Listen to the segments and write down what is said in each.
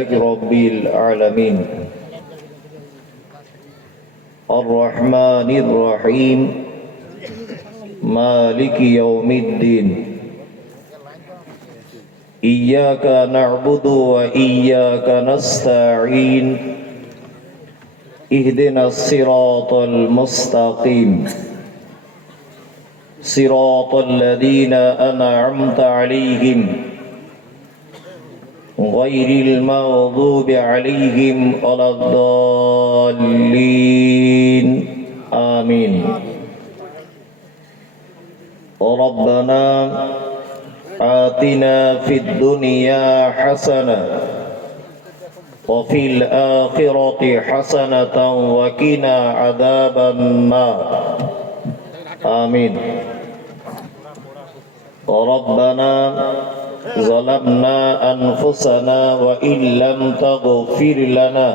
رب العالمين الرحمن الرحيم مالك يوم الدين إياك نعبد وإياك نستعين اهدنا الصراط المستقيم صراط الذين أنعمت عليهم غير المغضوب عليهم ولا الضالين آمين. ربنا آتنا في الدنيا حسنة وفي الآخرة حسنة وقنا عذاب النار آمين. ربنا ظلمنا أنفسنا وإن لم تغفر لنا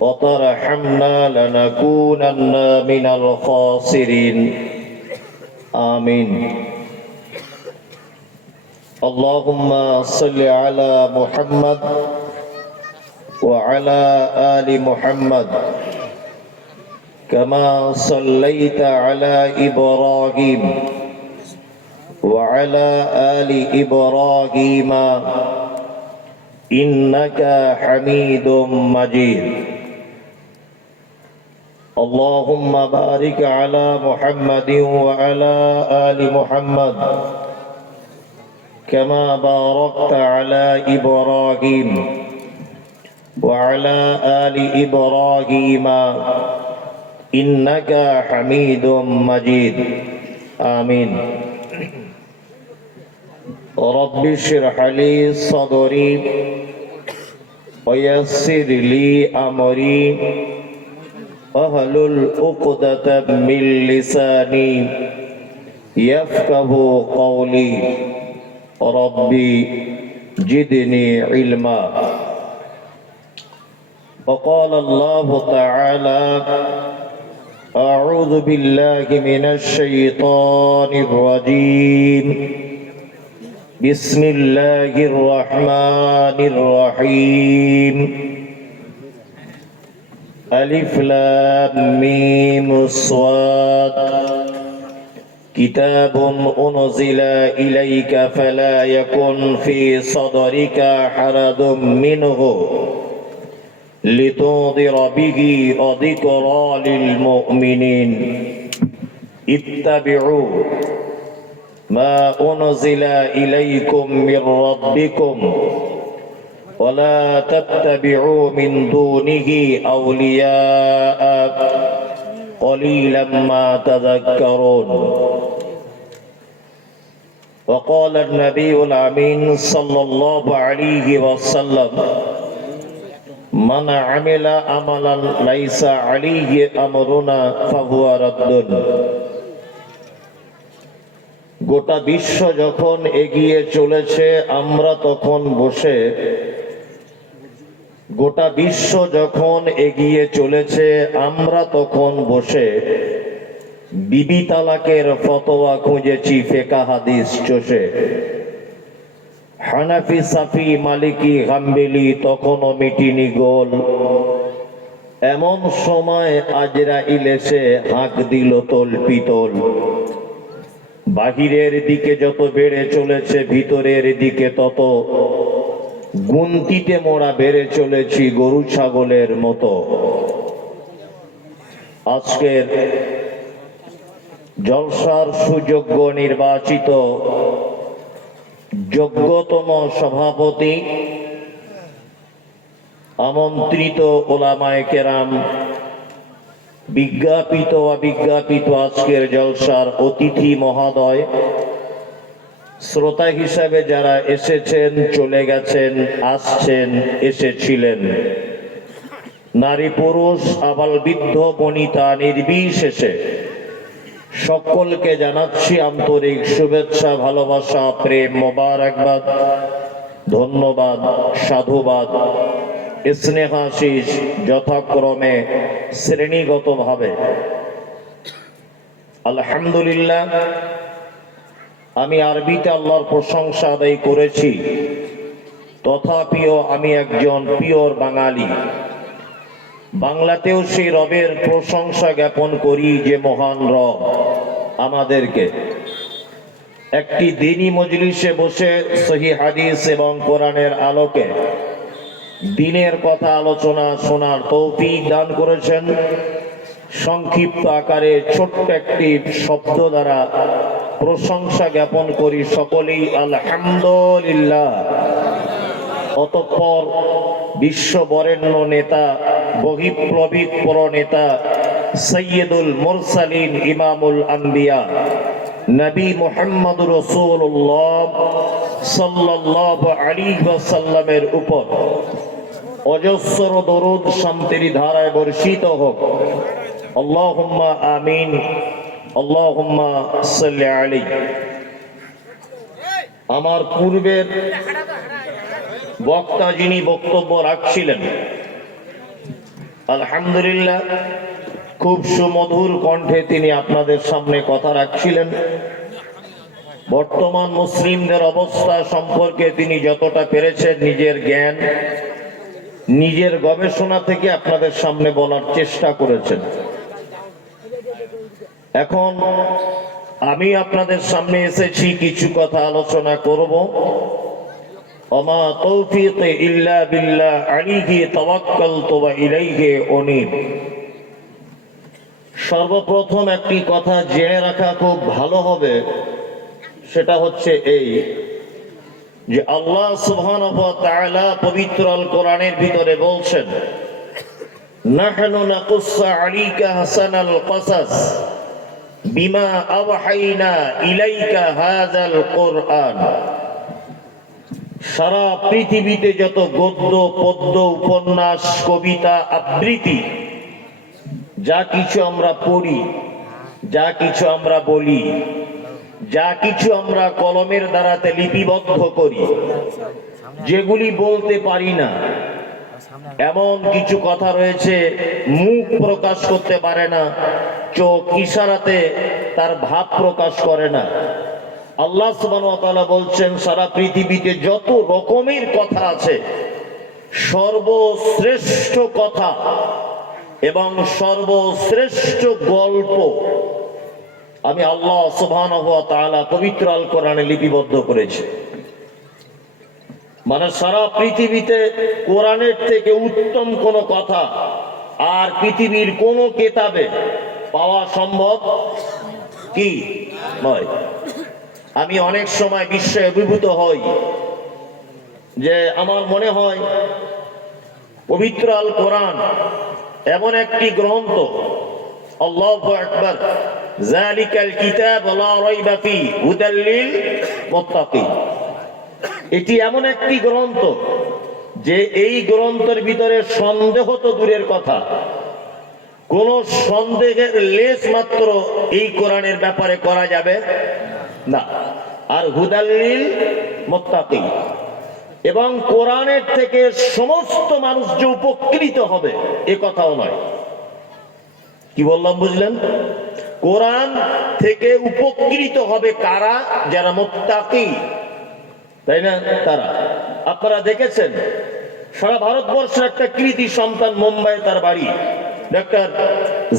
وترحمنا لنكونن من الخاسرين آمين. اللهم صل على محمد وعلى آل محمد كما صليت على إبراهيم وعلى آل إبراهيم إنك حميد مجيد. اللهم بارك على محمد وعلى آل محمد كما باركت على إبراهيم وعلى آل إبراهيم إنك حميد مجيد آمين. رب اشرح لي صدري ويسر لي أمري واحلل عقدة من لساني يفقه قولي ربي زدني علما. وقال الله تعالى أعوذ بالله من الشيطان الرجيم بسم الله الرحمن الرحيم ألف لام ميم صاد كتاب أنزل إليك فلا يكن في صدرك حرج منه لتنذر به وذكرى للمؤمنين اتبعوا ما أنزل إليكم من ربكم ولا تتبعوا من دونه أولياء قليلا ما تذكرون. وقال النبي الأمين صلى الله عليه وسلم من عمل عملا ليس عليه أمرنا فهو رد. গোটা বিশ্ব যখন এগিয়ে চলেছে আমরা তখন বসে গোটা বিশ্ব যখন এগিয়ে চলেছে আমরা তখন বসে বিবি তালাকের ফতোয়া খুঁজেছি ফিকহ হাদিস চষে। হানাফি সাফি মালিকি হাম্বলি তখনও মিটিনি গোল। এমন সময় আজরাইল এসে হাঁক দিল তোল পিতল। বাহিরের দিকে যত বেড়ে চলেছে ভিতরের দিকে তত গুনতিতে মোরা বেড়ে চলেছি গরু ছাগলের মতো। আজকের জলসার সুযোগ্য নির্বাচিত যোগ্যতম সভাপতি আমন্ত্রিত ওলামায়ে কেরাম বিজ্ঞাপিত অবিজ্ঞাপিত আজকের জলসার অতিথি মহোদয় শ্রোতা হিসাবে যারা এসেছেন চলে গেছেন আসছেন এসেছিলেন নারী পুরুষ আবাল বৃদ্ধ বনিতা নির্বিশেষে সকলকে জানাচ্ছি আন্তরিক শুভেচ্ছা ভালোবাসা প্রেম মোবারকবাদ ধন্যবাদ সাধুবাদ স্নেহাশিস যথাক্রমে শ্রেণীগতভাবে। আলহামদুলিল্লাহ আমি আরবিতে আল্লাহর প্রশংসা আদায় করেছি তথাপিও আমি একজন পিওর বাঙালি। বাংলাতেও সেই রবের প্রশংসা জ্ঞাপন করি যে মহান রব আমাদেরকে একটি দ্বীনি মজলিসে বসে সহিহ হাদিস এবং কোরআনের আলোকে দ্বীনের কথা আলোচনা শোনার তৌফিক দান করেছেন। সংক্ষিপ্ত আকারে ছোট্ট একটি শব্দ দ্বারা প্রশংসা জ্ঞাপন করি সকলেই আলহামদুলিল্লাহ। অতঃপর বিশ্ব বরেণ্য নেতা, বহিঃপ্লবিত প্রনেতা, সৈয়দুল মুরসালিন, ইমামুল আম্বিয়া, নবী মুহাম্মদুর রাসূলুল্লাহ সাল্লাল্লাহু আলাইহি ওয়াসাল্লামের উপর অজস্র দরুদ শান্তির ধারায় বর্ষিত হোক। আল্লাহুম্মা আমিন, আল্লাহুম্মা সাল্লি আলাইহি। আমার পূর্বের বক্তা যিনি বক্তব্য রাখছিলেন, আলহামদুলিল্লাহ খুব সুমধুর কণ্ঠে তিনি আপনাদের সামনে কথা রাখছিলেন। বর্তমান মুসলিমদের অবস্থা সম্পর্কে তিনি যতটা পেরেছেন নিজের জ্ঞান, নিজের গবেষণা থেকে আপনাদের সামনে বলার চেষ্টা করেছেন। এখন আমি আপনাদের সামনে এসেছি কিছু কথা আলোচনা করব। ওমা তৌফিক ইল্লা বিল্লাহ, আলাইহি তাওয়াক্কালতু ওয়া ইলাইহি উনীব। সর্বপ্রথম একটি কথা জেনে রাখা খুব ভালো হবে, সেটা হচ্ছে এই যে আল্লাহ সুবহানাহু ওয়া তাআলা পবিত্র আল কোরআনের ভিতরে বলছেন, নাহনু নাকুসসু আলাইকা হাসানাল কসাস বিমা আওহাইনা ইলাইকা হাযাল কোরআন। সারা পৃথিবীতে যত গদ্য, পদ্য, উপন্যাস, কবিতা, আবৃত্তি, যা কিছু আমরা পড়ি, যা কিছু আমরা বলি, যা কিছু আমরা কলমের দ্বারাতে লিপিবদ্ধ করি, যেগুলি বলতে পারি না, এমন কিছু কথা রয়েছে মুখ প্রকাশ করতে পারে না, চোখ ইশারাতে তার ভাব প্রকাশ করে না। আল্লাহ সুবহানাহু ওয়া তাআলা বলছেন, সারা পৃথিবীতে যত রকমের কথা আছে, সর্বশ্রেষ্ঠ কথা এবং সর্বশ্রেষ্ঠ গল্প আমি আল্লাহ সুবহানাহু ওয়া তাআলা পবিত্র আল কোরআনে লিপিবদ্ধ করেছি। মানে সারা পৃথিবীতে কোরআনের থেকে উত্তম কোন কথা আর পৃথিবীর কোন কিতাবে পাওয়া সম্ভব কি নয়। আমি অনেক সময় বিস্ময়ে অভিভূত হই যে আমার মনে হয় পবিত্র আল কোরআন এমন একটি গ্রন্থ, আল্লাহু আকবার, যালিকাল কিতাব লা রাইবা ফি হুদাল লিল মুত্তাকিন। এটি এমন একটি গ্রন্থ যে এই গ্রন্থের ভিতরে সন্দেহ তো দূরের কথা, কোন সন্দেহের লেশ মাত্র এই কোরআনের ব্যাপারে করা যাবে না। আর হুদাল লিল মুত্তাকিন, এবং কোরআনের থেকে সমস্ত মানুষ যে উপকৃত হবে এ কথাও নয়। কি বললাম বুঝলেন? কোরআন থেকে উপকৃত হবে কারা? যারা মুত্তাকি, তাই না? তারা। আপনারা দেখেছেন সারা ভারতবর্ষের একটা কৃতি সন্তান, মুম্বাই তার বাড়ি, ডক্টর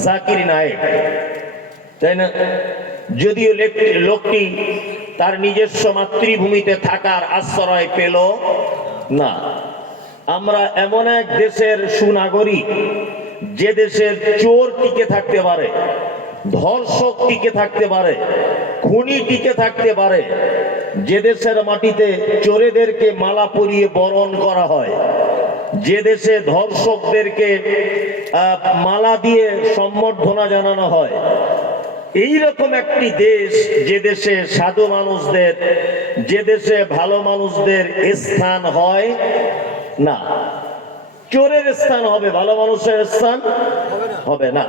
জাকির নায়েক, তাই না? যদিও লোকটি তার নিজস্ব মাতৃভূমিতে থাকার আশ্রয় পেল না। আমরা এমন এক দেশের সুনাগরিক, যে দেশের চোর টিকে থাকতে পারে, ধর্ষক টিকে থাকতে পারে, খুনি টিকে থাকতে পারে, যে দেশের মাটিতে চোরেদেরকে মালা পরিয়ে বরণ করা হয়, যে দেশে ধর্ষকদেরকে মালা দিয়ে সম্বর্ধনা জানানো হয়, এই রকম একটি দেশ, যে দেশে সাধু মানুষদের, যে দেশে ভালো মানুষদের স্থান হয় না, চোরের স্থান হবে, ভালো মানুষের স্থান হবে না।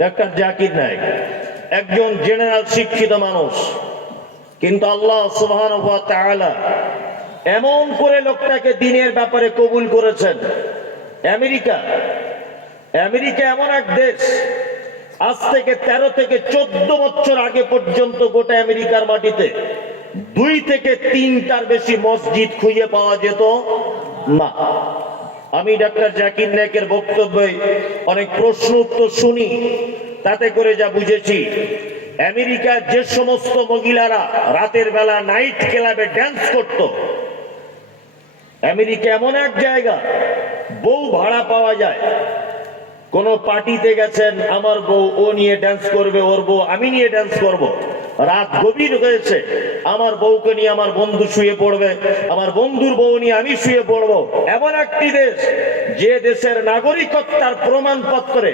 ডক্টর জাকির নায়েক একজন জেনারেল শিক্ষিত মানুষ, কিন্তু আল্লাহ সুবহানাহু ওয়া তাআলা এমন করে লোকটাকে দ্বীনের ব্যাপারে কবুল করেছেন। আমেরিকা এমন এক দেশ, আজ থেকে 13 থেকে 14 বছর আগে পর্যন্ত গোটা আমেরিকার মাটিতে 2 থেকে 3টার বেশি মসজিদ খুঁজে পাওয়া যেত না। আমি ডাক্তার জাকির নায়েকের বক্তব্যে অনেক প্রশ্ন উত্তর শুনি, তাতে করে যা বুঝেছি, আমেরিকার যে সমস্ত মহিলারা রাতের বেলা নাইট ক্লাবে ড্যান্স করত, আমেরিকা এমন এক জায়গা বউ ভাড়া পাওয়া যায়। কোন পার্টিতে গেছেন, আমার বউ ও নিয়ে ড্যান্স করবে, ওর বউ আমি নিয়ে ড্যান্স করব। রাত গভীর হয়েছে, আমার বউকে নিয়ে আমার বন্ধু শুয়ে পড়বে, আমার বন্ধুর বউ নিয়ে আমি শুয়ে পড়বো। এমন একটি দেশ, যে দেশের নাগরিকত্বের প্রমাণপত্রে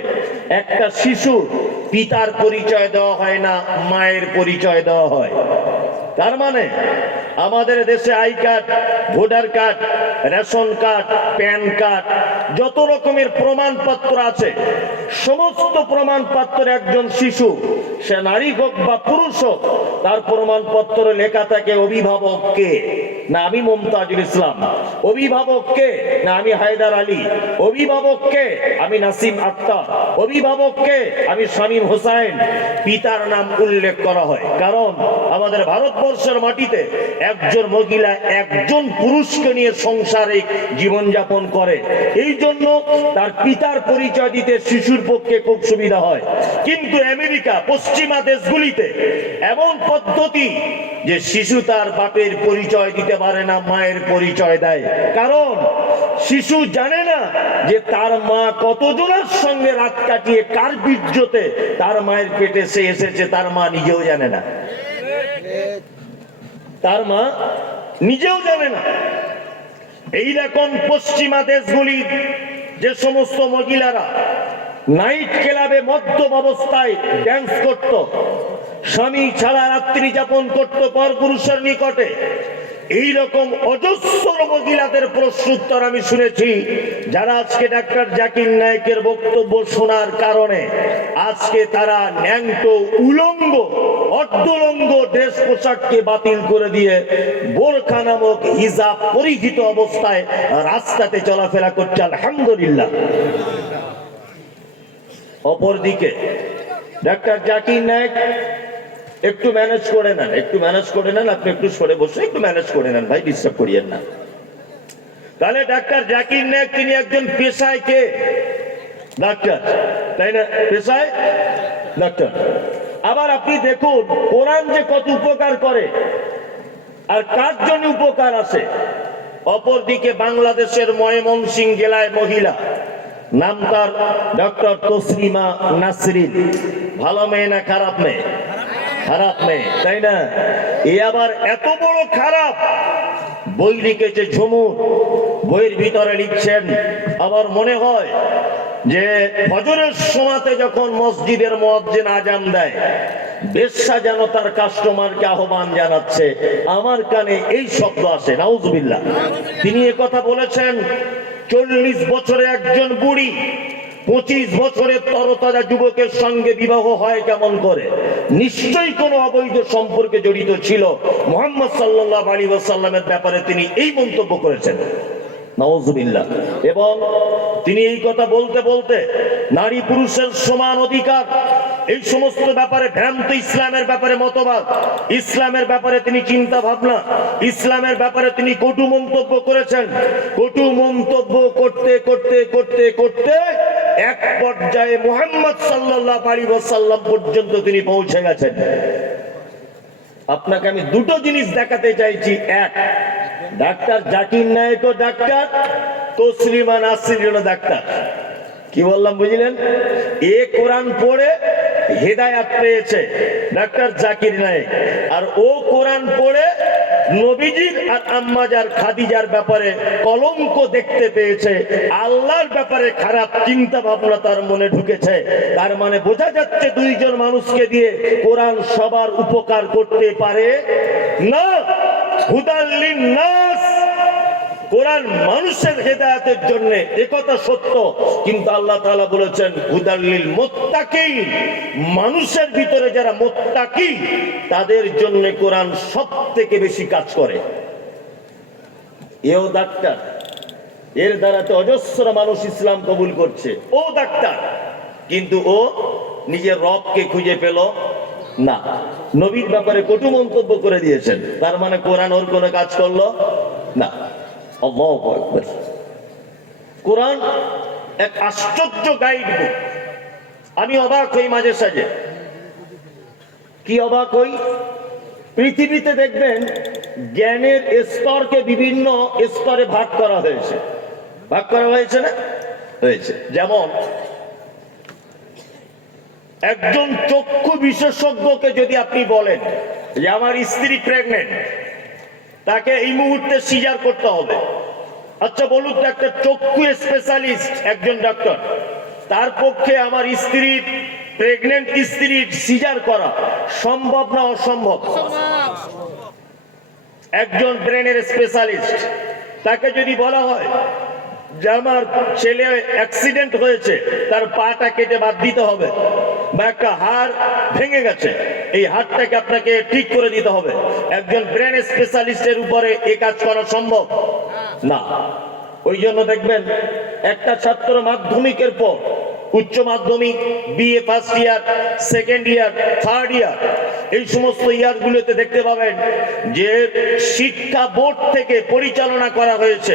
একটা শিশুর পিতার পরিচয় দেওয়া হয় না, মায়ের পরিচয় দেওয়া হয়। তার মানে আমাদের দেশে I card, voter card, ration card, pan card, যত রকমের প্রমাণপত্র আছে, সমস্ত প্রমাণপত্র একজন শিশু, সে নারী হোক বা পুরুষ হোক, তার প্রমাণপত্র লেখা থাকে অভিভাবক কে, না আমি মমতাজুল ইসলাম, অভিভাবক কে, না আমি হায়দার আলী, অভিভাবক কে, আমি নাসিম আক্তার, অভিভাবক কে, আমি শামীম হোসাইন। পিতার নাম উল্লেখ করা হয়, কারণ আমাদের ভারতবর্ষের মাটিতে একজন মহিলা একজন পুরুষকে নিয়ে সংসারে জীবনযাপন করে, এই জন্য তার পিতার পরিচয় দিতে শিশুর পক্ষে খুব সুবিধা হয়। কিন্তু আমেরিকা, পশ্চিমা দেশগুলিতে এমন পদ্ধতি যে শিশু তার বাপের পরিচয় দিতে পারে না, মায়ের পরিচয় দেয়। কারণ শিশু জানে না যে তার মা কতজনের সঙ্গে রাত কাটিয়ে কার বীর্যতে তার মায়ের পেটে সে এসেছে, তার মা নিজেও জানে না, তার মা নিজেও জানে না। এইরকম পশ্চিমা দেশগুলি যে সমস্ত মহিলারা নাইট ক্লাবে মদ্যপ অবস্থায় ড্যান্স করত, স্বামী ছাড়া রাত্রি যাপন করত পরপুরুষের নিকটে, এইরকম অজস্র মহিলাদের প্রশ্নোত্তর আমি শুনেছি, যারা আজকে ডাক্তার জাকির নায়েকের বক্তব্য শোনার কারণে আজকে তারা ন্যাংটো, উলঙ্গ, অর্ধলঙ্গ ড্রেস পোশাককে বাতিল করে দিয়ে বোরখা নামক হিজাব পরিহিত অবস্থায় রাস্তাতে চলাফেরা করছে, আলহামদুলিল্লাহ। অপরদিকে ডাক্তার জাকির নায়েক একটু ম্যানেজ করে নেন, একটু ম্যানেজ করে নেন, আপনি একটু সরে বসে একটু ম্যানেজ করে নেন ভাই, ডিস্টার্ব করিয়েন না। তাহলে ডাক্তার জাকির নায়েক তিনি একজন পেশায় কে? ডাক্তার, তাই না? পেশায় ডাক্তার। আবার আপনি দেখুন কোরআন যে কত উপকার করে আর কার জন্য উপকার আছে। অপরদিকে বাংলাদেশের ময়মনসিংহ জেলায় মহিলা, নাম তার ডক্টর তসলিমা নাসরিন। ভালো মেয়ে না খারাপ মেয়ে? খারাপ মেয়ে, তাই না? এ আবার এত বড় খারাপ, বই লিখেছে ঝুমুর, বইয়ের ভিতরে লিখছেন, আবার মনে হয় যে ফজরের সময়তে যখন মসজিদের মুয়াজ্জিন আজান দেয়, বেশ্যা যেন তার কাস্টমারকে আহ্বান জানাচ্ছে, আমার কানে এই শব্দ আসে, নাউজুবিল্লাহ। তিনি কথা বলেছেন, 40 বছরে একজন বুড়ি 25 বছরের তরতাজা যুবকের সঙ্গে বিবাহ হয় কেমন করে? নিশ্চয়ই কোনো অবৈধ সম্পর্কে জড়িত ছিল। মুহাম্মদ সাল্লাল্লাহু আলাইহি ওয়াসাল্লামের ব্যাপারে তিনি এই মন্তব্য করেছেন, নাউজুবিল্লাহ। এবং তিনি এই কথা বলতে বলতে নারী পুরুষের সমান অধিকার, এই সমস্ত ব্যাপারে ভ্রান্ত ইসলামের ব্যাপারে মতবাদ, ইসলামের ব্যাপারে তিনি চিন্তা ভাবনা, ইসলামের ব্যাপারে তিনি কটু মন্তব্য করেছেন। কটু মন্তব্য করতে করতে করতে করতে এক পর্যায়ে মুহাম্মদ সাল্লাল্লাহু আলাইহি ওয়াসাল্লাম পর্যন্ত তিনি পৌঁছে গেছেন। আপনাকে আমি দুটো জিনিস দেখাতে চাইছি। এক, ডাক্তার জাকির নায়েকও ডাক্তার, তসলিমা নাসরিনও ডাক্তার। কি বললাম বুঝলেন? এ কোরআন পড়ে হেদায়েত পেয়েছে ডাক্তার জাকির নায়েক, আর ও কোরআন পড়ে নবীজির আর আম্মাজার খাদিজার ব্যাপারে কলঙ্ক দেখতে পেয়েছে, আল্লাহর ব্যাপারে খারাপ চিন্তা ভাবনা তার মনে ঢুকেছে। তার মানে বোঝা যাচ্ছে দুইজন মানুষকে দিয়ে কোরআন সবার উপকার করতে পারে না। হুদাল লিন্নাস, কোরআন মানুষের হেদায়েতের জন্য, একথা সত্য, কিন্তু আল্লাহ তাআলা বলেছেন হুদাল লিল মুত্তাকিন, মানুষের ভিতরে যারা মুত্তাকি তাদের জন্য কোরআন সবথেকে বেশি কাজ করে। এও ডাক্তার, এর দ্বারা তো অজস্র মানুষ ইসলাম কবুল করছে। ও ডাক্তার, কিন্তু ও নিজের রবকে খুঁজে পেল না, নবীর ব্যাপারে কটু মন্তব্য করে দিয়েছেন, তার মানে কোরআন ওর কোনো কাজ করলো না। আল্লাহু আকবার। কোরআন এক আশ্চর্য গাইড বুক। আমি অবাক হই মাঝে সাঝে। কি অবাক হই? পৃথিবীতে দেখবেন জ্ঞানের স্তরকে বিভিন্ন স্তরে ভাগ করা হয়েছে। ভাগ করা হয়েছে না? হয়েছে। যেমন একজন চক্ষু বিশেষজ্ঞকে যদি আপনি বলেন যে আমার স্ত্রী প্রেগনেন্ট, তাকে এই মুহূর্তে সিজার করতে হবে, আচ্ছা বলুন তো একটা চক্ষু স্পেশালিস্ট একজন ডাক্তার, তার পক্ষে আমার স্ত্রীর প্রেগনেন্ট স্ত্রীর সিজার করা সম্ভব না অসম্ভব? একজন ব্রেনের স্পেশালিস্ট, তাকে যদি বলা হয় যে আমার ছেলে অ্যাক্সিডেন্ট হয়েছে, তার পাটা কেটে বাদ দিতে হবে, বা একটা হাড় ভেঙে গেছে, এই হাড়টাকে আপনাকে ঠিক করে দিতে হবে, একজন ব্রেন স্পেশালিস্টের উপরে এ কাজ করা সম্ভব না। ওই জন্য দেখবেন একটা ছাত্র মাধ্যমিকের পর উচ্চ মাধ্যমিক, BA first year, second year, third year, এই সমস্ত ইয়ারগুলোতে দেখতে পাবেন যে শিক্ষা বোর্ড থেকে পরিচালনা করা হয়েছে,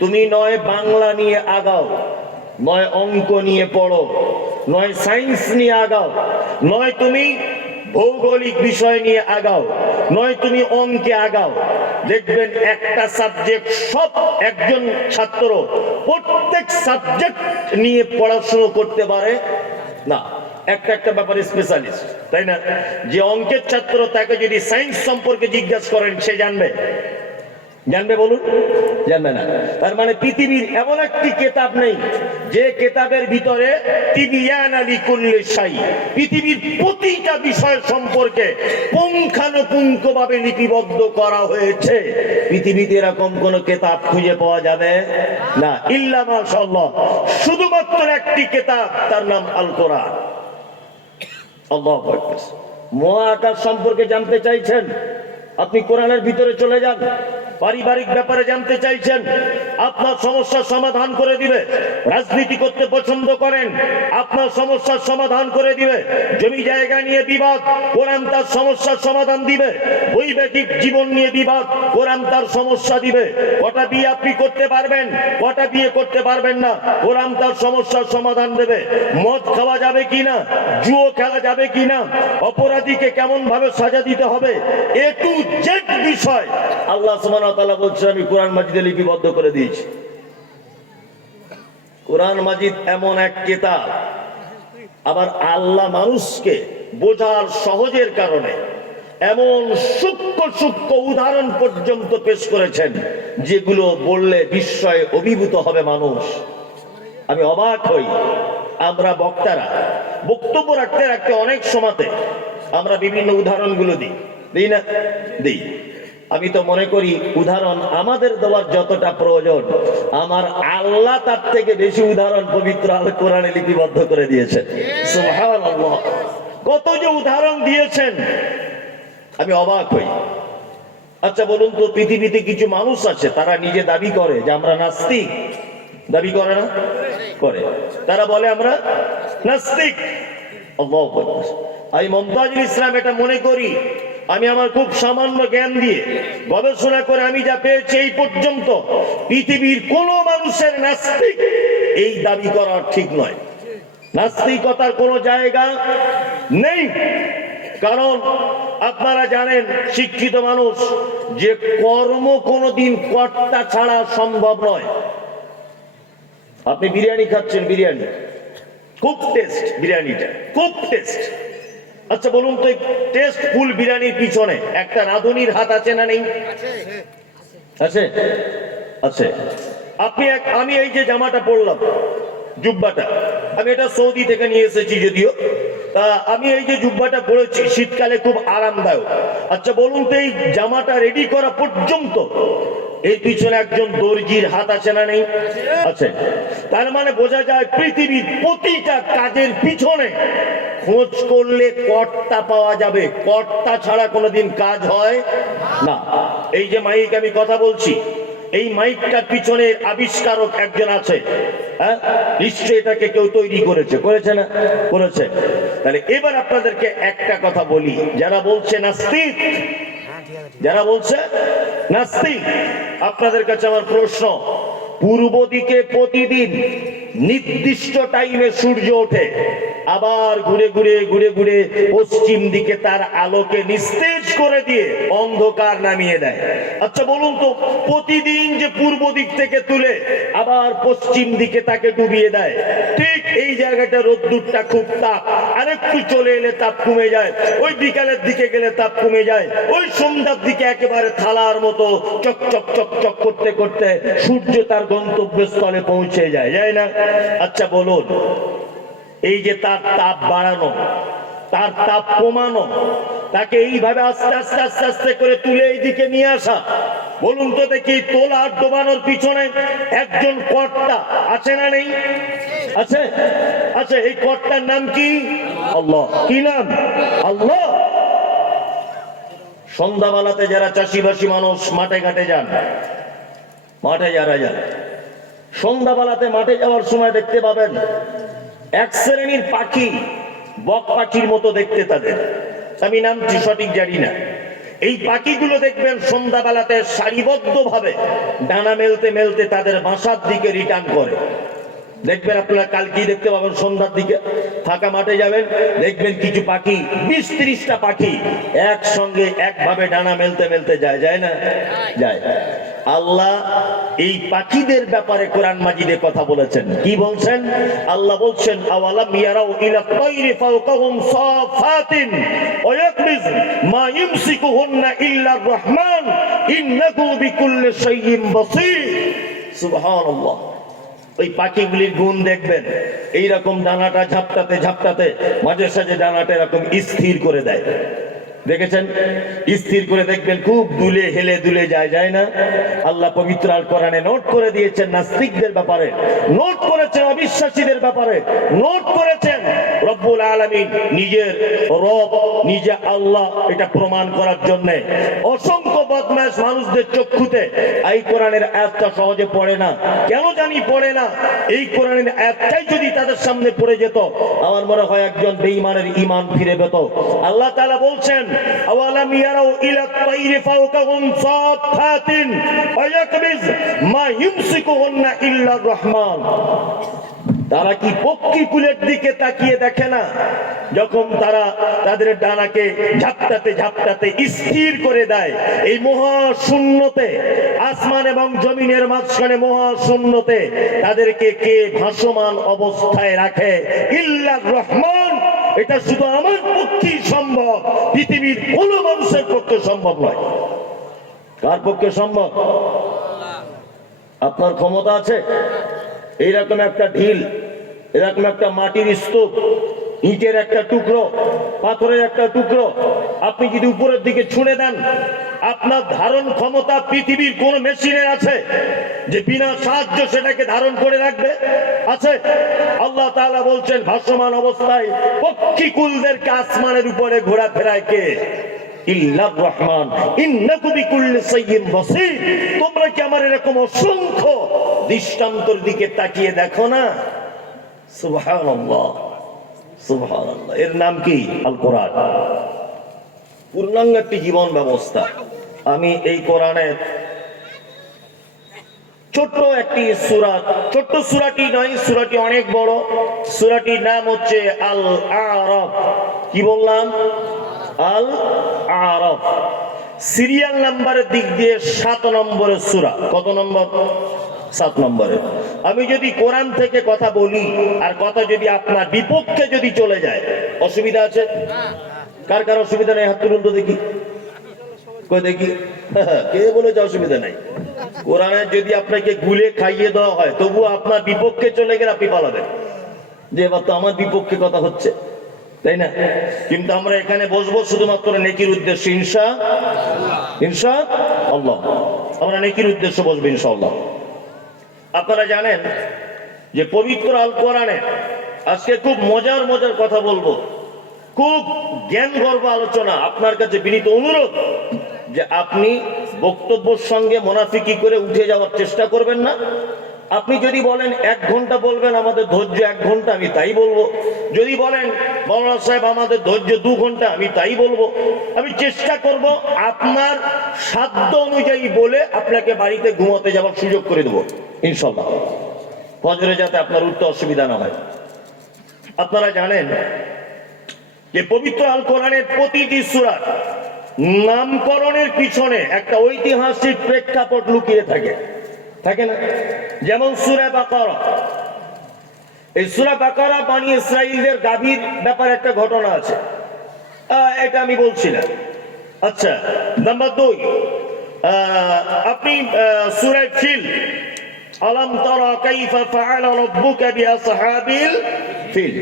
তুমি নয় বাংলা নিয়ে আগাও, নয় অঙ্ক নিয়ে পড়ো, নয় সায়েন্স নিয়ে আগাও, নয় তুমি ভৌগোলিক বিষয় নিয়ে আগাও, নয় তুমি অঙ্কে আগাও। দেখবেন একটা সাবজেক্ট সব একজন ছাত্র প্রত্যেক সাবজেক্ট নিয়ে পড়াশোনা করতে পারে না, একটা একটা ব্যাপারে স্পেশালিস্ট, তাই না? যে অঙ্কের ছাত্র, তাকে যদি সায়েন্স সম্পর্কে জিজ্ঞাসা করেন, সে জানবে? জানবে বলুন? জানবে না। তার মানে পৃথিবীর এমন একটি কিতাব নেই যে কিতাবের ভিতরে তিবিয়ান আলী কুল্লি শাই, পৃথিবীর প্রতিটা বিষয় সম্পর্কে পুঙ্খানুপুঙ্খভাবে লিপিবদ্ধ করা হয়েছে। পৃথিবীতে এরকম কোন কিতাব খুঁজে পাওয়া যাবে না, ইল্লা মাশাআল্লাহ, শুধুমাত্র একটি কিতাব, তার নাম আল কোরআন। আল্লাহু আকবার। মহাকাশ সম্পর্কে জানতে চাইছেন, আপনি কোরআনের ভিতরে চলে যান। পারিবারিক ব্যাপারে জানতে চাইছেন, আপনার সমস্যার সমাধান করে দিবে। রাজনীতি করতে পছন্দ করেন, আপনার সমস্যার সমাধান করে দিবে। জমি জায়গা নিয়ে বিবাদ, কোরআন তার সমস্যার সমাধান দিবে। বৈবাহিক জীবন নিয়ে বিবাদ, কোরআন তার সমস্যা দিবে। কটা বিয়ে আপনি করতে পারবেন, কটা বিয়ে করতে পারবেন না, কোরআন তার সমস্যার সমাধান দেবে। মদ খাওয়া যাবে কিনা, জুয়ো খেলা যাবে কিনা, অপরাধীকে কেমন ভাবে সাজা দিতে হবে, এ টু জেড বিষয় আল্লাহ সুবহানাহু ওয়া তাআলা বলছেন আমি কোরআন মাজিদে লিপিবদ্ধ করে দিয়েছি। কোরআন মাজিদ এমন এক কিতাব, আবার আল্লাহ মানুষকে বোঝার সহজের কারণে এমন সূক্ষ্ম সূক্ষ্ম উদাহরণ পর্যন্ত পেশ করেছেন, যেগুলো বললে বিস্ময়ে অভিভূত হবে মানুষ। আমি অবাক হই, আমরা বক্তারা বক্তব্য রাখতে রাখতে অনেক সময়তে আমরা বিভিন্ন উদাহরণগুলো দিই না? দিই। আমি তো মনে করি উদাহরণ আমাদের দেওয়ার যতটা প্রয়োজন, আমার আল্লাহ তার থেকে বেশি উদাহরণ পবিত্র আল কোরআনে লিপিবদ্ধ করে দিয়েছেন। সুবহানাল্লাহ, কত যে উদাহরণ দিয়েছেন, আমি অবাক হই। আচ্ছা বলুন তো, পৃথিবীতে কিছু মানুষ আছে তারা নিজে দাবি করে যে আমরা নাস্তিক। দাবি করে না? করে। তারা বলে আমরা নাস্তিক। আল্লাহু আকবার। আমি মুমতাজুল ইসলাম এটা মনে করি, আমি আমার খুব সামান্য জ্ঞান দিয়ে গবেষণা করে আমি যা পেয়েছি এই পর্যন্ত, পৃথিবীর কোন মানুষের নাস্তিক এই দাবি করা ঠিক নয়। নাস্তিকতার কোনো জায়গা নেই। কারণ আপনারা জানেন, শিক্ষিত মানুষ, যে কর্ম কোনোদিন কর্তা ছাড়া সম্ভব নয়। আপনি বিরিয়ানি খাচ্ছেন, বিরিয়ানি খুব টেস্ট, বিরিয়ানিটা খুব টেস্ট। আচ্ছা বলুন তো, টেস্ট ফুল বিরিয়ানির পিছনে একটা রাঁধুনির হাত আছে না নেই? আছে, আছে। আমি এই যে জামাটা পরলাম, জুব্বাটা, আমি এটা সৌদি থেকে নিয়ে এসেছি যদিও। আমি এই যে জুব্বাটা পরেছি, শীতকালে খুব আরামদায়ক। আচ্ছা বলুন তো, এই জামাটা রেডি করা পর্যন্ত এর পিছনে একজন দর্জির হাত আছে না নেই? আছে। তার মানে বোঝা যায় পৃথিবীর প্রতিটা কাজের পিছনে খোঁজ করলে কর্তা পাওয়া যাবে, কর্তা ছাড়া কোনোদিন কাজ হয় না। এই যে মাইক আমি কথা বলছি, এই মাইকটার পিছনে আবিষ্কারক একজন আছে, হ্যাঁ, নিশ্চয়ই এটাকে কেউ তৈরি করেছে, করেছে না? করেছে। তাহলে এবার আপনাদেরকে একটা কথা বলি, যারা বলছে নাস্তিক, যারা বলছে নাস্তিক, আপনাদের কাছে আমার প্রশ্ন, পূর্ব দিকে প্রতিদিন নির্দিষ্ট টাইমে সূর্য ওঠে, আবার ঘুরে ঘুরে ঘুরে ঘুরে পশ্চিম দিকে তার আলোকে নিস্তেজ করে দিয়ে অন্ধকার নামিয়ে দেয়। আচ্ছা বলুন তো, প্রতিদিন যে পূর্ব দিক থেকে তুলে আবার পশ্চিম দিকে তাকে ডুবিয়ে দেয়, ঠিক এই জায়গাটা রোদ্দুরটা খুব তাপ, আরেকটু চলে এলে তাপ কমে যায়, ওই বিকালের দিকে গেলে তাপ কমে যায়, ওই সন্ধ্যার দিকে একেবারে থালার মতো চক চক চক চক করতে করতে সূর্য তার গন্তব্যস্থলে পৌঁছে যায়, যায় না? আচ্ছা বলুন, এই যে তার তাপ বাড়ানো, তার তাপ কমানো, তাকে এইভাবে আস্তে আস্তে আস্তে আস্তে করে তুলে এইদিকে নিয়ে আসা, বলুন তো দেখি, তোলা আর ডোবানোর পিছনে একজন কর্তা আছে না নেই? আছে, আছে। এই কর্তার নাম কি? আল্লাহ। কি নাম? আল্লাহ। সন্ধ্যাবেলাতে যারা চাষিবাসী মানুষ মাঠে ঘাটে যান, মাঠে যারা যান, সন্ধ্যাবেলাতে মাঠে যাওয়ার সময় দেখতে পাবেন এক শ্রেণীর পাখি, বক পাখির মতো দেখতে তাদের, আমি নামটি সঠিক জানি না। এই পাখিগুলো দেখবেন সন্ধ্যাবেলাতে সারিবদ্ধ ভাবে ডানা মেলতে মেলতে তাদের বাসার দিকে রিটার্ন করে। দেখবেন আপনারা কালকেই দেখতে পাবেন, সন্ধ্যার দিকে ফাঁকা মাঠে যাবেন, দেখবেন কিছু পাখি, 20-30টা পাখি একসঙ্গে একভাবে ডানা মেলতে মেলতে যায়, যায় না? যায়। আল্লাহ এই পাখিদের ব্যাপারে কোরআন মাজিদে কথা বলেছেন। কি বলছেন? আল্লাহ বলছেন, আওয়ালাম ইয়ারাউ ইলা তায়রি ফাওকাহুম সাফাতিন ওয়া ইয়াকবিজ মা ইমসিকুহুন্না ইল্লার রহমান ইন্নাহু বিকুল্লি শাইইন বাসীর। সুবহানাল্লাহ। ওই পাখিগুলির গুণ দেখবেন, এইরকম ডানাটা ঝাপটাতে ঝাপটাতে মাঝে সাঝে ডানাটা এরকম স্থির করে দেয়, দেখেছেন? স্থির করে দেখবেন খুব দুলে হেলে দুলে যায়, যায় না? আল্লাহ পবিত্র আল কোরআনে নোট করে দিয়েছেন নাস্তিকদের ব্যাপারে, নোট করেছেন অবিশ্বাসীদের ব্যাপারে, নোট করেছেন রব্বুল আলামিন নিজের রব, নিজে আল্লাহ, এটা প্রমাণ করার জন্য অসংখ্য বদমাশ মানুষদের চক্ষুতে এই কোরআনের আয়াতটা সহজে পড়ে না। কেন জানি পড়ে না? এই কোরআনের আয়াতটাই যদি তাদের সামনে পড়ে যেত, আমার মনে হয় একজন বেঈমানের ঈমান ফিরে পেত। আল্লাহ তাআলা বলছেন, আওয়ালাম ইয়ারাউ ইলা তায়রি ফাওকাহুম সাফাতিন ওয়া ইয়াকবিজ মা ইমসিকুহুন্না ইল্লার রহমান। তারা কি পক্ষীকুলের দিকে তাকিয়ে দেখে না, যখন তারা তাদের ডানাকে ঝাপটাতে ঝাপটাতে স্থির করে দেয় এই মহাশূন্যতে, আসমান এবং জমিনের মাঝখানে মহাশূন্যতে তাদেরকে কে ভাসমান অবস্থায় রাখে? ইল্লার রহমান। এটা শুধু আমার পক্ষেই সম্ভব, পৃথিবীর কোন মানুষের পক্ষে সম্ভব নয়। কার পক্ষে সম্ভব? আপনার ক্ষমতা আছে? এইরকম একটা ঢিল, এরকম একটা মাটির স্তূপ, ইটের একটা টুকরো, পাথরের একটা টুকরো আপনি যদি উপরের দিকে ছুঁড়ে দেন, আপনার ধারণ ক্ষমতা পৃথিবীর কোন মেশিনের আছে যে বিনা সাহায্য সেটাকে ধারণ করে রাখবে? আছে? আল্লাহ তাআলা বলছেন, ভাসমান অবস্থায় পক্ষীকুলদেরকে আসমানের উপরে ঘোরাফেরায় কে? ইল্লার রহমান ইন্নাহু বিকুল্লি শাইইন বাসীর। তোমরা কি আমার এরকম অসংখ্য দৃষ্টান্তর দিকে তাকিয়ে দেখো না? সুবহানাল্লাহ, সুবহানাল্লাহ। এর নাম কি? আল কোরআন। পূর্ণাঙ্গ একটি জীবন ব্যবস্থা। আমি এই কোরআনের ছোট্ট একটি সূরা, ছোট্ট সূরাটি নয়, সূরাটি অনেক বড়। সূরাটির নাম হচ্ছে আল আরাফ। কি বললাম? আল আরাফ। সিরিয়াল নাম্বারের দিক দিয়ে 7 নম্বরের সূরা। কত নম্বর? 7 নম্বরে। আমি যদি কোরআন থেকে কথা বলি আর কথা যদি আপনার বিপক্ষে যদি চলে যায়, অসুবিধা আছে? কার কার অসুবিধা নেই? হাত তুলুন তো দেখি, কই দেখি। কে বলেছে অসুবিধা নাই? কোরআনের যদি আপনাকে গুলে খাইয়ে দেওয়া হয়, তবুও আপনার বিপক্ষে চলে গেলে আপনি পালাবেন যে এবার তো আমার বিপক্ষে কথা হচ্ছে, তাই না? কিন্তু আমরা এখানে বসবো শুধুমাত্র নেকির উদ্দেশ্যে, ইনশাআল্লাহ। আমরা নেকির উদ্দেশ্যে বসবো ইনশাআল্লাহ। আপনারা জানেন যে পবিত্র আল কোরআনে আজকে খুব মজার মজার কথা বলবো। খুব জ্ঞান গর্ব আলোচনা। আপনার কাছে বিনীত অনুরোধ যে আপনি বক্তব্যের সঙ্গে মোনাফিকি করে উঠে যাওয়ার চেষ্টা করবেন না। আপনি যদি বলেন 1 ঘন্টা বলবেন, আমাদের ধৈর্য 1 ঘন্টা, আমি তাই বলবো। যদি বলেন মাওলানা সাহেব আমাদের ধৈর্য 2 ঘন্টা, আমি তাই বলবো। আমি চেষ্টা করব আপনার সাধ্য অনুযায়ী বলে আপনাকে বাড়িতে ঘুমাতে যাওয়ার সুযোগ করে দেবো ইনশাল্লাহ, ফজরে যাতে আপনার উঠতে অসুবিধা না হয়। আপনারা জানেন যে পবিত্র আল কোরআনের প্রতিটি সূরা নামকরণের পিছনে একটা ঐতিহাসিক প্রেক্ষাপট লুকিয়ে থাকে, থাকে না? যেমন সূরা বাকারা, এই সূরা বাকারা বনী ইসরাঈলদের গাভীর ব্যাপারে একটা ঘটনা আছে, এটা আমি বলছি না। আচ্ছা, নাম্বার 2, আপনি সূরা ফিল, আলাম তারা কাইফা ফাআলা রাব্বুকা বিআসহাবিল ফিল,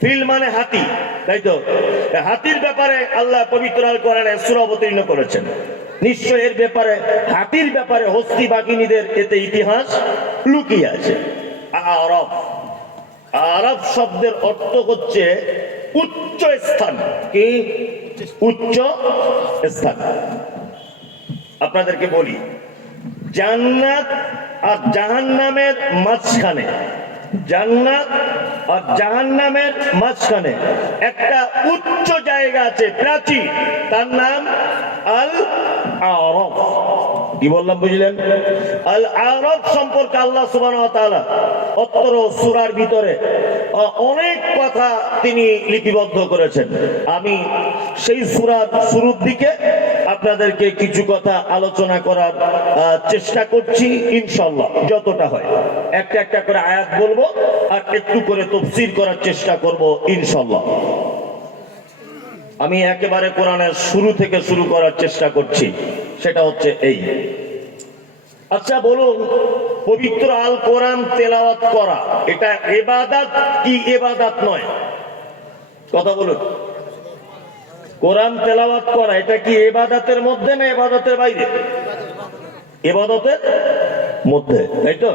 ফিল মানে হাতি, তাই তো? হাতির ব্যাপারে আল্লাহ পবিত্র আল কোরআনে সূরা অবতীর্ণ করেছেন। নিশ্চয় এর ব্যাপারে, হাতির ব্যাপারে হস্তি বাঘিনীদের এতে ইতিহাস লুকিয়ে আছে। আরব, আরব শব্দের অর্থ হচ্ছে উচ্চ স্থান। কি উচ্চ স্থান? আপনাদেরকে বলি, জান্নাত আর জাহান্নামের মাঝখানে, জান্নাত আর জাহান্নামের মাঝখানে একটা উচ্চ জায়গা আছে, প্রাচীর, তার নাম আল আরব। কি বললাম বুঝলেন? আল আরব সম্পর্কে আল্লাহ সুবহানাহু ওয়া তাআলা অত্র সূরার ভিতরে অনেক কথা তিনি লিপিবদ্ধ করেছেন। আমি সেই সূরার শুরুর দিকে আপনাদেরকে কিছু কথা আলোচনা করার চেষ্টা করছি ইনশাআল্লাহ, যতটা হয়। একটা একটা করে আয়াত বলবো আর একটু করে তাফসীর করার চেষ্টা করব ইনশাআল্লাহ। আমি একেবারে কোরআনের শুরু থেকে শুরু করার চেষ্টা করছি, সেটা হচ্ছে এই। আচ্ছা বলুন, পবিত্র আল কোরআন তেলাওয়াত করা এটা ইবাদত কি ইবাদত নয়? কথা বলুন। কোরআন তেলাওয়াত করা এটা কি ইবাদতের মধ্যে না ইবাদতের বাইরে? ইবাদতের মধ্যে, তাই তো?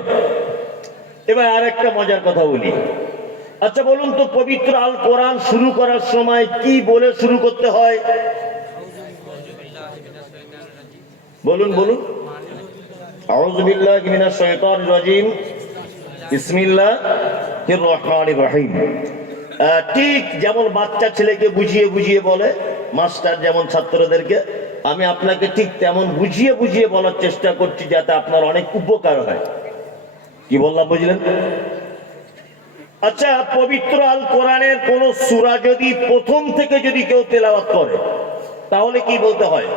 এবার আরেকটা মজার কথা বলি। আচ্ছা বলুন তো, পবিত্র আল কোরআন শুরু করার সময় কি বলে শুরু করতে হয়? বলুন বলুন। আউযু বিল্লাহি মিনাশ শাইতানির রাজিম, বিসমিল্লাহির রহমানির রহিম। ঠিক যেমন বাচ্চা ছেলেকে বুঝিয়ে বুঝিয়ে বলে মাস্টার, যেমন ছাত্রদেরকে, আমি আপনাকে ঠিক তেমন বুঝিয়ে বুঝিয়ে বলার চেষ্টা করছি যাতে আপনার অনেক উপকার হয়। কি বললাম বুঝলেন? আচ্ছা, পবিত্র আল কোরআনের কোন সূরা যদি প্রথম থেকে যদি কেউ তেলাওয়াত করে তাহলে কি বলতে হয়?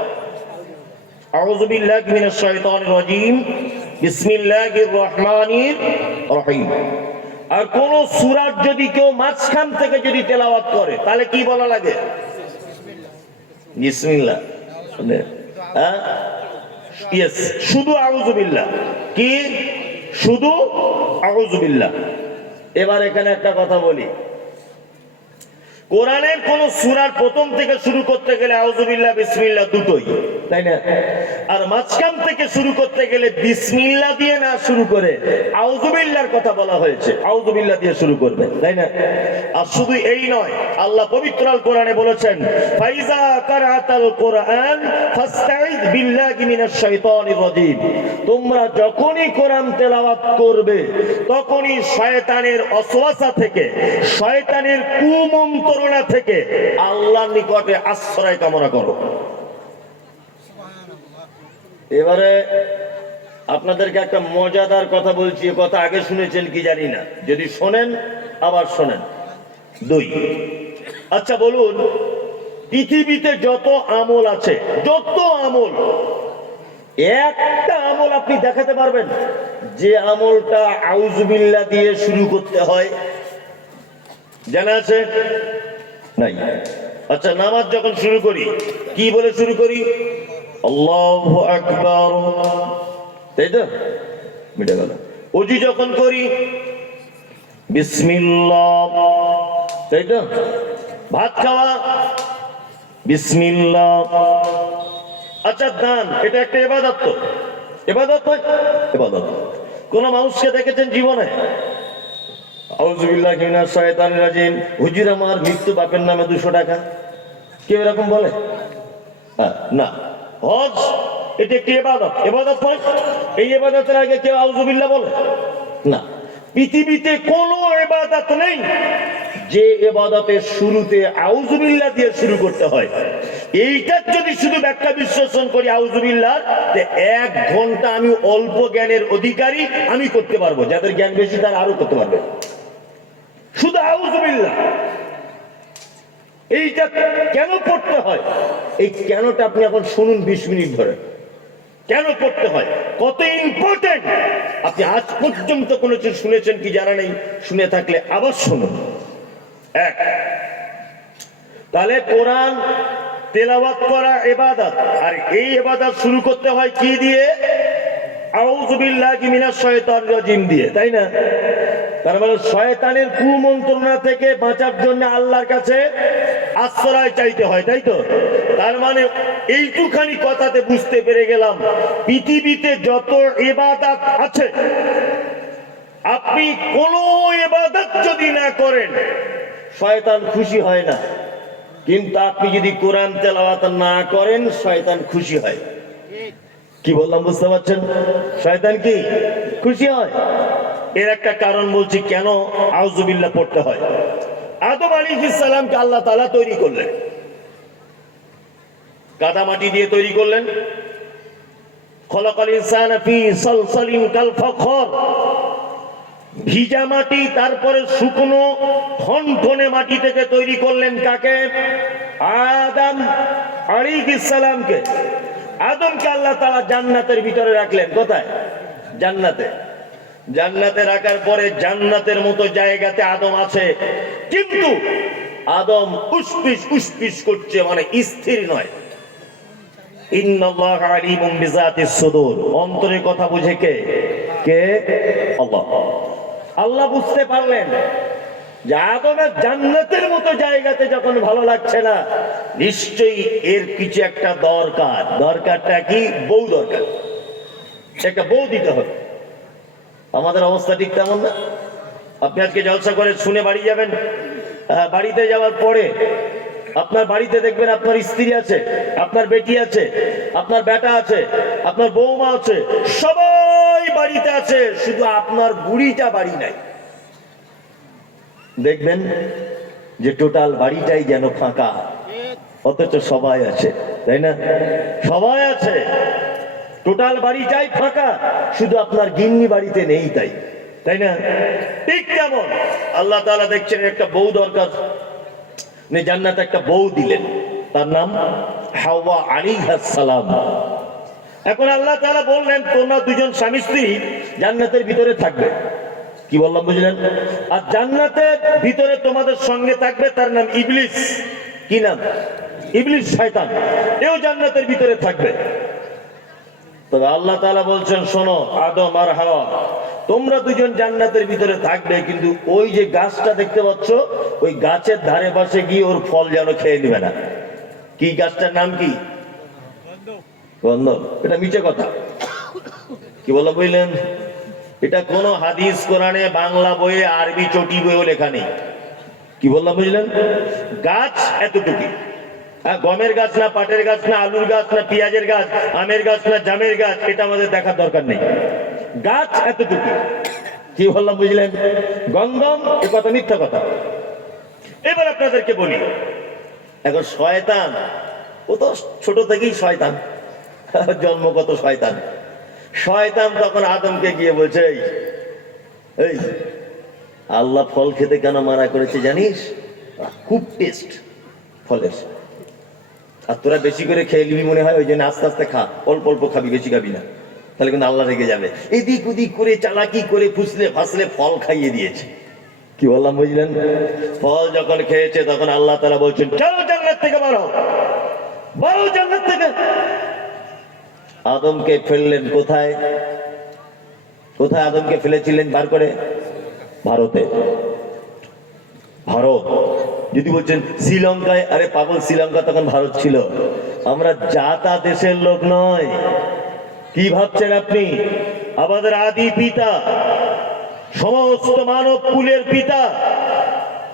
আউযু বিল্লাহি মিনাশ শাইতানির রাজিম, বিসমিল্লাহির রহমানির রহিম। আর কোন সূরা যদি কেউ মাঝখান থেকে যদি তেলাওয়াত করে তাহলে কি বলা লাগে? বিসমিল্লাহ। হ্যাঁ, ইয়েস, শুধু আউযু বিল্লাহ। কি? শুধু আউযু বিল্লাহ। এবার এখানে একটা কথা বলি, কোরআনের কোন সূরার প্রথম থেকে শুরু করতে গেলে আউযু বিল্লাহ বিসমিল্লাহ দুটোই, তাই না? আর মাঝখান থেকে শুরু করতে গেলে বিসমিল্লাহ দিয়ে না শুরু করে আউযু বিল্লাহর কথা বলা হয়েছে, আউযু বিল্লাহ দিয়ে শুরু করবে, তাই না? আর শুধু এই নয়, আল্লাহ পবিত্র আল কোরআনে বলেছেন, ফাইজা কারাতাল কোরআন ফাস্তাইয বিল্লাহি মিনাশ শাইতানির রাজিম। তোমরা যখনই কোরআন তেলাওয়াত করবে তখনই শয়তানের ওয়াসওয়াসা থেকে, শয়তানের কুমন্ত্রণা থেকে আল্লাহর নিকটে আশ্রয় কামনা করো। এবারে আপনাদেরকে একটা মজাদার কথা বলছি, কথা আগে শুনেছেন কি জানি না, যদি শোনেন আবার শোনেন। 2, আচ্ছা বলুন, পৃথিবীতে যত আমল আছে, যত আমল, একটা আমল আপনি দেখাতে পারবেন যে আমলটা আউযু বিল্লাহ দিয়ে শুরু করতে হয়? জানা আছে? নাই। আচ্ছা, নামাজ যখন শুরু করি কি বলে শুরু করি? আল্লাহু আকবার, তাই তো? মিটে গেল। ওযু যখন করি বিসমিল্লাহ, তাই তো? ভাত খাওয়া বিসমিল্লাহ। আচ্ছা, দান এটা একটা ইবাদত, তো ইবাদত নয়? ইবাদত। কোন মানুষকে দেখেছেন জীবনে আউযুবিল্লাহি মিনাশ শাইতানির রাজিম, হুজুর আমার মৃত্যু বাপের নামে 200 টাকা। কেউ এরকম বলে? না। হজ এটা একটি ইবাদত, ইবাদত নয়? এই ইবাদতের আগে কেউ আউযুবিল্লাহ বলে? না। পৃথিবীতে কোনো ইবাদত নেই যে ইবাদতের শুরুতে আউযুবিল্লাহ দিয়ে শুরু করতে হয়। এইটার যদি শুধু ব্যাখ্যা বিশ্লেষণ করি আউযুবিল্লাহ, 1 ঘন্টা আমি অল্প জ্ঞানের অধিকারী আমি করতে পারবো, যাদের জ্ঞান বেশি তারা আরো করতে পারবে। শুধু আউযুবিল্লাহ এইটা কেন পড়তে হয়, এই কেনটা আপনি এখন শুনুন 20 মিনিট ধরে। কেন পড়তে হয়, কত ইম্পর্টেন্ট, আপনি আজ পর্যন্ত কোনো কিছু শুনেছেন কি জানা নেই, শুনে থাকলে আবার শুনুন। এক, তাহলে কোরআন তেলাওয়াত করা ইবাদত, আর এই ইবাদত শুরু করতে হয় কি দিয়ে? আউযু বিল্লাহি মিনাশ শাইতানির রাজিম দিয়ে, তাই না? তার মানে শয়তানের কুমন্ত্রণা থেকে বাঁচার জন্য আল্লাহর কাছে আশ্রয় চাইতে হয়, তাই তো? তার মানে এইটুখানি কথাতে বুঝতে পেরে গেলাম পৃথিবীতে যত ইবাদত আছে, আপনি কোন ইবাদত যদি না করেন শয়তান খুশি হয় না, কিন্তু আপনি যদি কোরআন তেলাওয়াত না করেন শয়তান খুশি হয়। কি বললাম বুঝতে পারছেন? শয়তান কি খুশি হয়? এর একটা কারণ বলছি কেন আউযুবিল্লাহ পড়তে হয়। আদম আলাইহিস সালামকে আল্লাহ তাআলা তৈরি করলেন, কাদা মাটি দিয়ে তৈরি করলেন। খলাকাল ইনসানা ফি সালসালিন কাল ফাখর, ভিজা মাটি, তারপরে শুকনো খনখনে মাটি থেকে তৈরি করলেন কাকে? আদম আলাইহিস সালামকে। আদমকে আল্লাহ তাআলা জান্নাতের ভিতরে রাখলেন। কোথায়? জান্নাতে। জান্নাতে রাখার পরে জান্নাতের মতো জায়গাতে আদম আছে, কিন্তু আদম উসপিস উসপিস করছে, মানে স্থির নয়। ইন্নাল্লাহা আলিমুম বিযাতিস সুদূর, অন্তরের কথা বুঝে কে? কে? আল্লাহ। আল্লাহ বুঝতে পারলেন যে আদমের জান্নাতের মতো জায়গাতে যখন ভালো লাগছে না, নিশ্চয়ই এর কিছু একটা দরকার। দরকারটা কি? বউ দরকার, একটা বউ দিতে হবে। আমাদের অবস্থা ঠিক তেমন না। আপনি আজকে জলসা করে শুনে বাড়ি যাবেন, বাড়িতে যাওয়ার পরে আপনার বাড়িতে দেখবেন আপনার স্ত্রী আছে, আপনার বেটি আছে, আপনার বেটা আছে, আপনার বৌমা আছে, সবাই বাড়িতে আছে, শুধু আপনার বুড়িটা বাড়ি নাই। দেখবেন যে টোটাল বাড়িটাই যেন ফাঁকা, অথচ সবাই আছে, তাই না? সবাই আছে, টোটাল বাড়িটাই ফাঁকা, শুধু আপনার গিন্নি বাড়িতে নেই, তাই না? ঠিক তেমন আল্লাহ তাআলা দেখছেন একটা বউ দরকার, জান্নাতে একটা বউ দিলেন, তার নাম হাওয়া আলাইহিস সালাম। এখন আল্লাহ তাআলা বললেন তোমরা দুজন স্বামী স্ত্রী জান্নাতের ভিতরে থাকবে। কি বললাম বুঝলেন? আর জান্নাতের ভিতরে তোমাদের সঙ্গে থাকবে তার নাম ইবলিস। কি নাম? ইবলিস, শয়তান। এও জান্নাতের ভিতরে থাকবে। তবে আল্লাহ তাআলা বলছেন শোনো আদম আর হাওয়া, তোমরা দুজন জান্নাতের ভিতরে থাকবে, কিন্তু ওই যে গাছটা দেখতে পাচ্ছ ওই গাছের ধারে পাশে গিয়ে ওর ফল যেন খেয়ে নিবে না। কি গাছটার নাম কি? গন্ধম। এটা মিছে কথা। কি বললাম বুঝলেন? এটা কোন হাদিস কোরআনে বাংলা বইয়ে আরবি চটি বইও লেখা নেই। কি বললাম বুঝলেন? গাছ এতটুকু, গমের গাছ না, পাটের গাছ না, আলুর গাছ না, পেঁয়াজের গাছ, আমের গাছ না, জামের গাছ, এটা আমাদের দেখার দরকার নেই। গাছ এতটুকু। কি বললাম বুঝলেন? গন্ধম। এ কথা মিথ্যা কথা। এবার আপনাদেরকে বলি, এখন শয়তান, ও তো ছোট থেকেই শয়তান, জন্মগত শয়তান। শয়তান তখন আদমকে গিয়ে বলছে এই আল্লাহ ফল খেতে কেন মানা করেছে জানিস? খুব টেস্ট ফলের, আর তোরা বেশি করে খেয়ে নিবি মনে হয়, ওই জন্য আস্তে আস্তে খা, অল্প অল্প খাবি, বেশি খাবি না, তাহলে কিন্তু আল্লাহ রেগে যাবে। এদিক ওদিক করে চালাকি করে ফুসলে ফাসলে ফল খাইয়ে দিয়েছে। কি বললাম বুঝলেন? ফল যখন খেয়েছে তখন আল্লাহ তাআলা বলছেন চলো জান্নাত থেকে বাড়ো, বাড়ো জান্নাত থেকে। আদমকে ফেললেন কোথায়? কোথায় আদমকে ফেলেছিলেন বার করে? ভারতে। ভারত। যদি বলছেন শ্রীলঙ্কায়, আরে পাগল, শ্রীলঙ্কা তখন ভারত ছিল। আমরা জাতা দেশের লোক নয়। কি ভাবছেন আপনি? আমাদের আদি পিতা সমস্ত মানব কুলের পিতা,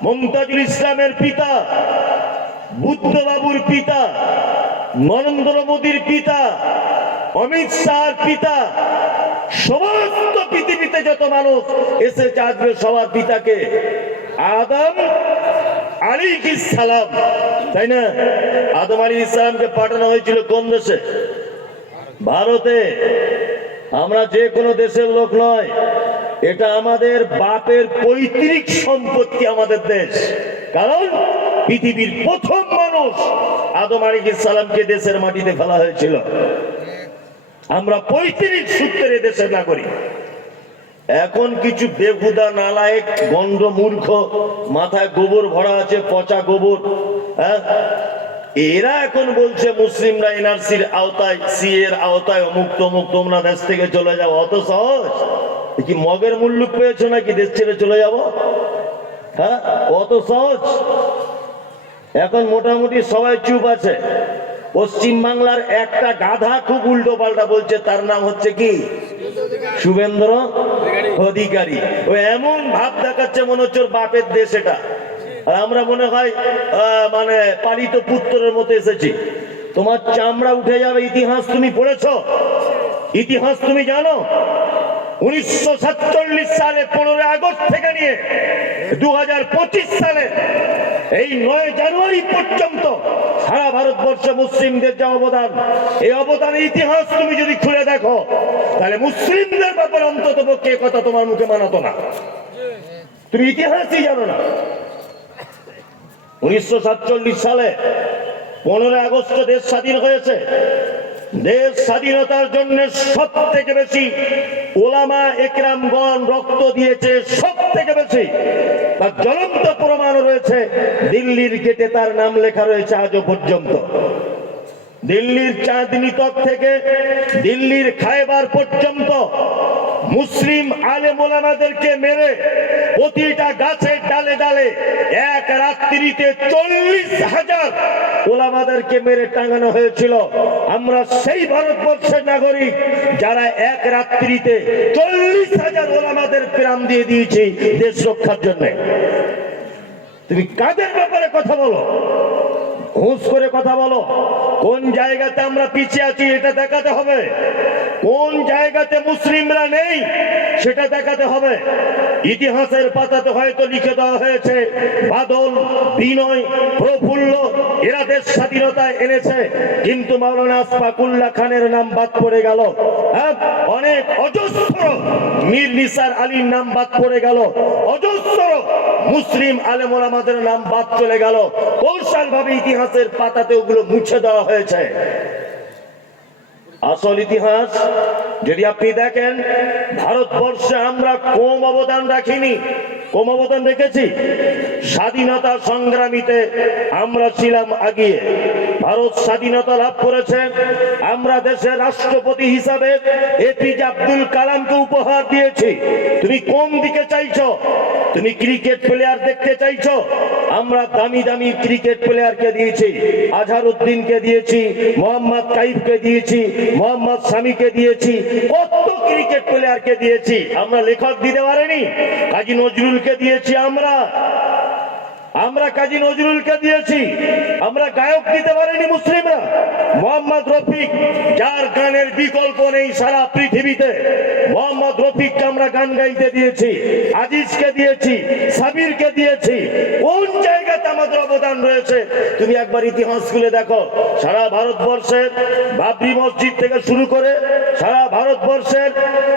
মমতাজুল ইসলামের পিতা, বুদ্ধবাবুর পিতা, নরেন্দ্র মোদীর পিতা, অমিত শাহর পিতা, সমস্ত পৃথিবীতে যত মানুষ এসেছে আসবে সবার পিতাকে আদম আলাইহিস সালাম, তাই না? আদম আলাইহিস সালামকে পাঠানো হয়েছিল কোন দেশে? ভারতে। আমরা যে কোনো দেশের লোক নয়, এটা আমাদের বাপের পৈতৃক সম্পত্তি, আমাদের দেশ। কারণ পৃথিবীর প্রথম মানুষ আদম আলাইহিস সালামকে দেশের মাটিতে ফেলা হয়েছিল। আমরা পৈতৃক সূত্রে দেশের নাগরিক। এখন কিছু বেহুদা নালায়েক গন্ড মূর্খ, মাথায় গোবর ভরা আছে, পচা গোবর, হ্যাঁ, এরা এখন বলছে মুসলিমরা এনআরসির আওতায়, সি এর আওতায় অমুক তমুক, তোমরা দেশ থেকে চলে যাও। অত সহজ কি? মগের মুল্লুক পেয়েছো নাকি দেশ ছেড়ে চলে যাব? হ্যাঁ, অত সহজ? এখন মোটামুটি সবাই চুপ আছে। পশ্চিম বাংলার একটা গাধা খুব উল্টো পাল্টা বলছে, তার নাম হচ্ছে কি? শুভেন্দ্র অধিকারী। ও এমন ভাব দেখাচ্ছে মনে হচ্ছে ওর বাপের দেশ এটা, আর আমরা মনে হয় মানে পালিত পুত্রের মতো এসেছি। তোমার চামড়া উঠে যাবে। ইতিহাস তুমি পড়েছো? ইতিহাস তুমি জানো? 1947 সালে 15 আগস্ট থেকে নিয়ে 2025 সালে এই 9 জানুয়ারি পর্যন্ত সারা ভারতবর্ষে মুসলিমদের যে অবদান, এই অবদানের ইতিহাস তুমি যদি খুলে দেখো, তাহলে মুসলিমদের ব্যাপারে অন্তত পক্ষে কথা তোমার মুখে মানাতো না। তুমি ইতিহাসই জানো না। 1947 সালে 15 আগস্ট দেশ স্বাধীন হয়েছে। দেশ স্বাধীনতার জন্য সব থেকে বেশি ওলামা একরামগণ রক্ত দিয়েছে, সব থেকে বেশি। তার জ্বলন্ত প্রমাণ রয়েছে, দিল্লির গেটে তার নাম লেখা রয়েছে আজও পর্যন্ত। দিল্লির চাঁদনি তক থেকে দিল্লির খায়বার পর্যন্ত মুসলিম আলেম ওলামাদেরকে মেরে প্রতিটা গাছের ডালে ডালে এক রাত্রিতে 40,000 ওলামাদেরকে মেরে টাঙানো হয়েছিল। আমরা সেই ভারতবর্ষের নাগরিক যারা এক রাত্রিতে 40,000 ওলামাদের প্রাণ দিয়ে দিয়েছি দেশ রক্ষার জন্য। তুমি কাদের ব্যাপারে কথা বলো? হুঁশ করে কথা বলো। কোন জায়গাতে আমরা পিছিয়ে আছি এটা দেখাতে হবে, কোন জায়গাতে মুসলিমরা নেই সেটা দেখাতে হবে। ইতিহাসের পাতাতে হয়তো লিখে দেওয়া হয়েছে বাদল, বিনয়, প্রফুল্ল এরা দেশ স্বাধীনতা এনেছে, কিন্তু মাওলানা আশফাকুল্লাহ খানের নাম বাদ পড়ে গেল। অনেক অজস্র মীর নিসার আলীর নাম বাদ পড়ে গেল, অজস্র মুসলিম আলেম ওলামাদের নাম বাদ চলে গেল। কৌশলভাবে ইতিহাসের পাতাতে ওগুলো মুছে দেওয়া হয়েছে। আসল ইতিহাস যদি আপনি দেখেন, ভারতবর্ষে আমরা কম অবদান রাখিনি, কম অবদান রেখেছি। স্বাধীনতা সংগ্রামীতে আমরা ছিলাম আগিয়ে। ভারত স্বাধীনতা লাভ করেছে, আমরা দেশের রাষ্ট্রপতি হিসাবে এপিজে আব্দুল কালামকে উপহার দিয়েছি। তুমি কোন দিকে চাইছো? তুমি ক্রিকেট প্লেয়ার দেখতে চাইছো? আমরা দামি দামি ক্রিকেট প্লেয়ারকে দিয়েছি, আজহারউদ্দিনকে দিয়েছি, মোহাম্মদ কাইফকে দিয়েছি, মোহাম্মদ শামিকে দিয়েছি, কত ক্রিকেট প্লেয়ারকে দিয়েছি। আমরা লেখক দিতে পারিনি? কাজী নজরুলকে দিয়েছি, আমরা কাজী নজরুলকে দিয়েছি। আমরা গায়ক দিতে পারিনি মুসলিমরা? মোহাম্মদ রফিক, যার গানের বিকল্প নেই সারা পৃথিবীতে, মোহাম্মদ রফিককে আমরা গান গাইতে দিয়েছি, আজিজকে দিয়েছি, সাবিরকে দিয়েছি। কোন জায়গাতে আমাদের অবদান রয়েছে তুমি একবার ইতিহাস খুলে দেখো। সারা ভারতবর্ষের বাবরি মসজিদ থেকে শুরু করে সারা ভারতবর্ষের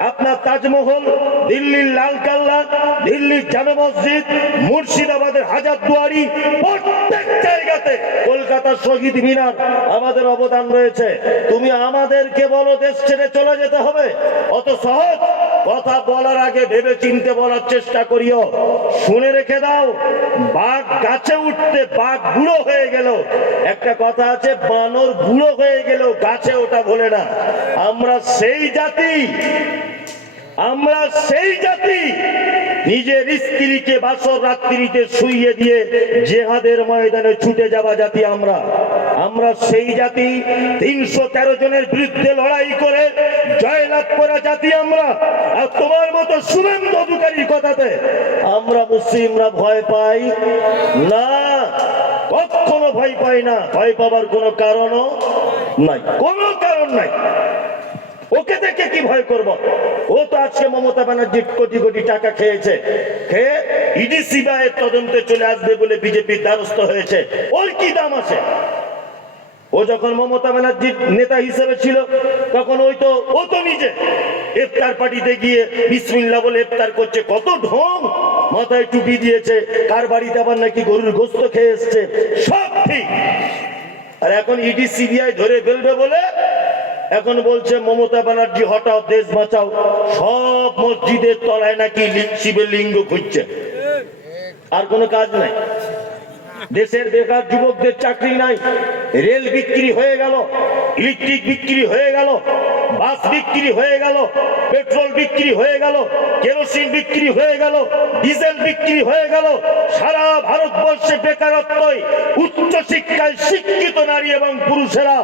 আপনার তাজমহল, দিল্লির লালকেল্লা, দিল্লির জামে মসজিদ, মুর্শিদাবাদের হাজারদুয়ারি, প্রত্যেক জায়গাতে, কলকাতার শহীদ মিনার আমাদের অবদান রয়েছে। তুমি আমাদেরকে বলো দেশ ছেড়ে চলে যেতে হবে? অত সহজ? কথা বলার আগে ভেবে চিনতে বলার চেষ্টা করিও। শুনে রেখে দাও, বাঘ গাছে উঠতে বাঘ বুড়ো হয়ে গেল, একটা কথা আছে, বানর বুড়ো হয়ে গেল গাছে ওটা বলে না। আমরা সেই জাতি, আমরা সেই জাতি নিজের স্ত্রীকে বাসর রাত্রিতে শুইয়ে দিয়ে জেহাদের ময়দানে ছুটে যাওয়া জাতি আমরা। আমরা সেই জাতি 313 জনের বিরুদ্ধে লড়াই করে জয়লাভ করা জাতি আমরা। আর তোমার মতো শুভেন্দু অধিকারীর কথাতে আমরা মুসলিমরা ভয় পাই না, কখনো ভয় পাই না। ভয় পাবার কোনো কারণও নাই, কোনো কারণ নাই। ওকে দেখে কি ভয় করব? ও তো আজকে মমতা ব্যানার্জি কোটি কোটি টাকা খেয়েছে, খেয়ে ইডি সিবিআই তদন্তে চলে আসবে বলে বিজেপির দ্বারস্থ হয়েছে। ওর কি দাম আছে? ও যখন মমতা ব্যানার্জির নেতা হিসেবে ছিল তখন ও তো নিজে ইফতার পার্টিতে গিয়ে বিসমিল্লাহ বলে ইফতার করছে। কত ঢং, মাথায় টুপি দিয়েছে, কার বাড়িতে আবার নাকি গরুর গোশত খেয়ে এসছে, সব ঠিক। আর এখন ইডি সিবিআই ধরে ফেলবে বলে এখন বলছে মমতা ব্যানার্জি হটাও, দেশ বাঁচাও। সব মসজিদের তলায় নাকি শিবের লিঙ্গ খুঁজছে, আর কোনো কাজ নাই। দেশের বেকার যুবকদের চাকরি নাই, রেল বিক্রি হয়ে গেল, ইলেকট্রিক বিক্রি হয়ে গেল, বাস বিক্রি হয়ে গেল, পেট্রোল বিক্রি হয়ে গেল, কেরোসিন বিক্রি হয়ে গেল, ডিজেল বিক্রি হয়ে গেল। সারা ভারতবর্ষে বেকারত্বই, উচ্চ শিক্ষায় শিক্ষিত নারী এবং পুরুষেরা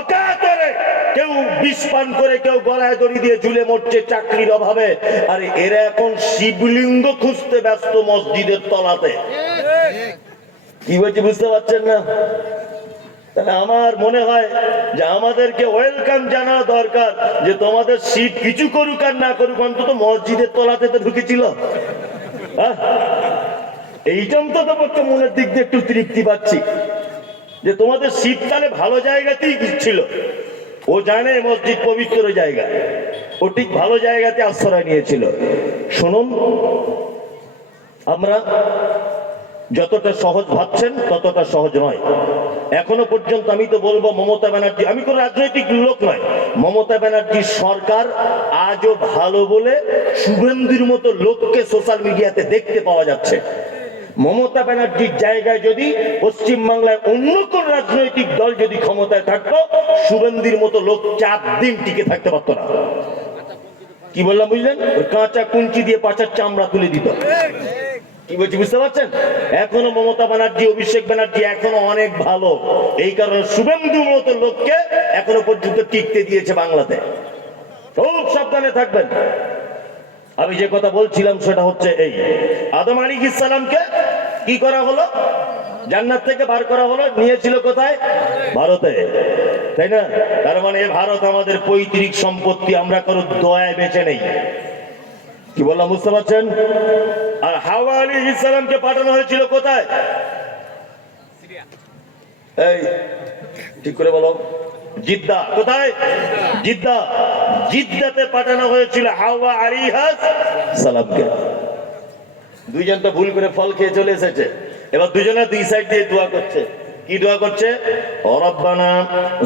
অকাতরে কেউ বিষ পান করে, কেউ গলায় দড়ি দিয়ে ঝুলে মরছে চাকরির অভাবে। আর এরা এখন শিবলিঙ্গ খুঁজতে ব্যস্ত মসজিদের তলাতে। কি বলছি বুঝতে পারছেন না? তাহলে আমার মনে হয় যে আমাদেরকে ওয়েলকাম জানা দরকার, যে তোমাদের শিব কিছু করুক আর না করুক, অন্তত মসজিদের তলাতে তো ঢুকেছিল। এইটা অন্তত পক্ষে মনের দিক দিয়ে একটু তৃপ্তি পাচ্ছি যে তোমাদের শিব তাহলে ভালো জায়গাতেই ছিল। ও জানে মসজিদ পবিত্র জায়গা, ও ঠিক ভালো জায়গাতে আশ্রয় নিয়েছিল। শুনুন, আমরা যতটা সহজ ভাবছেন ততটা সহজ নয়। এখনো পর্যন্ত আমি তো বলবো মমতা ব্যানার্জি, আমি কোন রাজনৈতিক লোক নয়, মমতা ব্যানার্জির সরকার আজও ভালো বলে শুভেন্দুর মতো লোককে সোশ্যাল মিডিয়াতে দেখতে পাওয়া যাচ্ছে। মমতা ব্যানার্জির জায়গায় যদি পশ্চিম বাংলায় অন্য কোন রাজনৈতিক দল যদি ক্ষমতায় থাকতো, শুভেন্দুর মতো লোক 4 দিন টিকে থাকতে পারতো না। কি বললাম বুঝলেন? কাঁচা কুঞ্চি দিয়ে পাচার চামড়া তুলে দিত। কি বলছি বুঝতে পারছেন? এখনো মমতা ব্যানার্জি, অভিষেক ব্যানার্জি এখনো অনেক ভালো, এই কারণে শুভেন্দুর মতো লোককে এখনো পর্যন্ত টিকতে দিয়েছে বাংলাতে। খুব সাবধানে থাকবেন। আমি যে কথা বলছিলাম সেটা হচ্ছে এই, আদম আলাইহিস সালামকে কি করা হলো? জান্নাত থেকে বার করা হলো, নিয়েছিল কোথায়? ভারতে, তাই না? তার মানে ভারত আমাদের পৈতৃক সম্পত্তি, আমরা কারো দয়ায় বেঁচে নেই। কি বললাম বুঝতে পারছেন? আর হাওয়া আলাইহিস সালামকে পাঠানো হয়েছিল কোথায়? এই ঠিক করে বলো। জিদ্দা। কোথায়? জিদ্দা। জিদ্দাতে পাঠানো হয়েছিল হাওয়া আলাইহিস সালামকে। দুইজন তো ভুল করে ফল খেয়ে চলে এসেছে, এবার দুজনে দুই সাইড দিয়ে দোয়া করছে। কি দোয়া করছে? রব্বানা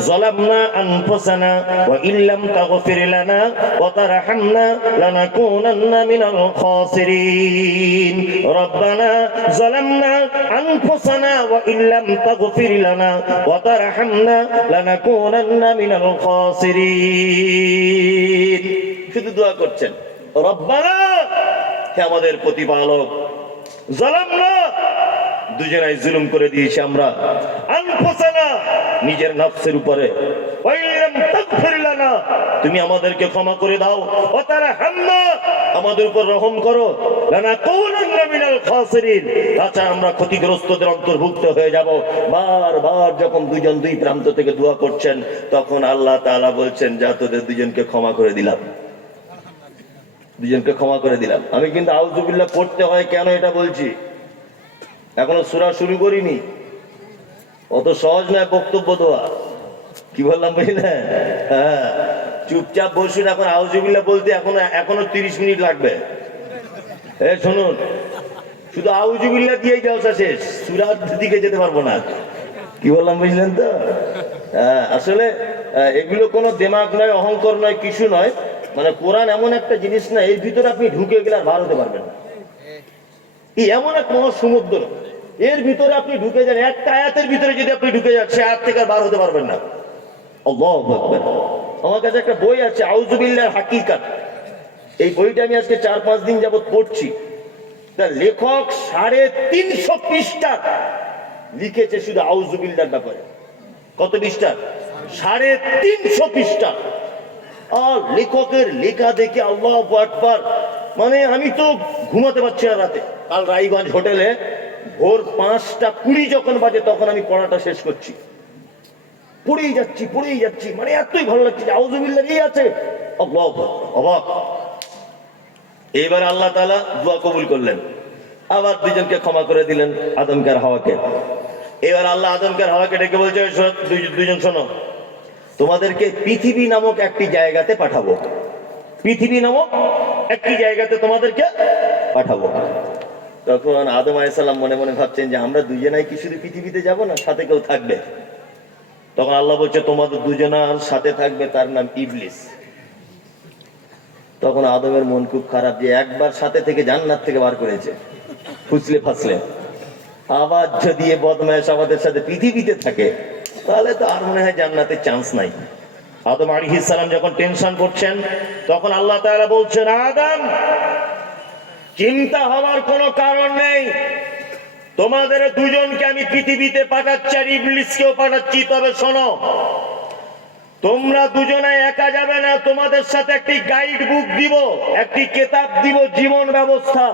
যালামনা আনফুসানা ওয়া ইল্লাম তাগফির লানা ওয়া তারহামনা লানাকুনান্না মিনাল খাসিরিন। রব্বানা যালামনা আনফুসানা ওয়া ইল্লাম তাগফির লানা ওয়া তারহামনা লানাকুনান্না মিনাল খাসিরিন। শুধু দোয়া করছেন, রব্বানা, হে আমাদের প্রতিপালক, যালামনা, দুজনাই জুলুম করে দিয়েছি আমরা, আনফুসানা, নিজের নফসের উপরে, ওয়া ইল্লাম তাগফির লানা, তুমি আমাদেরকে ক্ষমা করে দাও, ওয়া তারহামনা, আমাদের উপর রহম করো, লানাকুনান্না মিনাল খাসিরিন, আচ্ছা আমরা ক্ষতিগ্রস্তদের অন্তর্ভুক্ত হয়ে যাব। বারবার যখন দুজন দুই প্রান্ত থেকে দোয়া করছেন, তখন আল্লাহ তাআলা বলছেন, যা তোদের দুজনকে ক্ষমা করে দিলাম, দুজনকে ক্ষমা করে দিলাম। আমি কিন্তু আউযুবিল্লাহ পড়তে হয় কেন এটা বলছি, এখনো সূরা শুরু করিনি, অত সহজ নয় বক্তব্য দেওয়া। কি বললাম বুঝলেন? হ্যাঁ, চুপচাপ বসুন, এখন আউযুবিল্লাহ বলতে এখনো 30 মিনিট লাগবে। শুনুন, শুধু আউযুবিল্লাহ দিয়েই জলসা শেষ, সূরার দিকে যেতে পারবো না। কি বললাম বুঝলেন তো? আসলে এগুলো কোনো দেমাগ নয়, অহংকার নয়, কিছু নয়। মানে কোরআন এমন একটা জিনিস না, এর ভিতরে আপনি ঢুকে গেলে আর বার হতে পারবেন না। এমন এক মহাসমুদ্র, এর ভিতরে আপনি ঢুকে যান, একটা আয়াতের ভিতরে যদি আপনি ঢুকে যান, সে আয়াত থেকে আর বার হতে পারবেন না। আল্লাহু আকবার। আমার কাছে একটা বই আছে, আউযুবিল্লাহর হাকিকাত। এই বইটা আমি আজকে 4-5 দিন যাবত পড়ছি। তার লেখক 350 পৃষ্ঠা লিখেছে শুধু আউযুবিল্লাহর ব্যাপারে। কত পৃষ্ঠা? 350 পৃষ্ঠা। আর লেখকের লেখা দেখে আল্লাহু আকবার, মানে আমি তো ঘুমাতে পারছি না রাতে। কাল রায়গঞ্জ হোটেলে ভোর 5:20 যখন বাজে তখন আমি পড়াটা শেষ করছি, পড়েই যাচ্ছি, মানে এতই ভালো লাগছে যে আউযুবিল্লাহ এই আছে। আল্লাহু অবাক। এবার আল্লাহ তাআলা দোয়া কবুল করলেন, আবার দুজনকে ক্ষমা করে দিলেন, আদমকে আর হাওয়াকে। এবার আল্লাহ আদমকে আর হাওয়াকে ডেকে বলছে, দুজন শোনো, তোমাদেরকে পৃথিবী নামক একটি জায়গাতে পাঠাবো, পৃথিবী নামক একটি জায়গাতে তোমাদেরকে পাঠাবো। তখন আদম আলাইহিস সালাম মনে মনে ভাবছেন যে আমরা দুজনাই কি শুধু পৃথিবীতে যাব না, সাথে কেউ থাকবে? তখন আল্লাহ বলছে তোমাদের দুজনার সাথে থাকবে, তার নাম ইবলিস। তখন আদমের মন খুব খারাপ যে একবার সাথে থেকে জান্নাত থেকে বার করেছে, ফুসলে ফাসলে, আবার যদি এ বদমায়েশ আমাদের সাথে পৃথিবীতে থাকে তাহলে তো আর মনে হয় জান্নাতের চান্স নাই। আদম আলাইহিস সালাম যখন টেনশন করছেন তখন আল্লাহ তাআলা বলছেন, আদম চিন্তা হওয়ার কোনো কারণ নেই, তোমাদের দুজনকে আমি পৃথিবীতে পাঠাচ্ছি আর ইবলিসকেও পাঠাচ্ছি। তবে শোনো, তোমরা দুজনে একা যাবে না, তোমাদের সাথে একটি গাইড বুক দিব, একটি কিতাব দিব, জীবন ব্যবস্থা।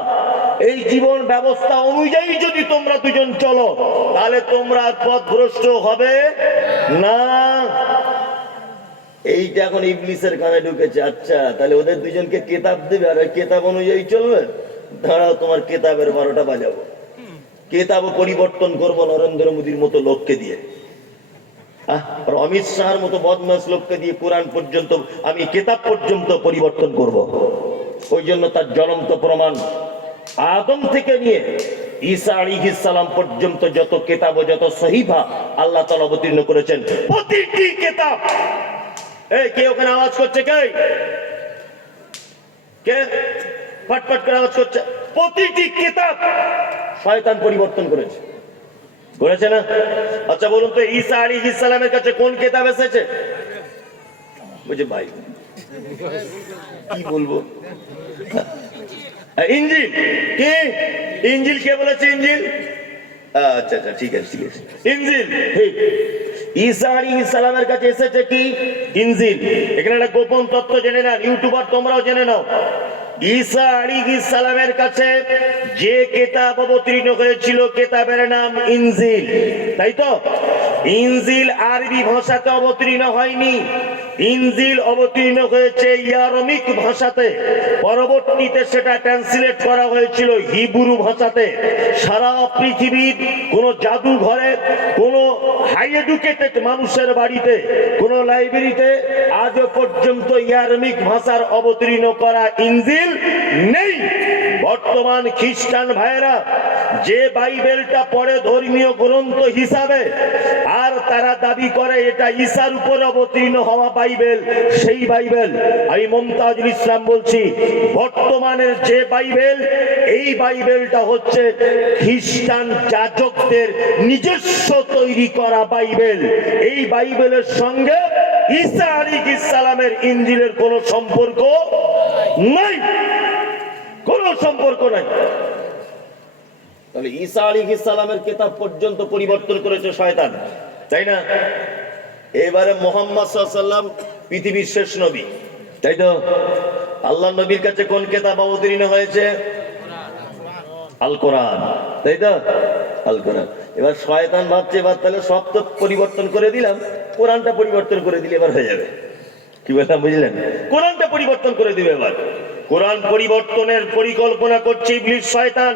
এই জীবন ব্যবস্থা অনুযায়ী যদি তোমরা দুজন চলো তাহলে তোমরা পথভ্রষ্ট হবে না। এইটা এখন ইবলিসের কানে ঢুকেছে। আচ্ছা, তাহলে ওদের দুজনকে কিতাব দিবে আর ওই কিতাব অনুযায়ী চলবে? দাঁড়াও, তোমার কিতাবের 12টা বাজাবো, কিতাবও পরিবর্তন করবো নরেন্দ্র মোদীর মতো লোককে দিয়ে, আর অমিত শাহর মতো বদমাস লোককে দিয়ে কোরআন পর্যন্ত, আমি কিতাব পর্যন্ত পরিবর্তন করব। ওই জন্য তার জ্বলন্ত প্রমাণ, আদম থেকে নিয়ে ঈসা আলাইহিস সালাম পর্যন্ত যত কিতাব ও যত সহিফা আল্লাহ তাআলা অবতীর্ণ করেছেন, প্রতিটি কিতাব, এই কে ওখানে আওয়াজ করছে? কে ফটফট করে আওয়াজ করছে? প্রতিটি কিতাব শয়তান পরিবর্তন করেছে না? আচ্ছা বলুন তো, ঈসা আলাইহিস সালামের কাছে কোন কিতাব এসেছে? বুঝে ভাই কি বলবো, ইনজিল। কে ইনজিল? কে বলেছে ইনজিল? আচ্ছা ঠিক আছে, ইনজিল ঠিক। ঈসা আলাইহিস সালামের কাছে এসেছে কি? ইনজিল। এখানে একটা গোপন তথ্য জেনে নাও, ইউটিউবার তোমরাও জেনে নাও। ঈসা আলাইহিস সালামের কাছে যে কিতাব অবতীর্ণ হয়েছিল কিতাবের নাম ইনজিল, তাই তো? ইনজিল আরবি ভাষাতে অবতীর্ণ হয়নি, ইনজিল অবতীর্ণ হয়েছে আরামিক ভাষাতে। পরবর্তীতে সেটা ট্রান্সলেট করা হয়েছিল হিব্রু ভাষাতে। সারা পৃথিবীর কোন জাদুঘরে, কোন হাই এডুকেটেড মানুষের বাড়িতে, কোন লাইব্রেরিতে আজও পর্যন্ত আরামিক ভাষার অবতীর্ণ করা ইনজিল নেই। বর্তমান খ্রিস্টান ভাইরা যে বাইবেলটা পড়ে ধর্মীয় গ্রন্থ হিসাবে, আর তারা দাবি করে এটা ঈসার উপর অবতীর্ণ হওয়া বাইবেল, সেই বাইবেল। আমি মুমতাজুল ইসলাম বলছি, বর্তমানের যে বাইবেল, এই বাইবেলটা হচ্ছে খ্রিস্টান যাজকদের নিজস্ব তৈরি করা বাইবেল। এই বাইবেলের সঙ্গে ঈসা আলাইহিস সালামের ইনজিলের কোনো সম্পর্ক নাই, কোনো সম্পর্ক নাই। তাহলে ঈসা আলাইহিস সালামের কিতাব পর্যন্ত পরিবর্তন করেছে শয়তান, তাই না? এবারে মুহাম্মদ সাল্লাল্লাহু আলাইহি ওয়াসাল্লাম পৃথিবীর শেষ নবী, তাই তো? আল্লাহর নবীর কাছে কোন কিতাব অবতীর্ণ হয়েছে? আল কোরআন, তাই তো? আল কোরআন। এবার শয়তান ভাবছে এবার তাহলে সব তো পরিবর্তন করে দিলাম, কোরআনটা পরিবর্তন করে দিলে এবার হয়ে যাবে। কি বললাম বুঝলেন? কোরআনটা পরিবর্তন করে দিবে এবার। কোরআন পরিবর্তনের পরিকল্পনা করছে ইবলিস শয়তান।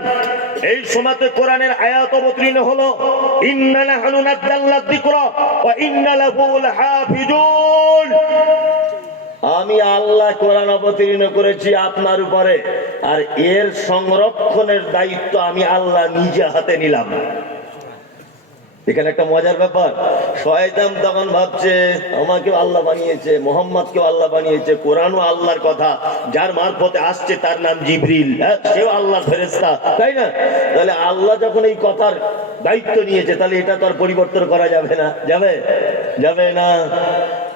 এই সময়তে কোরআনের আয়াত অবতীর্ণ হলো, ইন্না নাহনু নাযালনা যিকরা ওয়া ইন্না লাহু লাহাফিজুন। আমি আল্লাহ কোরআন অবতীর্ণ করেছি আপনার উপরে, আর এর সংরক্ষণের দায়িত্ব আমি আল্লাহ নিজে হাতে নিলাম। এখানে একটা মজার ব্যাপার, শয়তান তখন ভাবছে আমাকেও আল্লাহ বানিয়েছে, মোহাম্মদকেও আল্লাহ বানিয়েছে, কোরআনও আল্লাহর কথা, যার মারফতে আসছে তার নাম জিবরিল, সেও আল্লাহর ফেরেশতা, তাই না? তাহলে আল্লাহ যখন এই কথার দায়িত্ব নিয়েছে তাহলে এটা তো আর পরিবর্তন করা যাবে না, যাবে না।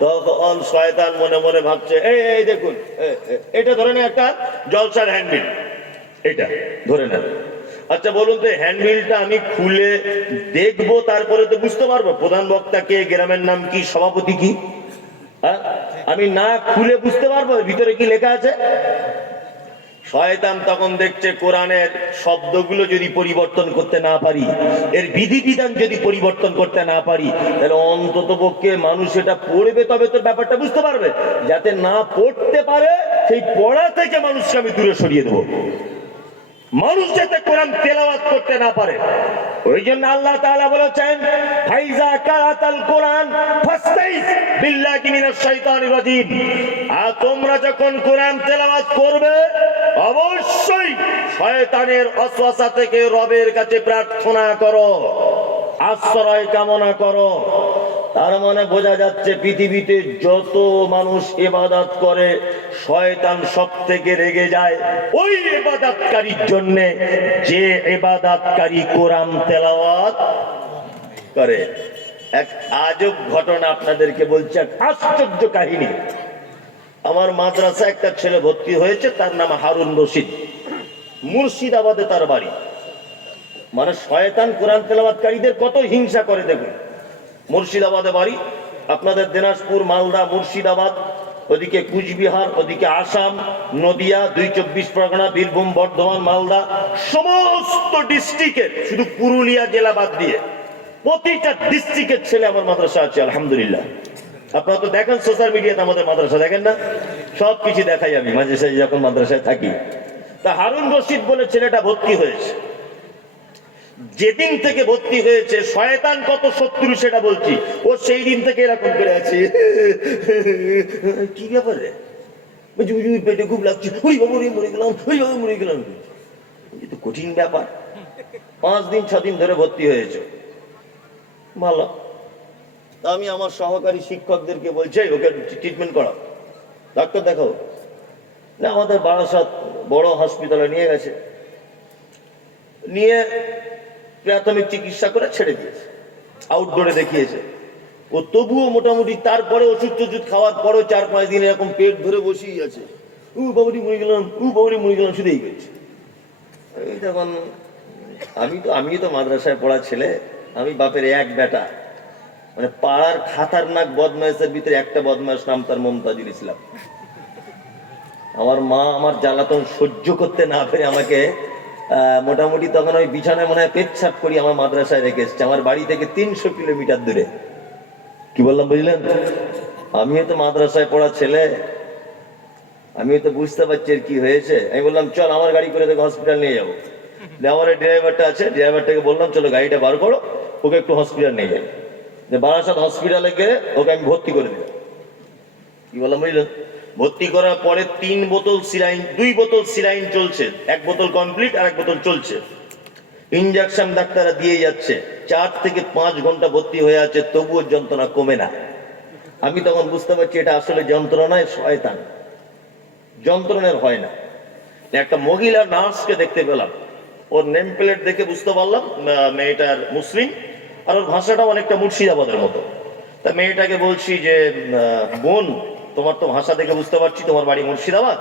তখন শয়তান মনে মনে ভাবছে, এই দেখুন, এটা ধরে না একটা জলসার হ্যান্ডবিল, এটা ধরে না। আচ্ছা বলুন তো, হ্যান্ডবিলটা আমি খুলে দেখবো তারপরে তো বুঝতে পারবো প্রধান বক্তা কে, গ্রামের নাম কি, সভাপতি কি? হ্যাঁ, আমি না খুলে বুঝতে পারবো ভিতরে কি লেখা আছে? শয়তান তখন দেখছে কোরআনের শব্দগুলো যদি পরিবর্তন করতে না পারি, এর বিধিবিধান যদি পরিবর্তন করতে না পারি, তাহলে অন্তত পক্ষে মানুষ এটা পড়বে, তবে তো ব্যাপারটা বুঝতে পারবে। যাতে না পড়তে পারে সেই পড়া থেকে মানুষকে আমি দূরে সরিয়ে দেবো, মানুষ যাতে কোরআন তেলাওয়াত করতে না পারে। ওই জন্য আল্লাহ তাআলা বলেছেন, ফাইজা কারাতাল কোরআন ফাস্তাইজ বিল্লাহি মিনাশ শাইতানির রাজিম। আর তোমরা যখন কোরআন তেলাওয়াত করবে, অবশ্যই শয়তানের ওয়াসওয়াসা থেকে রবের কাছে প্রার্থনা করো, আশ্রয় কামনা করো। তার মানে বোঝা যাচ্ছে পৃথিবীতে যত মানুষ ইবাদত করে, শয়তান সব থেকে রেগে যায় ওই ইবাদতকারীর জন্য যে ইবাদতকারী কোরআন তেলাওয়াত করে। এক আজব ঘটনা আপনাদেরকে বলছি, এক আশ্চর্য কাহিনী। আমার মাদ্রাসা একটা ছেলে ভর্তি হয়েছে, তার নাম হারুন রশিদ, মুর্শিদাবাদে তার বাড়ি। মানে শয়তান কোরআন তেলাওয়াতকারীদের কত হিংসা করে দেখুন। মুর্শিদাবাদে বাড়ি, আপনাদের দিনাজপুর, মালদা, মুর্শিদাবাদ, ওদিকে কুচবিহার, ওদিকে আসাম, নদিয়া, 2 চব্বিশ পরগনা, বীরভূম, বর্ধমান, মালদা, সমস্ত ডিস্ট্রিক্টের, শুধু পুরুলিয়া জেলা বাদ দিয়ে প্রতিটা ডিস্ট্রিক্টের ছেলে আমার মাদ্রাসা আছে আলহামদুলিল্লাহ। আপনারা তো দেখেন সোশ্যাল মিডিয়াতে আমাদের মাদ্রাসা, দেখেন না? সব কিছু দেখাই আমি মাঝে সাঝে যখন মাদ্রাসায় থাকি। তা হারুন রশিদ বলে ছেলেটা ভর্তি হয়েছে। যেদিন থেকে ভর্তি হয়েছে শয়তান কত শত্রু সেটা বলছি, ও সেই দিন থেকে এরকম করে আছে। কি ব্যাপারে? পেটে খুব লাগছে, ওই বাবু মরে গেলাম, ওই বাবু মরে গেলাম। তো কঠিন ব্যাপার। 5 দিন 6 দিন ধরে ভর্তি হয়েছে, ভালো। আমি আমার সহকারী শিক্ষকদেরকে বলছি, ওকে ট্রিটমেন্ট করা, ডাক্তার দেখাও। না, আমাদের বারাসাত বড় হসপিটালে নিয়ে গেছে, নিয়ে প্রাথমিক চিকিৎসা করে ছেড়ে দিয়েছে, আউটডোরে দেখিয়েছে। ও তবুও মোটামুটি, তারপরে ওষুধ টষুধ খাওয়ার পরেও 4-5 দিন এরকম পেট ধরে বসেই আছে। বাবুরি মরে গেলাম, বাবুরি মরে গেলাম, শুধুই করছে। এই তখন আমি তো মাদ্রাসায় পড়া ছেলে, আমি বাপের এক বেটা, মানে পাড়ার খাতারনাক বদমাইশের ভিতরে একটা বদমাইশ, নাম তার মমতাজুল ইসলাম। আমার মা আমার জ্বালাতন সহ্য করতে না পেরে আমাকে মোটামুটি তখন ওই বিছানায় মনে হয় পেচ্ছাপ করি আমার মাদ্রাসায় রেখে এসছে, আমার বাড়ি থেকে 300 কিলোমিটার দূরে। কি বললাম বুঝলেন? আমিও তো মাদ্রাসায় পড়া ছেলে, আমিও তো বুঝতে পারছি এর কি হয়েছে। আমি বললাম চল আমার গাড়ি করে তোকে হসপিটাল নিয়ে যাবো। আমার ড্রাইভারটা আছে, ড্রাইভারটাকে বললাম চলো গাড়িটা বার করো, ওকে একটু হসপিটাল নিয়ে যাই। বারাসাত হসপিটালে গিয়ে ওকে আমি ভর্তি করে দিলাম। কি বললাম বুঝলেন? ভর্তি করার পরে 2 বোতল সিরাইন চলছে, 1 বোতল কমপ্লিট আর 1 বোতল চলছে। ইনজেকশন ডাক্তাররা দিয়ে যাচ্ছে, 4 থেকে 5 ঘন্টা ভর্তি হয়ে আছে, তবুও যন্ত্রণা কমে না। আমি তখন বুঝতে পারছি এটা আসলে যন্ত্রণায় শয়তান, যন্ত্রণার হয় না। একটা মহিলা নার্সকে দেখতে পেলাম, ওর নেম প্লেট দেখে বুঝতে পারলাম মেয়েটার মুসলিম, আর ওর ভাষাটা অনেকটা মুর্শিদাবাদের মতো। তা মেয়েটাকে বলছি যে বোন, তোমার তো ভাষা দেখে বুঝতে পারছি তোমার বাড়ি মুর্শিদাবাদ,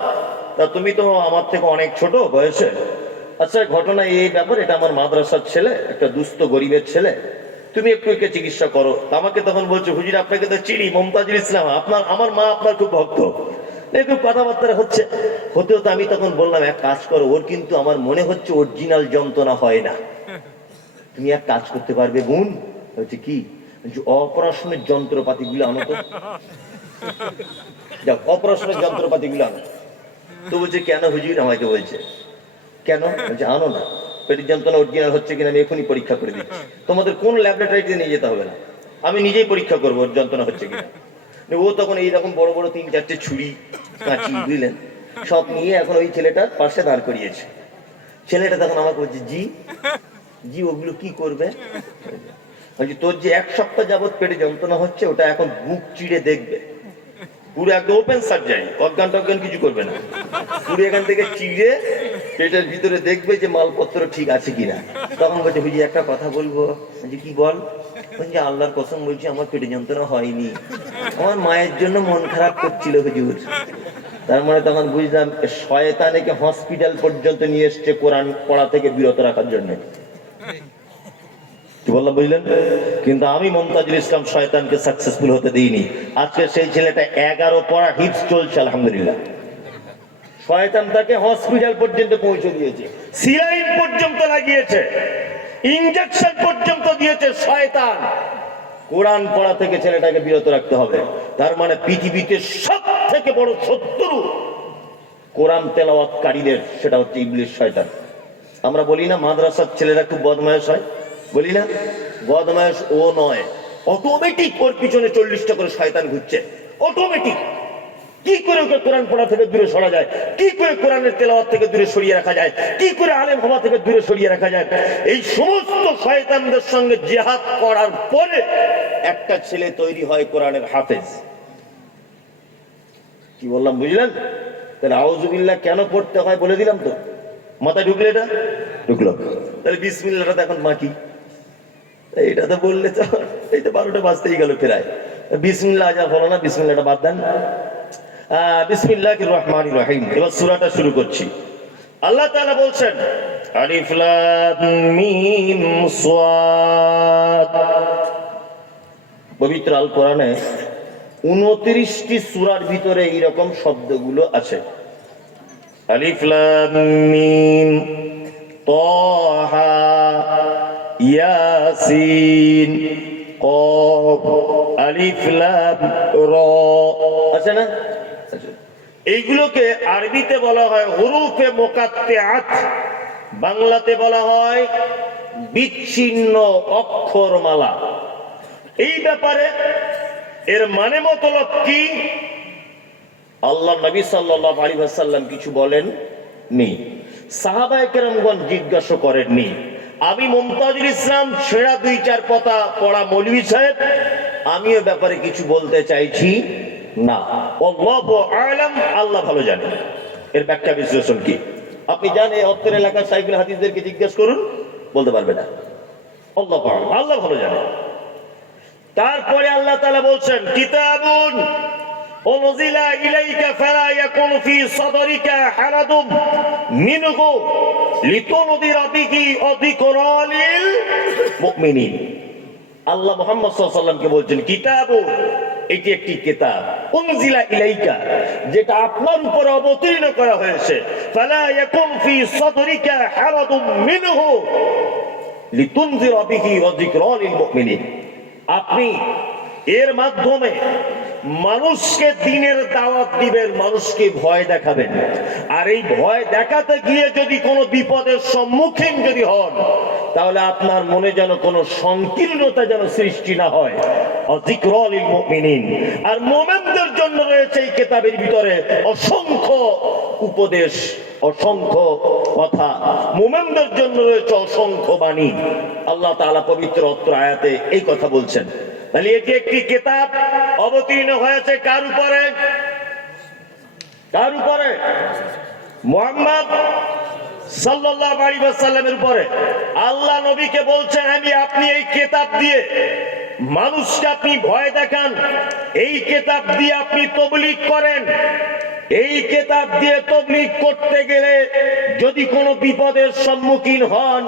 তা তুমি তো আমার থেকে অনেক ছোট বয়সে। আচ্ছা ঘটনা এই ব্যাপার, এটা আমার মাদ্রাসার ছেলে, একটা দুস্থ গরিবের ছেলে, তুমি একটু একে চিকিৎসা করো। আমাকে তখন বলছে হুজুর আপনাকে তো চিনি, মমতাজুল ইসলাম, আমার মা আপনার খুব ভক্ত। একটু কথাবার্তা হতেও তো আমি তখন বললাম এক কাজ করো, ওর কিন্তু আমার মনে হচ্ছে অরিজিনাল যন্ত্রণা হয় না, তুমি এক কাজ করতে পারবে বোন? হচ্ছে কি, অপারেশনের যন্ত্রপাতি গুলো আনো তো। যাও অপারেশনের যন্ত্রপাতি গুলো আনো। তো বলছে কেন হুজুর? আমাকে বলছে কেন? বলছে আনো না, পেটের যন্ত্রণা অরিজিনাল হচ্ছে কিনা আমি এখনই পরীক্ষা করে দিচ্ছি, তোমাদের কোন ল্যাবরেটরিতে নিয়ে যেতে হবে না, আমি নিজেই পরীক্ষা করবো ওর যন্ত্রণা হচ্ছে কিনা। ও তখন এইরকম বড় বড় 3-4টে ছুরি, কাঁচি, বুঝলেন, সব নিয়ে এখন ওই ছেলেটার পাশে দাঁড় করিয়েছে। ছেলেটা তখন আমাকে বলছে জি ওগুলো কি করবে? বলছি তোর যে 1 সপ্তাহ যাবৎ পেটে যন্ত্রণা হচ্ছে, ওটা এখন বুক চিড়ে দেখবে, পুরো একদম ওপেন সার্জারি, অজ্ঞান টজ্ঞান কিছু করবে না, পুরো এখান থেকে চিড়ে পেটের ভিতরে দেখবে যে মালপত্র ঠিক আছে কিনা। তখন বলছে হুজুর একটা কথা বলবো। বলছি কি বল? বলছি আল্লাহর কসম বলছি আমার পেটে যন্ত্রণা হয়নি, আমার মায়ের জন্য মন খারাপ করছিল হুজুর। তার মানে তখন বুঝলাম শয়তানকে হসপিটাল পর্যন্ত নিয়ে এসছে কোরআন পড়া থেকে বিরত রাখার জন্য। কি বললাম বুঝলেন? কিন্তু আমি মমতাজুল ইসলাম শয়তানকে সাকসেসফুল হতে দিইনি। আজকে সেই ছেলেটা 11 পড়া হিপস চলছে আলহামদুলিল্লাহ। শয়তান তাকে হসপিটাল পর্যন্ত পৌঁছে দিয়েছে, সিলাইন পর্যন্ত লাগিয়েছে, ইনজেকশন পর্যন্ত দিয়েছে শয়তান। কোরআন পড়া থেকে ছেলেটাকে বিরত রাখতে হবে। তার মানে পৃথিবীতে সব থেকে বড় শত্রু কোরআন তেলাওয়াতকারীদের, সেটা হচ্ছে ইবলিস শয়তান। আমরা বলি না মাদ্রাসার ছেলেরা খুব বদমায়েশ হয়, বলি না? বদমায়েশ ও নয়, অটোমেটিক ওর পিছনে 40টা করে শয়তান ঘুরছে, অটোমেটিক। কি করে ওকে কোরআন পড়া থেকে দূরে সরা যায়, কি করে কোরআনের তেলাওয়াত থেকে দূরে সরিয়ে রাখা যায়, কি করে আলেম হওয়া থেকে দূরে সরিয়ে রাখা যায়, এই সমস্ত শয়তানদের সঙ্গে জিহাদ করার পরে একটা ছেলে তৈরি হয় কোরআনের হাফেজ। কি বললাম বুঝলেন? তাহলে আউযুবিল্লাহ কেন পড়তে হয় বলে দিলাম তো, মাথায় ঢুকলে? এটা ঢুকলো। তাহলে বিসমিল্লাহটা এখন বাকি, এইটা তো বললে তো এই তো 12টা বাজতেই গেল প্রায়। বিসমিল্লাহ আজ আর হলো না, বিসমিল্লাহটা বাদ দেন। বিসমিল্লাহির রহমানির রহিম। এবার সূরাটা শুরু করছি। আল্লাহ তাআলা বলছেন আলিফ লাম মিম সাদ। পবিত্র আল কোরআনে 29টি সূরার ভিতরে এইরকম শব্দগুলো আছে। আলিফ লাম মিম তাহা ইয়াসিন কফ আলিফ লাম র, আছে না? এইগুলোকে আরবিতে বলা হয় হুরুফে মুকাত্তিআত, বাংলাতে বলা হয় বিচ্ছিন্ন অক্ষরমালা। এই ব্যাপারে এর মানে মতলব কি আল্লাহ নবী সাল্লাল্লাহু আলাইহি ওয়াসাল্লাম কিছু বলেন নি, সাহাবায়ে কেরামগণ জিজ্ঞাসা করেননি। আমি মুমতাজুল ইসলাম ছেঁড়া 2-4 পাতা পড়া মৌলভী সাহেব, আমিও ব্যাপারে কিছু বলতে চাইছি না। আল্লাহু আ'লাম, আল্লাহ ভালো জানেন এর ব্যাখ্যা বিশ্লেষণ কি। আপনি জানেন অত্তর এলাকার সাইকুল হাদিসদেরকে জিজ্ঞেস করুন, বলতে পারবে না। আল্লাহু আ'লাম, আল্লাহ ভালো জানেন। তারপরে আল্লাহ তাআলা বলছেন কিতাবুন উনজিলা ইলাইকা ফালা ইয়াকুন ফি সাদরিকা হারাদুম মিনহু লিতুনদিরা বিহি ওয়া যিকরা লিল মুমিনিন। আল্লাহ মুহাম্মদ সাল্লাল্লাহু আলাইহি ওয়াসাল্লামকে বলছেন কিতাবুন, এটি একটি কিতাব, উনজিলা ইলাইকা, যেটা আপনার উপর অবতীর্ণ করা হয়েছে, ফালা ইয়াকুন ফি সাদরিকা হারাদুম মিনহু লিতুনদিরা বিহি ওয়া যিকরা লিল মুমিনিন। আপনি এর মাধ্যমে মানুষকে দ্বীনের দাওয়াত দিবেন, মানুষকে ভয় দেখাবেন। আর এই ভয় দেখাতে গিয়ে যদি কোনো বিপদের সম্মুখীন যদি হন, তাহলে আপনার মনে যেন কোনো সংকীর্ণতা যেন সৃষ্টি না হয়। যিকরা লিল মুমিনিন, আর মুমিনদের জন্য রয়েছে এই কিতাবের ভিতরে অসংখ্য উপদেশ, অসংখ্য কথা, মুমিনদের জন্য রয়েছে অসংখ্য বাণী। আল্লাহ তাআলা পবিত্র অত্র আয়াতে এই কথা বলছেন। তাহলে এটি একটি কিতাব অবতীর্ণ হয়েছে কার উপরে? কার উপরে? মুহাম্মদ সাল্লাল্লাহু আলাইহি ওয়াসাল্লামের উপরে। আল্লাহ নবীকে বলছেন আপনি এই কিতাব দিয়ে মানুষকে আপনি ভয় দেখান, এই কিতাব দিয়ে আপনি তাবলীগ করেন। এই কিতাব দিয়ে তাবলীগ করতে গেলে যদি কোনো বিপদের সম্মুখীন হন,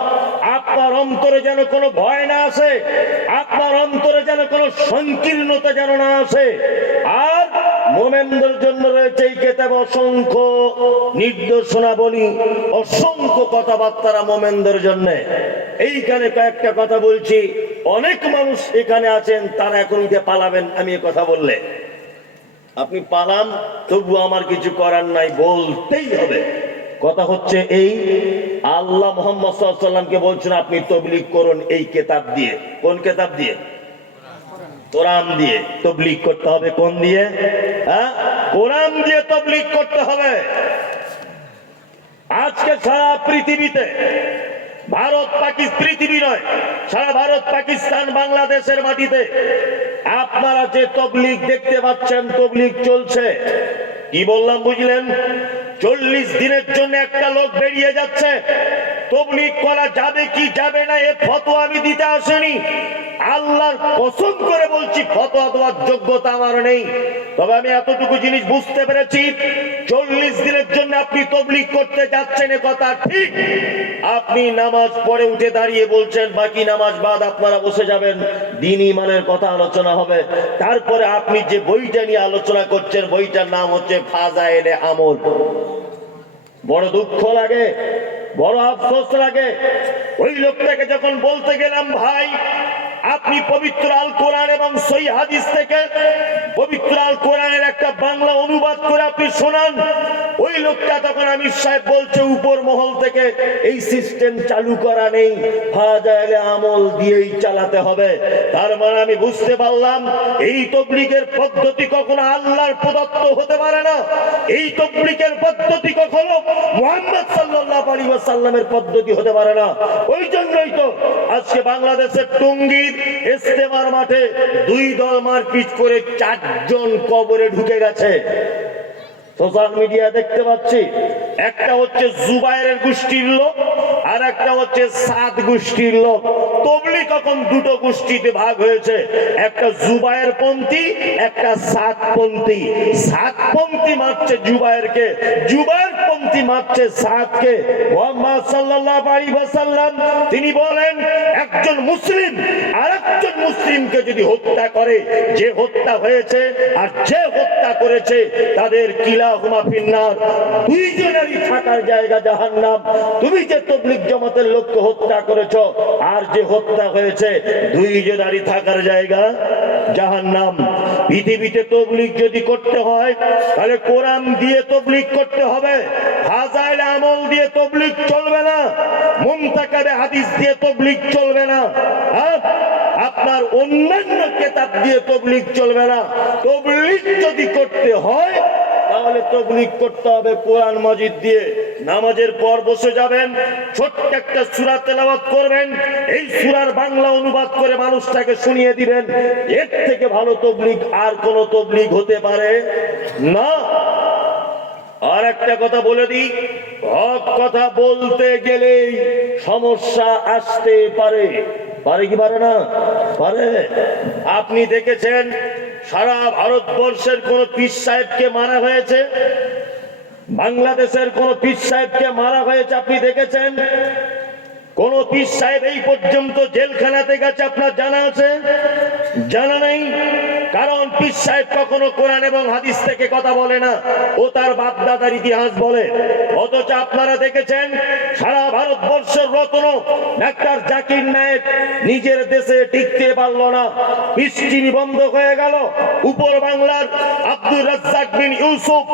আপনার অন্তরে যেন কোনো ভয় না আসে, আপনার অন্তরে যেন কোনো সংকীর্ণতা যেন না আসে। আর মুমিনদের জন্য রয়েছে এই কিতাবে অসংখ্য নির্দেশনাবলী, অসংখ্য কথাবার্তা মুমিনদের জন্য। এইখানে কয়েকটা কথা বলছি, অনেক মানুষ এখানে আছেন তারা এখন উঠে পালাবেন আমি এ কথা বললে। আপনি পালান, তবু আমার কিছু করার নাই, বলতেই হবে। কথা হচ্ছে এই, আল্লাহ মুহাম্মদ সাল্লাল্লাহু আলাইহি ওয়াসাল্লামকে বলছেন আপনি তাবলীগ করুন এই কিতাব দিয়ে। কোন কিতাব দিয়ে? কোরআন দিয়ে তাবলীগ করতে হবে। কোন দিয়ে? কোরআন দিয়ে তাবলীগ করতে হবে। আজকে সারা পৃথিবীতে, ভারত পাকিস্তান, পৃথিবী নয়, সারা ভারত পাকিস্তান বাংলাদেশের মাটিতে আপনারা যে তাবলীগ দেখতে পাচ্ছেন, তাবলীগ চলছে। কি বললাম বুঝলেন? 40 দিনের জন্য একটা লোক বেরিয়ে যাচ্ছে। তাবলীগ করা যাবে কি যাবে না এ ফতোয়া আমি দিতে আসেনি। আল্লাহর কসম করে বলছি ফতোয়া দেওয়ার যোগ্যতা আমার নেই। তবে আমি এতটুকু জিনিস বুঝতে পেরেছি, 40 দিনের জন্য আপনি তবলিগ করতে যাচ্ছেন, এ কথা ঠিক। আপনি নামাজ পড়ে উঠে দাঁড়িয়ে বলছেন বাকি নামাজ বাদ আপনারা বসে যাবেন, দ্বীন ঈমানের কথা আলোচনা হবে। তারপরে আপনি যে বইটা নিয়ে আলোচনা করছেন বইটার নাম হচ্ছে ফাজায়েলে আমল। বড় দুঃখ লাগে, বড় আফসোস লাগে। ওই লোকটাকে যখন বলতে গেলাম ভাই আপনি পবিত্র আল কোরআন এবং সহিহ হাদিস থেকে পবিত্র আল কোরআনের একটা বাংলা অনুবাদ করে আপনি শোনান, ওই লোকটা তখন আমির সাহেব বলছে উপর মহল থেকে এই সিস্টেম চালু করা নেই, ফাজায়েলে আমল দিয়েই চালাতে হবে। তার মানে আমি বুঝতে পারলাম এই তবলিগের পদ্ধতি কখনো আল্লাহর প্রদত্ত হতে পারে না, এই তবলিগের পদ্ধতি কখনো মুহাম্মদ সাল্লাল্লাহু আলাইহি ওয়াসাল্লামের পদ্ধতি হতে পারে না। ওই জন্যই তো আজকে বাংলাদেশের টঙ্গীর ইস্তেমার মাঠে 2 দল মারপিট করে 4 জন কবরে ঢুকে গেছে। সোশ্যাল মিডিয়া দেখতে পাচ্ছি, একটা হচ্ছে জুবায়েরের গোষ্ঠীর লোক আর একটা হচ্ছে সাদ গোষ্ঠীর লোক। তবলিগ কখন দুটো গোষ্ঠীতে ভাগ হয়েছে, একটা জুবায়ের পন্থী একটা সাদ পন্থী। সাদ পন্থী মারছে জুবায়েরকে, জুবায়ের পন্থী মারছে সাদকে। মুহাম্মদ সাল্লাল্লাহু আলাইহি ওয়াসাল্লাম তিনি বলেন একজন মুসলিম আরেকজন মুসলিমকে যদি হত্যা করে, যে হত্যা হয়েছে আর যে হত্যা করেছে তাদের কিলাহুমা ফিন্নার, দুইজনেরই থাকার জায়গা জাহান্নাম। তুমি যে তবলিগ জামাতের লোককে হত্যা করেছো আর যে হত্যা হয়েছে দুইজনেরই থাকার জায়গা জাহান্নাম। পৃথিবীতে তবলিগ যদি করতে হয় তাহলে কোরআন দিয়ে তবলিগ করতে হবে, ফাজায়েলে আমল দিয়ে তবলিগ চলবে না, মুনতাকাবে হাদিস দিয়ে তবলিগ চলবে না, আপনার অন্যান্য কিতাব দিয়ে তবলিগ চলবে না। তবলিগ যদি করতে হয় তাহলে তবলিগ করতে হবে কোরআন মাজিদ দিয়ে। নামাজের পর বসে যাবেন, ছোট্ট একটা সূরা তেলাওয়াত করবেন, এই সূরার বাংলা অনুবাদ করে মানুষটাকে শুনিয়ে দিবেন। এর থেকে ভালো তবলিগ আর কোন তবলিগ হতে পারে না। আর একটা কথা বলে দিই, হক কথা বলতে গেলেই সমস্যা আসতে পারে। পারে কি পারে না? পারে। আপনি দেখেছেন সারা ভারতবর্ষের কোন পীর সাহেবকে মারা হয়েছে? বাংলাদেশের কোন পীর সাহেবকে মারা হয়েছে আপনি দেখেছেন? কোন পীর সাহেব এই পর্যন্ত জেলখানাতে গেছে আপনার জানা আছে? জানা নেই। কারণ পীর সাহেব কখনো কোরআন এবং হাদিস থেকে কথা বলে না, ও তার বাপ দাদার ইতিহাস বলে। অথচ আপনারা দেখেছেন সারা ভারতবর্ষের রত্ন ডাক্তার জাকির নায়েক নিজের দেশে টিকতে পারল না, বৃষ্টি বন্ধ হয়ে গেল। উপর বাংলার আব্দুর রাজ্জাক বিন ইউসুফ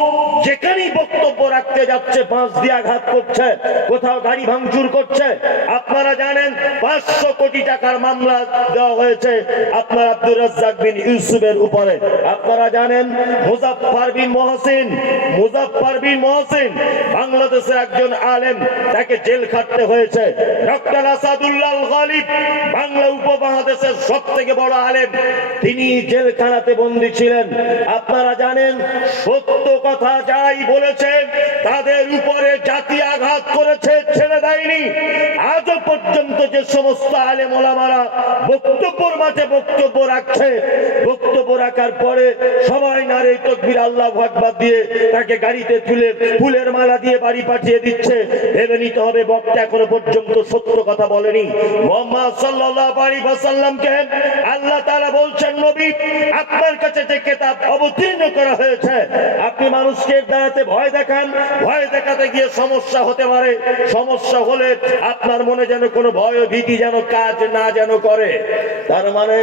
যেখানেই বক্তব্য রাখতে যাচ্ছে বাঁশ দিয়ে আঘাত করছে, কোথাও গাড়ি ভাঙচুর করছে। আপনারা জানেন 500 কোটি টাকার মামলা দেওয়া হয়েছে আপনার আব্দুর রাজ্জাক বিন ইউসুফের উপরে। আপনারা জানেন মুজাফফর বিন মহসিন বাংলাদেশের একজন আলেম, তাকে জেল খাটতে হয়েছে। ডক্টর আসাদুল্লাহ গালিব বাংলা উপমহাদেশের সবথেকে বড় আলেম, তিনি জেলখানাতে বন্দী ছিলেন। আপনারা জানেন সত্য কথা যাই বলেছে তাদের উপরে জাতি আঘাত করেছে, ছেড়ে দেয়নি। আজও পর্যন্ত যে সমস্ত আলেম ওলামারা বক্তব্যের মাঝে বক্তব্য রাখছে, বক্তব্য রাখার পরে সবাই নারে তাকবীর আল্লাহু আকবার দিয়ে তাকে গাড়িতে তুলে ফুলের মালা দিয়ে বাড়ি পাঠিয়ে দিচ্ছে, ভেবে নিতে হবে বক্তা এখনো পর্যন্ত সত্য কথা বলেনি। মুহাম্মদ সাল্লাল্লাহু আলাইহি ওয়াসাল্লামকে আল্লাহ তাআলা বলছেন, নবী আপনার কাছে যে কিতাব অবতীর্ণ করা হয়েছে আপনি মানুষকে দাঁড়াতে ভয় দেখান, ভয় দেখাতে গিয়ে সমস্যা হতে পারে, সমস্যা হলে আপনার মনে যেন কোনো ভয় ভীতি যেন কাজ না যেন করে। তার মানে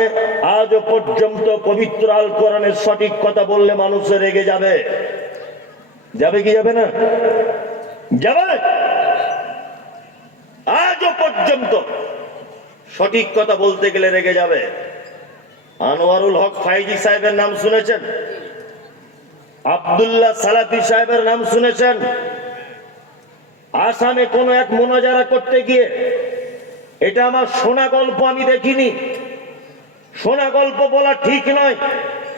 আজও পর্যন্ত পবিত্র আল কোরআনের সঠিক কথা বললে মানুষ রেগে যাবে। যাবে কি যাবে না? যাবে। আজও পর্যন্ত সঠিক কথা বলতে গেলে রেগে যাবে। আনোয়ারুল হক ফাইজি সাহেবের নাম শুনেছেন? আব্দুল্লাহ সালাফি সাহেবের নাম শুনেছেন? আসামে কোন এক মোনাজারা করতে গিয়ে, এটা আমার শোনা গল্প, আমি দেখিনি, শোনা গল্প বলা ঠিক নয়,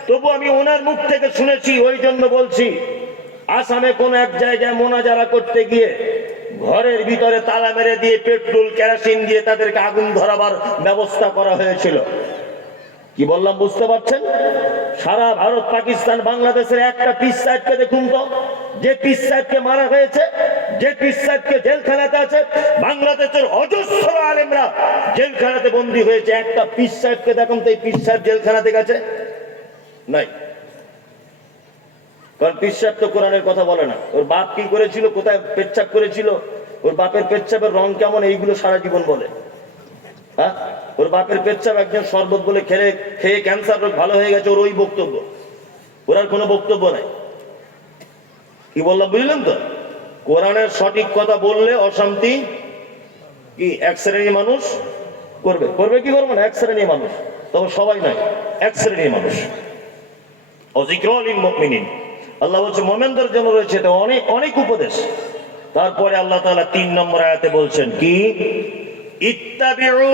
তবু আমি ওনার মুখ থেকে শুনেছি ওই জন্য বলছি। আসামে কোন এক জায়গায় মোনাজারা করতে গিয়ে ঘরের ভিতরে তালা মেরে দিয়ে পেট্রোল কেরোসিন দিয়ে তাদেরকে আগুন ধরাবার ব্যবস্থা করা হয়েছিল। কি বললাম বুঝতে পারছেন? সারা ভারত, পাকিস্তান, বাংলাদেশের একটা পীর সাহেবকে দেখুন তো, যে পীর সাহেবকে মারা হয়েছে, যে পীর সাহেবকে জেলখানাতে আছে। বাংলাদেশের অজস্র আলেমরা জেলখানাতে বন্দী হয়েছে, একটা পীর সাহেবকে দেখুন তো এই পীর সাহেব জেলখানাতে গেছে? নাই। কারণ পীর সাহেব তো কোরআনের কথা বলে না। ওর বাপ কি করেছিল, কোথায় পেচ্ছাপ করেছিল, ওর বাপের পেচ্ছাপের রং কেমন, এইগুলো সারা জীবন বলে। হ্যাঁ, ওর বাপের পেচ্ছাপ একজন শরবত বলে খেয়ে ক্যান্সার রোগ ভালো হয়ে গেছে, ওর ওই বক্তব্য। ওর আর কোনো বক্তব্য নাই। কি বললাম বুঝলেন তো? কোরআনের সঠিক কথা বললে অশান্তি কি এক শ্রেণীর মানুষ করবে, করবে কি করবে না, এক শ্রেণীর মানুষ, তবে সবাই নয়, এক শ্রেণীর মানুষ। আল্লাহ বলছে মোমেনদের জন্য রয়েছে এটা অনেক অনেক উপদেশ। তারপরে আল্লাহ তাআলা 3 নম্বর আয়াতে বলছেন কি, ইত্তাবিউ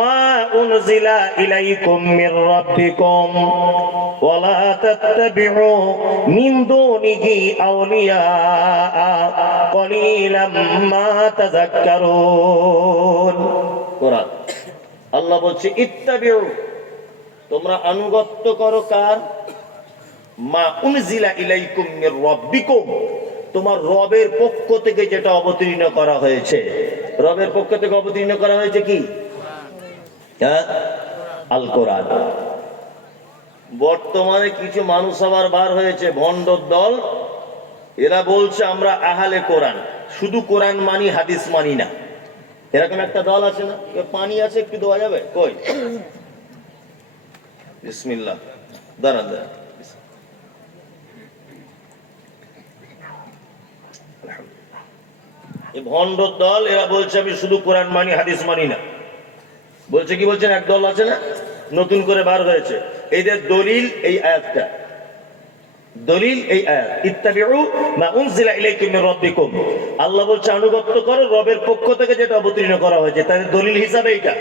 মা উনজিলা ইলাইকুম মির রাব্বিকুম ওয়া লা তাত্তাবিউ মিন দুনিহি আউলিয়া কলিলাম মা তাযাক্কারুন। কোরআন আল্লাহ বলছে ইত্তাবিউ, তোমরা আনুগত্য করো কার? মা উনজিলা ইলাইকুম মির রাব্বিকুম, তোমার রবের পক্ষ থেকে যেটা অবতীর্ণ করা হয়েছে। রবের পক্ষ থেকে অবতীর্ণ করা হয়েছে কি? আল কোরআন। বর্তমানে কিছু মানুষ আবার বার হয়েছে, ভণ্ডর দল। এরা বলছে আমরা আহলে কোরআন, শুধু কোরআন মানি, হাদিস মানি না। এরকম একটা দল আছে না? পানি আছে, একটু দেওয়া যাবে? কই, বিসমিল্লাহ, দাঁড়ান দাঁড়ান। ভণ্ডর দল, এরা বলছে আমি শুধু কোরআন মানি, হাদিস মানি না। বলছে কি বলছেন? এক দল আছে না, নতুন করে বার হয়েছে, এদের দলিল এই আয়াতটা। দলিল এই আয়াত, ইত্তাবিউ মা উনজিলা ইলাইকুম মির রাব্বিকুম। আল্লাহ বলছে আনুগত্য করো রবের পক্ষ থেকে যেটা অবতীর্ণ করা হয়েছে, তাদের দলিল হিসাবে এইটা।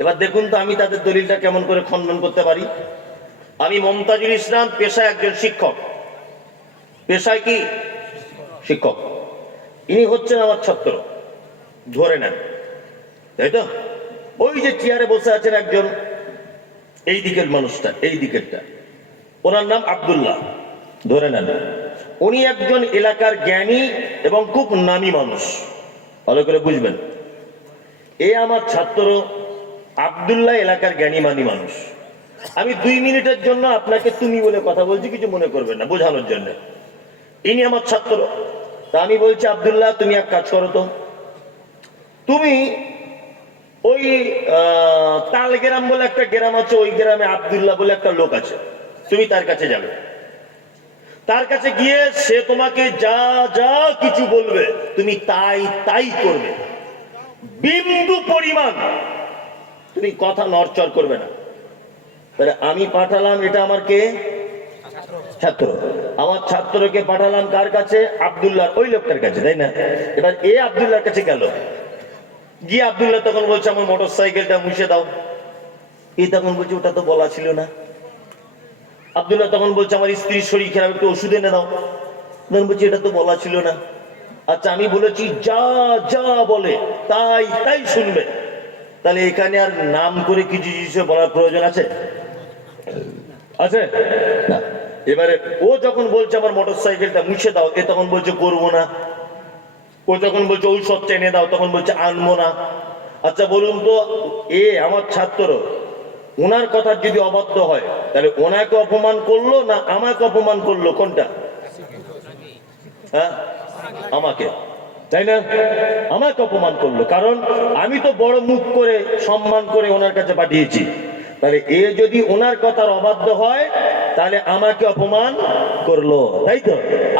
এবার দেখুন তো আমি তাদের দলিলটা কেমন করে খণ্ডন করতে পারি। আমি মমতাজুল ইসলাম, পেশায় একজন শিক্ষক। পেশায় কি? শিক্ষক। ইনি হচ্ছেন আমার ছাত্র, ধরে নেন, তাই তো? ওই যে চেয়ারে বসে আছেন একজন, এই দিকের মানুষটা, এই দিকেরটা, ওনার নাম আব্দুল্লাহ, ধরে নেন। উনি একজন এলাকার জ্ঞানী এবং খুব নামী মানুষ, ভালো করে বুঝবেন। এ আমার ছাত্র আব্দুল্লাহ এলাকার জ্ঞানী মানী মানুষ। আমি 2 মিনিটের জন্য আপনাকে তুমি বলে কথা বলছি, কিছু মনে করবেন না, বোঝানোর জন্য। ইনি আমার ছাত্র। তা আমি বলছি আব্দুল্লাহ তুমি এক কাজ করো তো, তুমি ওই তালগ্রাম বলে একটা গ্রাম আছে, ওই গ্রামে আব্দুল্লাহ বলে একটা লোক আছে, তুমি তার কাছে যাবে। তার কাছে গিয়ে সে তোমাকে যা যা কিছু বলবে তুমি তাই তাই করবে, বিন্দু পরিমাণ তুমি কথা নড়চড় করবে না। তাহলে আমি পাঠালাম, এটা আমার কে? ছাত্র। আমার ছাত্রকে পাঠালাম কার কাছে? আব্দুল্লাহ ওই লোকটার কাছে, তাই না? এবার এ আব্দুল্লাহর কাছে গেল, গিয়ে আব্দুল্লাহ তখন বলছে আমার মোটর সাইকেলটা মুছে দাও। এ তখন বলছে ওটা তো বলা ছিল না। আব্দুল্লাহ তখন বলছে আমার স্ত্রীর শরীর খারাপ, একটু ওষুধ এনে দাও। তখন বলছে এটা তো বলা ছিল না। আচ্ছা আমি বলেছি যা যা বলে তাই তাই শুনবে। তাহলে এখানে আর নাম করে কিছু জিনিস বলার প্রয়োজন আছে? আছে না। এবারে ও যখন বলছে আমার মোটর সাইকেলটা মুছে দাও, এ তখন বলছে করবো না। ও যখন বলছে ঔষধটা এনে দাও, তখন বলছে আনবো না। আচ্ছা বলুন তো, এ আমার ছাত্র, ওনার কথার যদি অবাধ্য হয় তাহলে ওনাকে অপমান করলো না আমাকে অপমান করলো? কোনটা? হ্যাঁ, আমাকে, তাই না? আমাকে অপমান করলো, কারণ আমি তো বড় মুখ করে সম্মান করে ওনার কাছে পাঠিয়েছি। তাহলে এ যদি ওনার কথার অবাধ্য হয় তাহলে আমাকে অপমান করলো, তাই তো?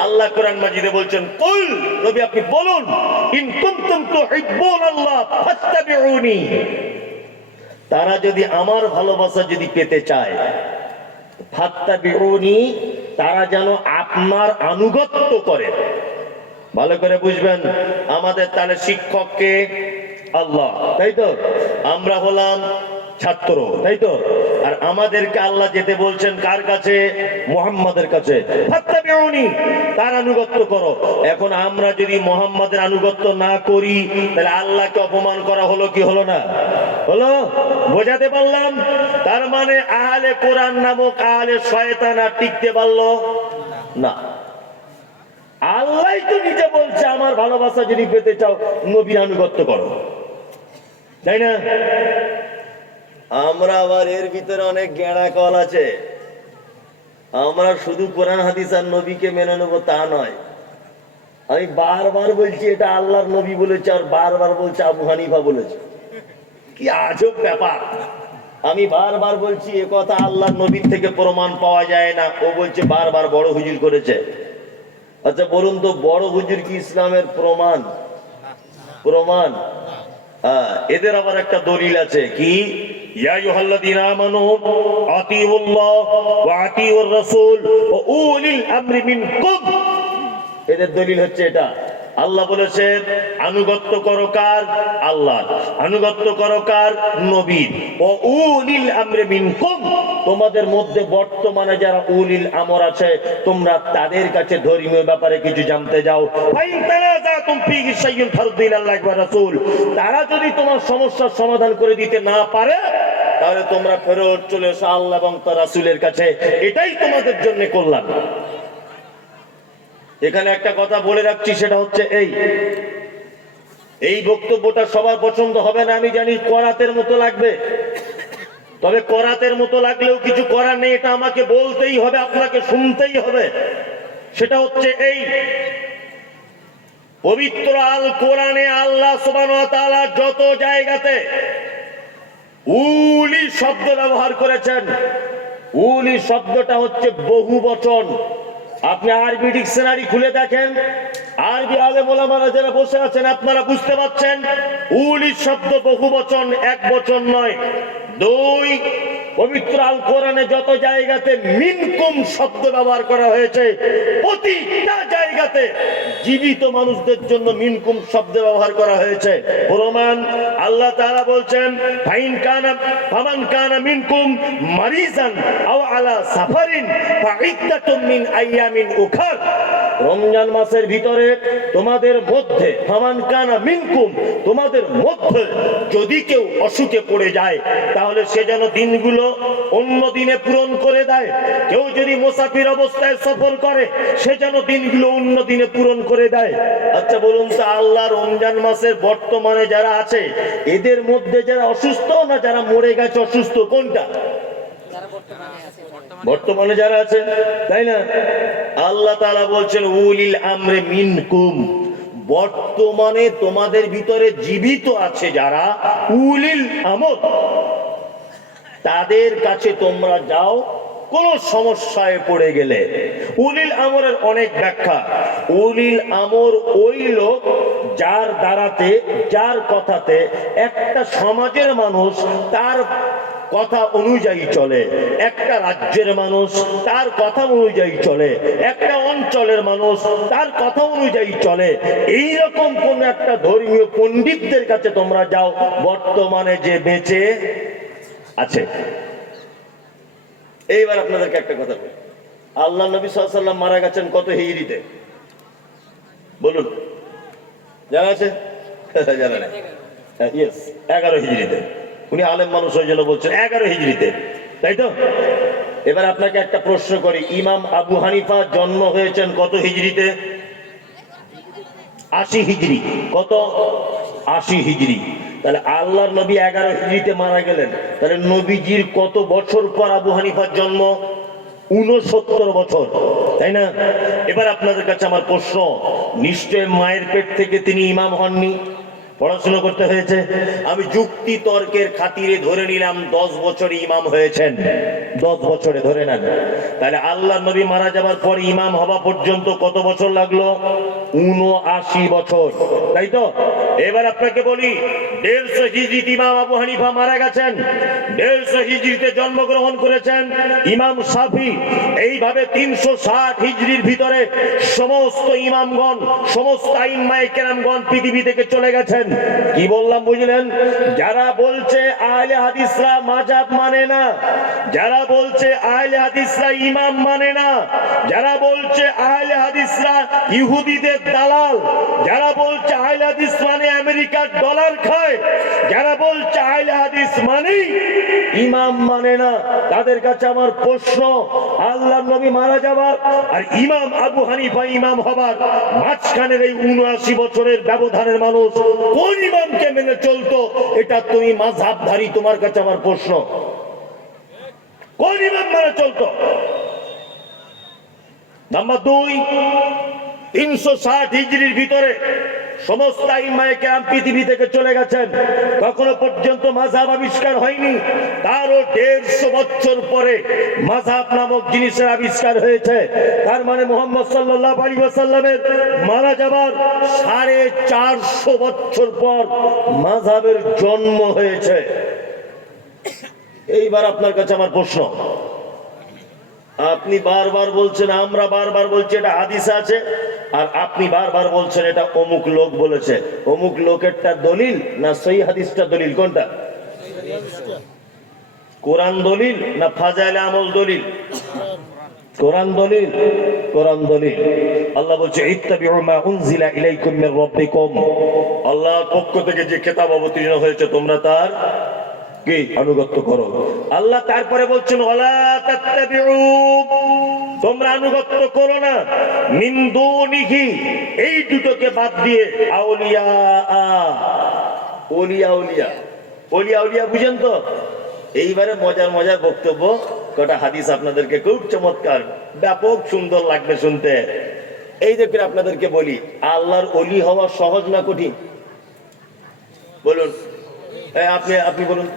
আল্লাহ কোরআন মাজিদে বলছেন কুল, নবী আপনি বলুন, ইন কুনতুম তুহিব্বুনাল্লাহ ফাত্তাবিউনি, তারা যদি আমার ভালোবাসা যদি পেতে চায়, ফাত্তাবিউনি, তারা যেন আপনার আনুগত্য করে। ভালো করে বুঝবেন, আমাদের তাহলে শিক্ষককে আল্লাহ, তাই তো? আমরা হলাম ছাত্র, তাই তো? আর আমাদেরকে আল্লাহ যেতে বলছেন কার কাছে? মুহাম্মাদের কাছে। ফাত্তাবিউনি, তার আনুগত্য করো। এখন আমরা যদি মুহাম্মাদের আনুগত্য না করি তাহলে আল্লাহকে অপমান করা হলো কি হলো না? হলো। বোঝাতে পারলাম? তার মানে আহলে কোরআন নামক আহলে শয়তান আর টিকতে পারলো না। আল্লাহ তো নিজে বলছে আমার ভালোবাসা যদি পেতে চাও নবীর আনুগত্য করো, তাই না? আমরা আবার এর ভিতরে অনেক গেঁড়া কল আছে। আমরা শুধু কোরআন হাদিস আর নবীকে মেনে নেবো তা নয়। আমি বারবার বলছি এটা আল্লাহর নবী বলেছে, আর বারবার বলছে আবু হানিফা বলেছে। কি আজব ব্যাপার! আমি বারবার বলছি এ কথা আল্লাহর নবীর থেকে প্রমাণ পাওয়া যায় না, ও বলছে বারবার বড় হুজুর করেছে। আচ্ছা বলুন তো, বড় হুজুর কি ইসলামের প্রমাণ? প্রমাণ? এদের আবার একটা দলিল আছে, কি? ইয়া আইয়ুহাল্লাযীনা আমানু আতিউল্লাহ ওয়া আতিউর রাসূল ওয়া উলিল আমরি মিনকুম। এদের দলিল হচ্ছে এটা। আল্লাহ বলেছেন আনুগত্য করো কার? আল্লাহ। আনুগত্য করো কার? নবীর। ও উলিল আমরি মিনকুম, তোমাদের মধ্যে বর্তমানে যারা উলিল আমর আছে তোমরা তাদের কাছে ধর্মীয় ব্যাপারে কিছু জানতে যাও। ফাইন তানাযাতুম ফীহি শাইউন ফারুদ্দু ইলাল্লাহি ওয়া রাসূল, তারা যদি তোমার সমস্যার সমাধান করে দিতে না পারে তাহলে তোমরা ফেরত চলে এসো আল্লাহ এবং তার রাসূলের কাছে, এটাই তোমাদের জন্য কল্যাণ। এখানে একটা কথা বলে রাখছি, সেটা হচ্ছে এই বক্তব্যটা সবার পছন্দ হবে না আমি জানি, করাতের মতো লাগবে। তবে করাতের মতো লাগলেও কিছু করার নেই, এটা আমাকে বলতেই হবে, আপনাকে শুনতেই হবে। সেটা হচ্ছে পবিত্র আল কোরআনে আল্লাহ সুবহানাহু ওয়া তাআলা যত জায়গাতে উলি শব্দ ব্যবহার করেছেন, উলি শব্দটা হচ্ছে বহু বচন। আপনি আরবি ডিকশনারি খুলে দেখেন, আরবি আলেম ওলামারা যারা বসে আছেন আপনারা বুঝতে পারছেন উলি শব্দ বহু বচন, এক বচন নয়। দুই, পবিত্র আল কোরআনে যত জায়গাতে মিনকুম শব্দ ব্যবহার করা হয়েছে প্রতিটা জায়গাতে জীবিত মানুষদের জন্য মিনকুম শব্দ ব্যবহার করা হয়েছে। প্রমাণ আল্লাহ তাআলা বলছেন ফামান কানা মিনকুম মারিজান আও আলা সাফারিন ফাইদ্দাতুম মিন আইয়ামিন উখার। রমজান মাসের ভিতরে তোমাদের মধ্যে, ফামান কানা মিনকুম, তোমাদের মধ্যে যদি কেউ অসুখে পড়ে যায় তাহলে সে যেন দিনগুলো অন্য দিনে পূরণ করে দেয়। কেউ যদি মুসাফির অবস্থায় সফর করে সে যেন দিনগুলো অন্য দিনে পূরণ করে দেয়। আচ্ছা বলুন তো, আল্লাহ রমজান মাসের বর্তমানে যারা আছে এদের মধ্যে যারা অসুস্থ না যারা মরে গেছে অসুস্থ, কোনটা? বর্তমানে যারা আছে, তাই না? আল্লাহ তাআলা বলছেন উলিল আমরি মিনকুম, বর্তমানে তোমাদের ভিতরে জীবিত আছে যারা উলিল আমর, তাদের কাছে তোমরা যাও কোন সমস্যায় পড়ে গেলে। উলিল আমরের অনেক ব্যাখ্যা। উলিল আমর ওই লোক যার দ্বারাতে, যার কথাতে একটা সমাজের মানুষ তার কথা অনুযায়ী চলে, একটা রাজ্যের মানুষ তার কথা অনুযায়ী চলে, একটা অঞ্চলের মানুষ তার কথা অনুযায়ী চলে। এইরকম কোন একটা ধর্মীয় পণ্ডিতদের কাছে তোমরা যাও বর্তমানে যে বেঁচে আছে। এইবার আপনাদেরকে একটা কথা বলি, আল্লাহ নবী সাল্লাল্লাহু আলাইহি ওয়াসাল্লাম মারা গেছেন কত হিজরিতে? বলুন, জানা আছে? জানা নেই? ইয়েস, 11 হিজরিতে। উনি আলেম মানুষ ওই জন্য বলছেন 11 হিজরিতে, তাই তো? এবার আপনাকে একটা প্রশ্ন করি, ইমাম আবু হানিফা জন্ম হয়েছেন কত হিজরিতে? 80 হিজরি। কত? 80 হিজরি। তাহলে আল্লাহর নবী 11 হিজরিতে মারা গেলেন, তাহলে নবীজির কত বছর পর আবু হানিফার জন্ম? 69 বছর, তাই না? এবার আপনাদের কাছে আমার প্রশ্ন, নিশ্চয় মায়ের পেট থেকে তিনি ইমাম হননি, পড়াশোনা করতে হয়েছে। আমি যুক্তি তর্কের খাতিরে ধরে নিলাম 10 বছরে ইমাম হয়েছেন, 10 বছরে ধরে নেন। তাহলে আল্লাহ নবী মারা যাবার পর ইমাম হওয়া পর্যন্ত কত বছর লাগলো? 79 বছর, তাই তো? এবার আপনাকে বলি, 150 হিজরিতে ইমাম আবু হানিফা মারা গেছেন, 150 হিজরিতে জন্মগ্রহণ করেছেন ইমাম শাফি। এইভাবে 360 হিজরির ভিতরে সমস্ত ইমামগণ, সমস্ত আইম্মায়ে কেরামগণ পৃথিবী থেকে চলে গেছেন। কি বললাম বুঝলেন? যারা বলছে আহলে হাদিসরা মাযহাব মানে না, যারা বলছে আহলে হাদিসরা ইমাম মানে না, যারা বলছে আহলে হাদিসরা ইহুদিদের দালাল, যারা বলছে আহলে হাদিস মানে আমেরিকার ডলার খায়, যারা বলছে আহলে হাদিস মানে ইমাম মানে না, তাদের কাছে আমার প্রশ্ন, আল্লাহর নবী মারা যাবার আর ইমাম আবু হানিফা ইমাম হবার মাঝখানের এই ৭৯ বছরের ব্যবধানের মানুষ কোন ইমামকে মেনে চলতো? এটা তুমি মাযহাবধারী, তোমার কাছে আমার প্রশ্ন, কোন ইমাম মেনে চলতো? নাম্বার ২, ৩৬০ হিজরির ভিতরে সমস্ত ইমায়ে কেরাম পৃথিবী থেকে চলে গেছেন, কখনো পর্যন্ত মাযহাব আবিষ্কার হয়নি। তারও ১৫০ বছর পরে মাযহাব নামক জিনিসের আবিষ্কার হয়েছে। তার মানে মুহাম্মদ সাল্লাল্লাহু আলাইহি ওয়াসাল্লামের মারা যাবার ৪৫০ বছর পর মাযহাবের জন্ম হয়েছে। এইবার আপনার কাছে আমার প্রশ্ন, আপনি বারবার বলছেন, আমরা বারবার বলছি এটা হাদিসে আছে, আর আপনি বারবার বলছেন এটা অমুক লোক বলেছে। অমুক লোকেরটা দলিল না সহি হাদিসটা দলিল? কোনটা? কোরআন দলিল না ফাজাইলে আমল দলিল? কোরআন দলিল, কোরআন দলিল। আল্লাহ বলছে ইত্তাবিউ মা উনজিলা ইলাইকুম মির রাব্বিকুম, আল্লাহর পক্ষ থেকে যে কিতাব অবতীর্ণ হয়েছে তোমরা তার কি আনুগত্য করো। আল্লাহ তারপরে বলছেন ওয়ালা তাত্তাবিউ, তোমরা আনুগত্য করো না মিন দুনিহি, এই দুটোকে বাদ দিয়ে আউলিয়া, ওলিয়া উলিয়া, ওলিয়া উলিয়া বুঝেন তো? এইবারে মজার মজার বক্তব্য, কটা হাদিস আপনাদেরকে খুব চমৎকার ব্যাপক সুন্দর লাগবে শুনতে। এই দেখুন আপনাদেরকে বলি, আল্লাহর ওলি হওয়া সহজ না কঠিন? বলুন, আপনি আপনি বলুন।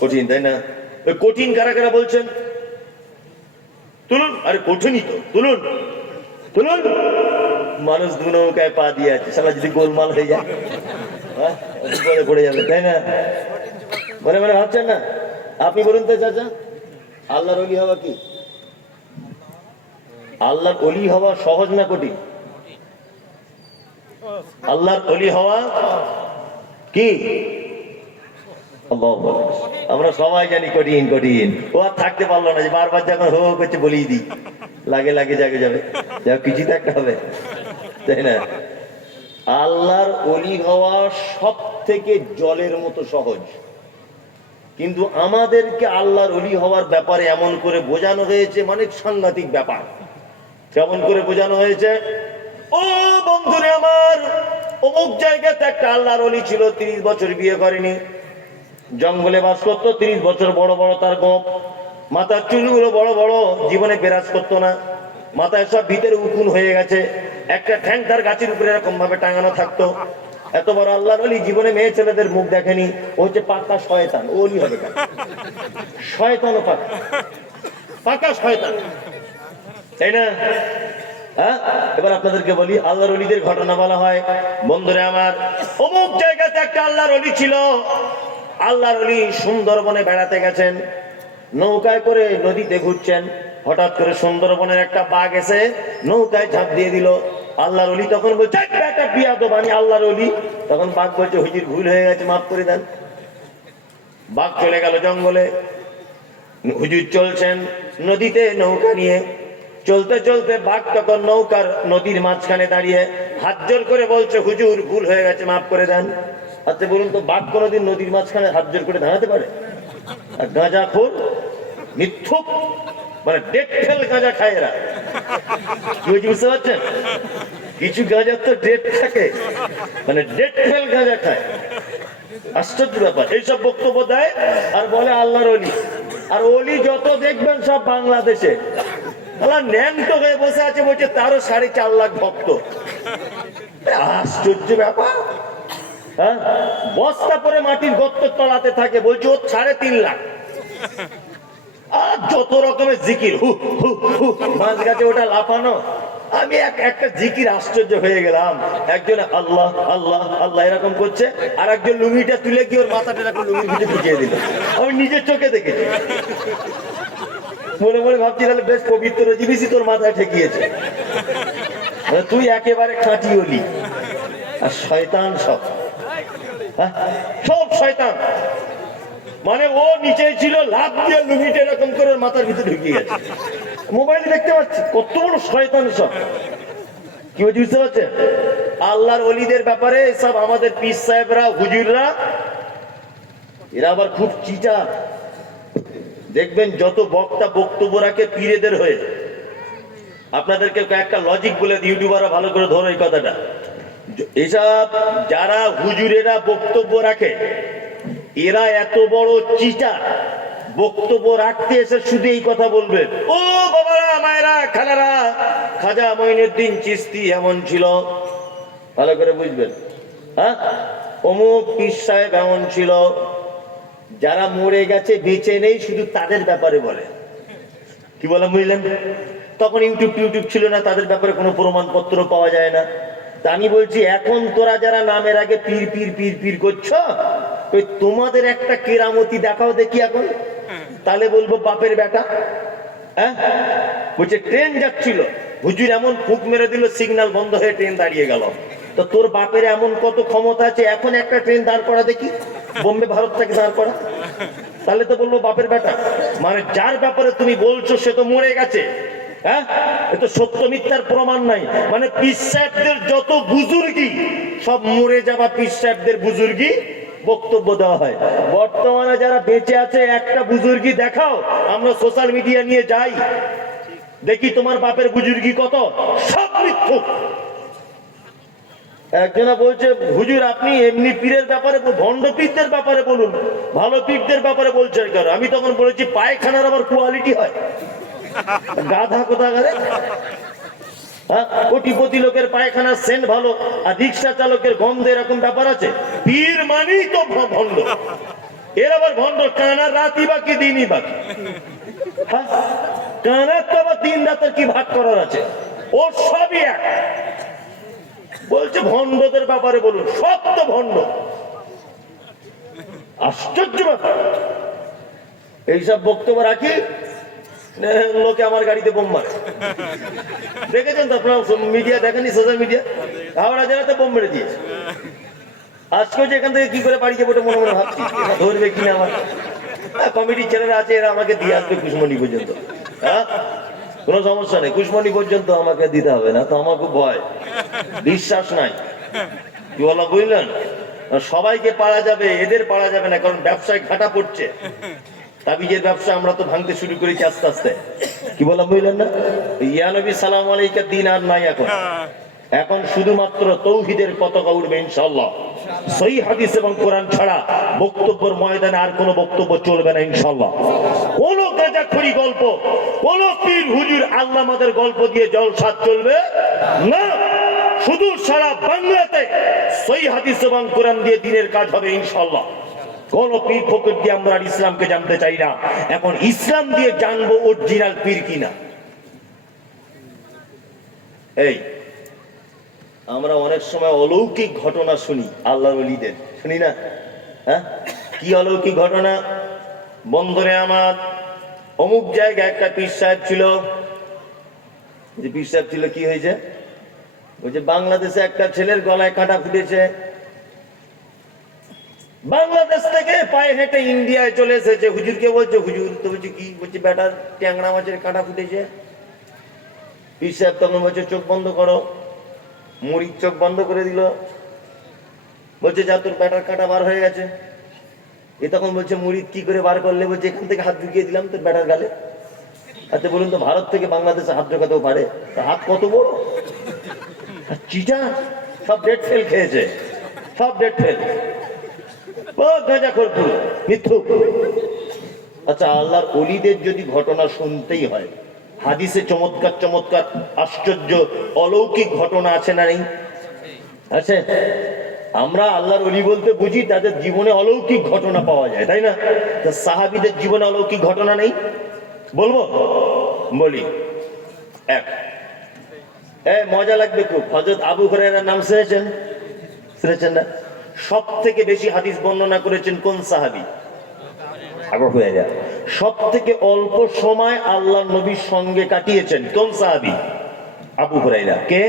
কঠিন, তাই না? কঠিন কারা কারা বলছেন? তুলুন। আরে কঠিনই তো, তুলুন তুলুন। মানুষ দু নৌকায় পা দিয়ে আছে, সালা যদি গোলমাল হয়ে যায় পড়ে যাবে, তাই না? মনে মনে ভাবছেন না? আপনি বলুন তো চাচা, আল্লাহর ওলি হওয়া কি? আল্লাহর ওলি হওয়া সহজ না কঠিন? আল্লাহর ওলি হওয়া কি? আমরা সবাই জানি কঠিন কঠিন। ও আর থাকতে পারলো না, যে বারবার যখন হো করছে বলেই দিই, লাগে লাগে জাগে যাবে, যা কিছু তো একটা হবে, তাই না? আল্লাহর ওলি হওয়া সব থেকে জলের মতো সহজ, কিন্তু আমাদেরকে আল্লাহর ওলি হওয়ার ব্যাপারে এমন করে বোঝানো হয়েছে, মানে সাংঘাতিক ব্যাপার। কেমন করে বোঝানো হয়েছে? ও বন্ধুরে আমার, অমুক জায়গাতে একটা আল্লাহর ওলি ছিল, ৩০ বছর বিয়ে করেনি, জঙ্গলে বাস করতো, ৩০ বছর, বড় বড় তার গোপ, মাথার চুলগুলো বড় বড়, জীবনে বিরাজ করতো না, মাথায় সব ভিতরে উকুন হয়ে গেছে, একটা ঠ্যাং তার গাছের উপরে এরকম ভাবে টাঙানো থাকতো। এত বড় আল্লাহর ওলি, জীবনে মেয়ে ছেলেদের মুখ দেখেনি, ও হচ্ছে পাকা শয়তান। ওলি হবে কেন? শয়তানও পাকা, পাকা শয়তান, তাই না? হ্যাঁ, এবার আপনাদেরকে বলি, আল্লাহর ওলিদের ঘটনা বলা হয়। বন্ধুরে আমার, অমুক জায়গাতে একটা আল্লাহর ওলি ছিল। আল্লাহর ওলি সুন্দরবনে বেড়াতে গেছেন, নৌকায় করে নদীতে ঘুরছেন, হঠাৎ করে সুন্দরবনের একটা বাঘ এসে নৌকায় ঝাঁপ দিয়ে দিল। আল্লাহর ওলি তখন বলছে একটা বিয়াদব, আমি আল্লাহর ওলি। তখন বাঘ বলছে হুজুর ভুল হয়ে গেছে, মাফ করে দেন। বাঘ চলে গেল জঙ্গলে, হুজুর চলছেন নদীতে নৌকা নিয়ে, চলতে চলতে বাঘ তখন নৌকার নদীর মাঝখানে দাঁড়িয়ে হাত জোর করে বলছে হুজুর ভুল হয়ে গেছে, মাফ করে দেন। আচ্ছা বলুন তো, বাঘ কোনোদিন নদীর মাঝখানে হাত জোর করে দাঁড়াতে পারে? গাঁজাখোর, মিথ্যুক, মানে ডেট ফেল গাঁজা খায় এরা। কি বুঝতে পারছেন? কিছু গাঁজার তো ডেট থাকে, মানে ডেট ফেল গাঁজা খায়। আশ্চর্য ব্যাপার। এইসব বক্তব্য দেয় আর বলে আল্লাহর ওলি। আর ওলি যত দেখবেন সব বাংলাদেশে। ন্যাংটো হয়ে বসে আছে, বলছে তারও ৪.৫ লাখ ভক্ত। আশ্চর্য ব্যাপার। হ্যাঁ, বস্তা পরে মাটির গর্ত তলাতে থাকে, বলছে ও ৩.৫ লাখ। আর যত রকমের জিকির, হু হু হু, মাছ গাছে ওটা লাফানো। আমি একটা জিকির আশ্চর্য হয়ে গেলাম। একজন আল্লাহ আল্লাহ আল্লাহ এরকম করছে, আর একজন লুঙ্গিটা তুলে গিয়ে ওর মাথাটা এরকম লুঙ্গির ভিতরে ঢুকিয়ে দিল। আমি নিজের চোখে দেখেছি। মনে মনে ভাবছি তাহলে বেশ পবিত্র জিনিসই তোর মাথায় ঠেকিয়েছে। তুই একেবারে খাঁটি ওলি, আর শয়তান সব। হ্যাঁ? সব শয়তান। মানে ও নিচে ছিল, লাভ দিয়ে লুঙ্গিটা এরকম করে মাথার ভিতরে ঢুকিয়ে গেছে। মোবাইল দেখতে পাচ্ছি কত বড় শয়তান সব। কি বুঝতে পারছেন? আল্লাহর ওলিদের ব্যাপারে সব আমাদের পীর সাহেবরা, হুজুররা, এরা আবার খুব চিটা। দেখবেন যত বক্তা বক্তব্য রাখে পীরেদের হয়ে, আপনাদেরকে কয়েকটা লজিক বলে ইউটিউবাররা ভালো করে ধরো এই কথাটা। এসব যারা হুজুরেরা বক্তব্য রাখে, এরা এত বড় চিটা, বক্তব্য রাখতে এসে শুধু এই কথা বলবে, ও বাবারা, মায়েরা, খালারা, খাজা মঈনুদ্দিন চিশতি এমন ছিল, ভালো করে বুঝবেন। হ্যাঁ, অমুক পীর সাহেব এমন ছিল। যারা মরে গেছে, বেঁচে নেই, শুধু তাদের ব্যাপারে বলে। কি বলে বুঝলেন? তখন ইউটিউব ছিল না, তাদের ব্যাপারে কোনো প্রমাণপত্র পাওয়া যায় না। তা আমি বলছি, এখন তোরা যারা নামের আগে পীর পীর পীর পীর করছ, তোমাদের একটা কেরামতি দেখাও দেখি এখন, তাহলে বলবো বাপের বেটা। হ্যাঁ, বলছে ট্রেন যাচ্ছিল, হুজুর এমন ফুঁক মেরে দিল, সিগন্যাল বন্ধ হয়ে ট্রেন দাঁড়িয়ে গেল। তো তোর বাপের এমন কত ক্ষমতা আছে, এখন একটা ট্রেন দাঁড় করা দেখি, বোম্বে ভারত থেকে দাঁড় করা, তাহলে তো বলবো বাপের বেটা। মানে যার ব্যাপারে তুমি বলছো সে তো মরে গেছে। হ্যাঁ, এ তো সত্য মিথ্যার প্রমাণ নাই। মানে পীর সাহেবদের যত বুজুর্গি, সব মরে যাওয়া পীর সাহেবদের বুজুর্গি বক্তব্য দেওয়া হয়। বর্তমানে যারা বেঁচে আছে, একটা বুজুর্গি দেখাও, আমরা সোশ্যাল মিডিয়া নিয়ে যাই, দেখি তোমার বাপের বুজুর্গি কত, সব মিথ্যুক। একজনা বলছে, হুজুর আপনি এমনি পীরের ব্যাপারে, ভণ্ড পীরদের ব্যাপারে বলুন, ভালো পীরদের ব্যাপারে বলছেন কেন? আমি তখন বলেছি, পায়খানার আবার কোয়ালিটি হয়, গাধা কোথাকারে। কোটিপতি লোকের পায়খানার সেন্ট ভালো, আর রিক্সা চালকের গন্ধ এরকম ব্যাপার আছে? পীর মানেই তো ভণ্ড। এর আবার ভণ্ড, কানার রাতই বাকি দিনই বাকি। কানার তো আবার দিন রাতের কি ভাগ করার আছে? ও সবই এক। বলছে ভণ্ডদের ব্যাপারে বলুন, সব তো ভণ্ড। আশ্চর্য ব্যাপার। এইসব বক্তব্য রাখি, লোকে আমার গাড়িতে বোম মারে। দেখেছেন তো আপনার মিডিয়া, দেখেনি সোশ্যাল মিডিয়া? হাওড়া জেলাতে বোম মেরে দিয়েছে। আজকে যে এখান থেকে কি করে বাড়ি যাবো মনে মনে ভাবছি, ধরবে কিনা আমার। কমিটির ছেলেরা আছে, এরা আমাকে দিয়ে আসবে কুশমণি পর্যন্ত। হ্যাঁ, কোনো সমস্যা নেই, কুশমণি পর্যন্ত আমাকে দিতে হবে না, তো আমার খুব ভয়, বিশ্বাস নাই। কি বলা বুঝলেন? সবাইকে পারা যাবে, এদের পারা যাবে না, কারণ ব্যবসায় ঘাটা পড়ছে। তাবিজের ব্যবসা আমরা তো ভাঙতে শুরু করেছি আস্তে আস্তে। কি বলা বুঝলেন না? ইয়া নবী সালাম আলাইকা দিন আর নাই এখন। এখন শুধুমাত্র তৌহিদের পতাকা উঠবে ইনশাআল্লাহ। সহিহ হাদিস এবং কোরআন ছাড়া বক্তব্যের ময়দানে আর কোনো বক্তব্য চলবে না ইনশাআল্লাহ। কোন গাঁজাখড়ি গল্প, কোন পীর হুজুর আল্লাহ আমাদের গল্প দিয়ে জলসা চলবে না। শুধু সারা বাংলাতে সহিহ হাদিস এবং কোরআন দিয়ে দিনের কাজ হবে ইনশাআল্লাহ। কোন পীর ফকির দিয়ে আমরা ইসলামকে জানতে চাই না, এখন ইসলাম দিয়ে জানবো অরিজিনাল পীর কিনা। এই আমরা অনেক সময় অলৌকিক ঘটনা শুনি, আল্লাহর ওলিদের শুনি না? হ্যাঁ, কি অলৌকিক ঘটনা? বন্দরে আমার অমুক জায়গায় একটা পীর সাহেব ছিল। যে পীর সাহেব ছিল, কি হয়েছে? বলছে বাংলাদেশে একটা ছেলের গলায় কাঁটা ফুটেছে। বাংলাদেশ থেকে পায়ে হেঁটে ইন্ডিয়ায় চলে এসেছে। হুজুরকে বলছে, হুজুর তো বলছে কি? বলছে বেটার ট্যাংরা মাছের কাঁটা ফুটেছে। পীর সাহেব তখন বলছে চোখ বন্ধ করো। মুড়ির চোখ বন্ধ করে দিল। বলছে যা, তোর বেটার কাঁটা বার হয়ে গেছে। এ তখন বলছে মুড়িদ কি করে বার করলে? বলছে এখান থেকে হাত ঢুকিয়ে দিলাম তোর বেটার গালে। আচ্ছা বলুন তো, ভারত থেকে বাংলাদেশে হাত ঢোকাতেও পারে? হাত কত বড় চিটা! সব ডেট ফেল খেয়েছে, সব ডেট ফেল, গাঁজাখোর পুরো মিথ্যুক। আচ্ছা, আল্লাহর ওলিদের যদি ঘটনা শুনতেই হয়, হাদিসে চমৎকার চমৎকার আশ্চর্য অলৌকিক ঘটনা আছে না নেই? আছে। আমরা আল্লাহর ওলি বলতে বুঝি তাদের জীবনে অলৌকিক ঘটনা পাওয়া যায়, তাই না? সাহাবীদের জীবনে অলৌকিক ঘটনা নেই? বলবো, বলি এক। মজা লাগবে খুব। হযরত আবু হুরায়রার নাম শুনেছেন? শুনেছেন না? সব থেকে বেশি হাদিস বর্ণনা করেছেন কোন সাহাবী? আবু হুরায়রা। সব থেকে অল্প সময় আল্লাহর নবীর সঙ্গে কাটিয়েছেন কোন সাহাবী? আবু হুরায়রা। কে?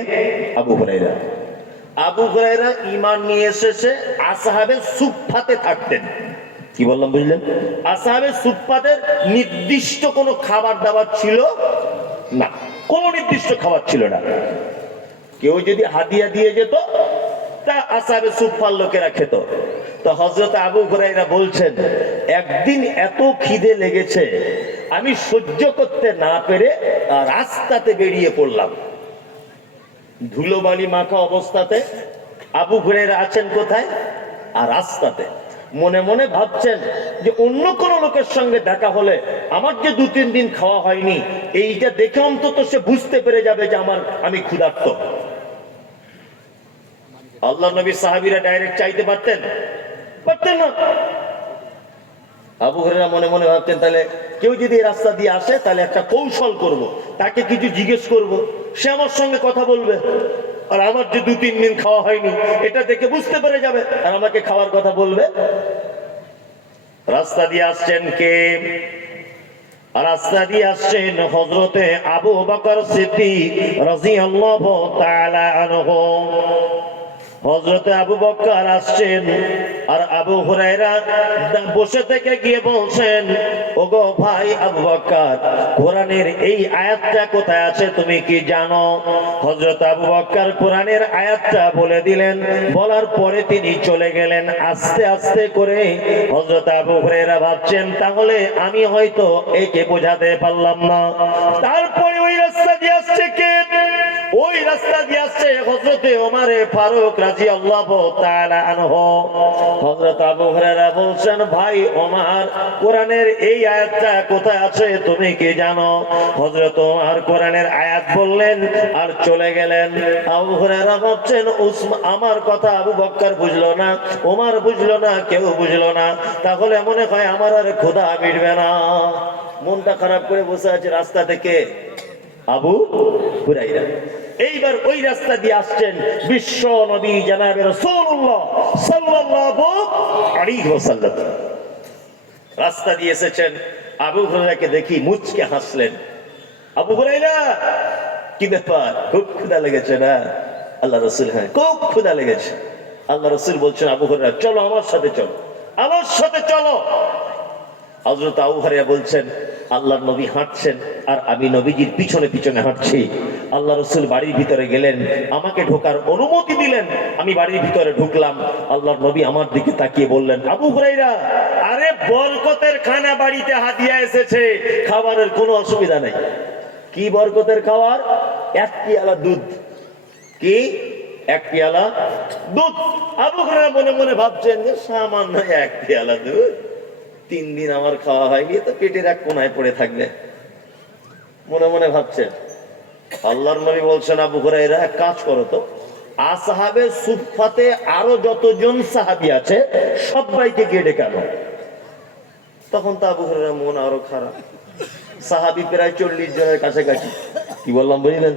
আবু হুরায়রা। আবু হুরায়রা ঈমান নিয়ে এসেছে আসহাবে সুফফাতে থাকতেন। কি বললাম বুঝলেন? আসহাবে সুফফাদের নির্দিষ্ট কোনো খাবার দাবার ছিল না, কোনো নির্দিষ্ট খাবার ছিল না। কেউ যদি হাদিয়া দিয়ে যেত তা আসহাবে সুফফার লোকেরা খেত। তো হযরত আবু হুরায়রা বলছেন, একদিন এত খিদে লেগেছে আমি সহ্য করতে না পেরে রাস্তাতে বেরিয়ে পড়লাম। ধুলোবালি মাখা অবস্থাতে আবু হুরায়রা আছেন কোথায়? আর রাস্তাতে। মনে মনে ভাবছেন যে অন্য কোন লোকের সঙ্গে দেখা হলে আমার যে 2-3 দিন খাওয়া হয়নি এইটা দেখে অন্তত সে বুঝতে পেরে যাবে যে আমি ক্ষুধার্ত। আল্লাহ নবী সাহাবীরা ডাইরেক্ট চাইতে পারতেন? পারতেন না। আবু হুরায়রা মনে মনে ভাবতেন, তাহলে কেউ যদি এই রাস্তা দিয়ে আসে তাহলে একটা কৌশল করব, তাকে কিছু জিজ্ঞেস করব, সে আমার সঙ্গে কথা বলবে, আর আমার যে 2-3 দিন খাওয়া হয়নি এটা দেখে বুঝতে পেরে যাবে আর আমাকে খাওয়ার কথা বলবে। রাস্তা দিয়ে আসছেন কে? রাস্তা দিয়ে আসছেন হযরতে আবু বকর সিদ্দিক রাদিয়াল্লাহু তাআলা আনহু। হযরতে আবু বকর আসছেন আর আবু হুরায়রা বসে থেকে গিয়ে বলছেন, ওগো ভাই আবু বকর, কোরআনের এই আয়াতটা কোথায় আছে তুমি কি জানো? হযরত আবু বকর কোরআনের আয়াতটা বলে দিলেন, বলার পরে তিনি চলে গেলেন। আস্তে আস্তে করে হযরত আবু হুরায়রা ভাবছেন, তাহলে আমি হয়তো একে বোঝাতে পারলাম না। তারপরে ওই রাস্তা দিয়ে আসছে কে? ওই রাস্তা দিয়ে আসছে হযরতে ওমর ফারুক রাদিয়াল্লাহু তাআলা আনহু। হযরত আবু হুরায়রা বলছেন, ভাই ওমর, কোরআনের এই আয়াতটা কোথায় আছে তুমি কি জানো? হযরত ওমর কোরআনের আয়াত বললেন আর চলে গেলেন। আবু হুরায়রা ভাবছেন, আমার কথা আবু বকর বুঝলো না, ওমর বুঝলো না, কেউ বুঝলো না, তাহলে মনে হয় আমার আর ক্ষুধা মিটবে না। মনটা খারাপ করে বসে আছে রাস্তা থেকে আবু হুরায়রা। এইবার ওই রাস্তা দিয়ে আসছেন বিশ্ব নবী জনাবে রাসূলুল্লাহ সাল্লাল্লাহু আলাইহি ওয়াসাল্লাম। রাস্তা দিয়ে এসেছেন, আবু হুরায়রাকে দেখি মুচকে হাসলেন। আবু হুরায়রা, কি ব্যাপার, খুব ক্ষুধা লেগেছে না? আল্লাহ রাসূল, হ্যাঁ খুব ক্ষুধা লেগেছে। আল্লাহ রাসূল বলছেন, আবু হুরায়রা চলো আমার সাথে, চলো আমার সাথে চলো। হযরত আবু হুরায়রা বলছেন, আল্লাহর নবী হাঁটছেন আর আমি নবীজির পিছনে পিছনে হাঁটছি। আল্লাহ রাসূল বাড়ির ভিতরে গেলেন, আমাকে ঢোকার অনুমতি দিলেন, আমি বাড়ির ভিতরে ঢুকলাম। আল্লাহর নবী আমার দিকে তাকিয়ে বললেন, আবু হুরায়রা, আরে বরকতের খানা বাড়িতে হাদিয়া এসেছে, খাবারের কোনো অসুবিধা নেই। কি বরকতের খাবার? 1 পেয়ালা দুধ। কি? 1 পেয়ালা দুধ। আবু হুরায়রা মনে মনে ভাবছেন যে সামান্য 1 পেয়ালা দুধ, 3 দিন আমার খাওয়া হয়নি, তো পেটের এক কোনায় পড়ে থাকবে, মনে মনে ভাবছেন। আল্লাহর নবী বলছেন, আবু হুরায়রা এক কাজ করো তো, আসহাবে সুফফাতে আরো যতজন সাহাবী আছে সবাইকে গিয়ে ডেকে আনো। তখন তো আবু হুরায়রা মন আরো খারাপ, সাহাবী প্রায় 40 জনের কাছাকাছি। কি বললাম বুঝলেন?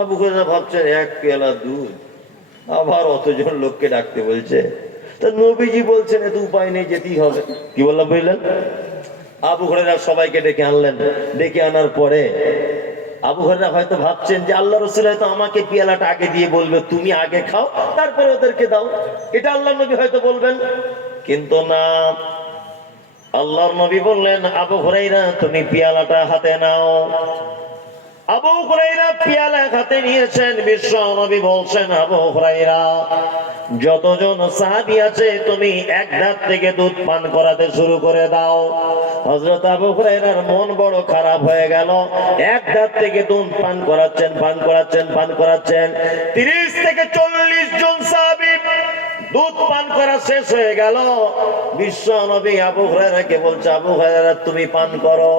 আবু হুরায়রা ভাবছেন 1 পেয়ালা দুধ, আবার অতজন লোককে ডাকতে বলছে। তো নবীজি বলছেন এত উপায় নেই, যেতেই হবে। কি বললাম বুঝলেন? আবু হুরায়রা সবাইকে ডেকে আনলেন। ডেকে আনার পরে আবু হুরায়রা হয়তো ভাবছেন যে আল্লাহ রাসূল হয়তো আমাকে পেয়ালাটা আগে দিয়ে বলবে, তুমি আগে খাও তারপরে ওদেরকে দাও, এটা আল্লাহর নবী হয়তো বলবেন। কিন্তু না, আল্লাহর নবী বললেন, আবু হুরায়রা তুমি পেয়ালাটা হাতে নাও। আবু হুরায়রা পেয়ালা হাতে নিয়েছেন। বিশ্ব নবী বলছেন, আবু হুরায়রা, যতজন সাহাবী আছে তুমি এক ধার থেকে দুধ পান করাতে শুরু করে দাও। হযরত আবু হুরায়রার মন বড় খারাপ হয়ে গেল। এক ধার থেকে দুধ পান করাচ্ছেন, পান করাচ্ছেন, পান করাচ্ছেন। 30 থেকে 40 জন সাহাবী দুধ পান করা শেষ হয়ে গেল। বিশ্ব নবী আবু হুরায়রাকে বলছে, আবু হুরায়রা তুমি পান করো।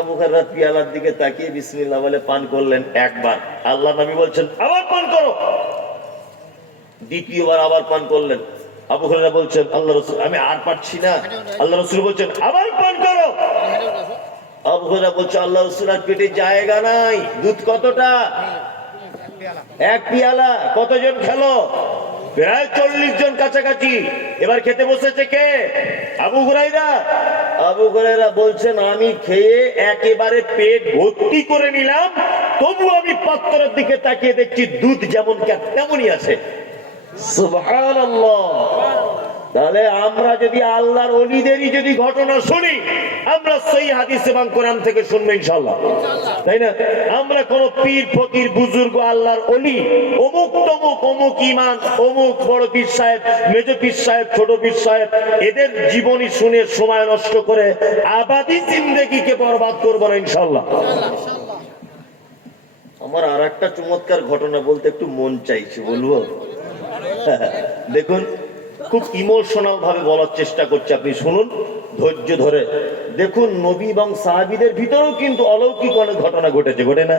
আবু হুরায়রা পেয়ালার দিকে তাকিয়ে বিসমিল্লাহ বলে পান করলেন একবার। আল্লাহ নবী বলছেন, আবার পান করো। দ্বিতীয়বার আবার পান করলেন। আবু হুরায়রা বলছেন, আল্লাহ রাসূল আমি আর পারছি না। আল্লাহ রাসূল বলছেন, আবার পান করো। আবু হুরায়রা বলছে, আল্লাহ রাসূল আর পেটে জায়গা নাই। দুধ কতটা? 1 পেয়ালা। কতজন খেলো? প্রায় 40 জন কাছাকাছি। এবার খেতে বসেছে কে? আবু হুরায়রা। আবু হুরায়রা বলছেন, আমি খেয়ে একেবারে পেট ভর্তি করে নিলাম, তবু আমি পাত্রের দিকে তাকিয়ে দেখছি দুধ যেমন তেমনই আছে। সুবহানাল্লাহ। তাহলে আমরা যদি আল্লাহর ওলিদেরই যদি ঘটনা শুনি, আমরা সহিহ হাদিস এবং কোরআন থেকে শুনবো ইনশাআল্লাহ, তাই না? আমরা কোন পীর ফকির বুজুর্গ আল্লাহর ওলি অমুক তমুক অমুক ইমান অমুক বড় পীর সাহেব মেজ পীর সাহেব ছোট পীর সাহেব এদের জীবনী শুনে সময় নষ্ট করে আবাদি জিন্দেগিকে বরবাদ করবো না ইনশাআল্লাহ। আমার আর একটা চমৎকার ঘটনা বলতে একটু মন চাইছে, বলবো? দেখুন, খুব ইমোশনাল ভাবে বলার চেষ্টা করছি, আপনি শুনুন ধৈর্য ধরে। দেখুন, নবী এবং সাহাবীদের ভিতরেও কিন্তু অলৌকিক অনেক ঘটনা ঘটেছে, ঘটে না?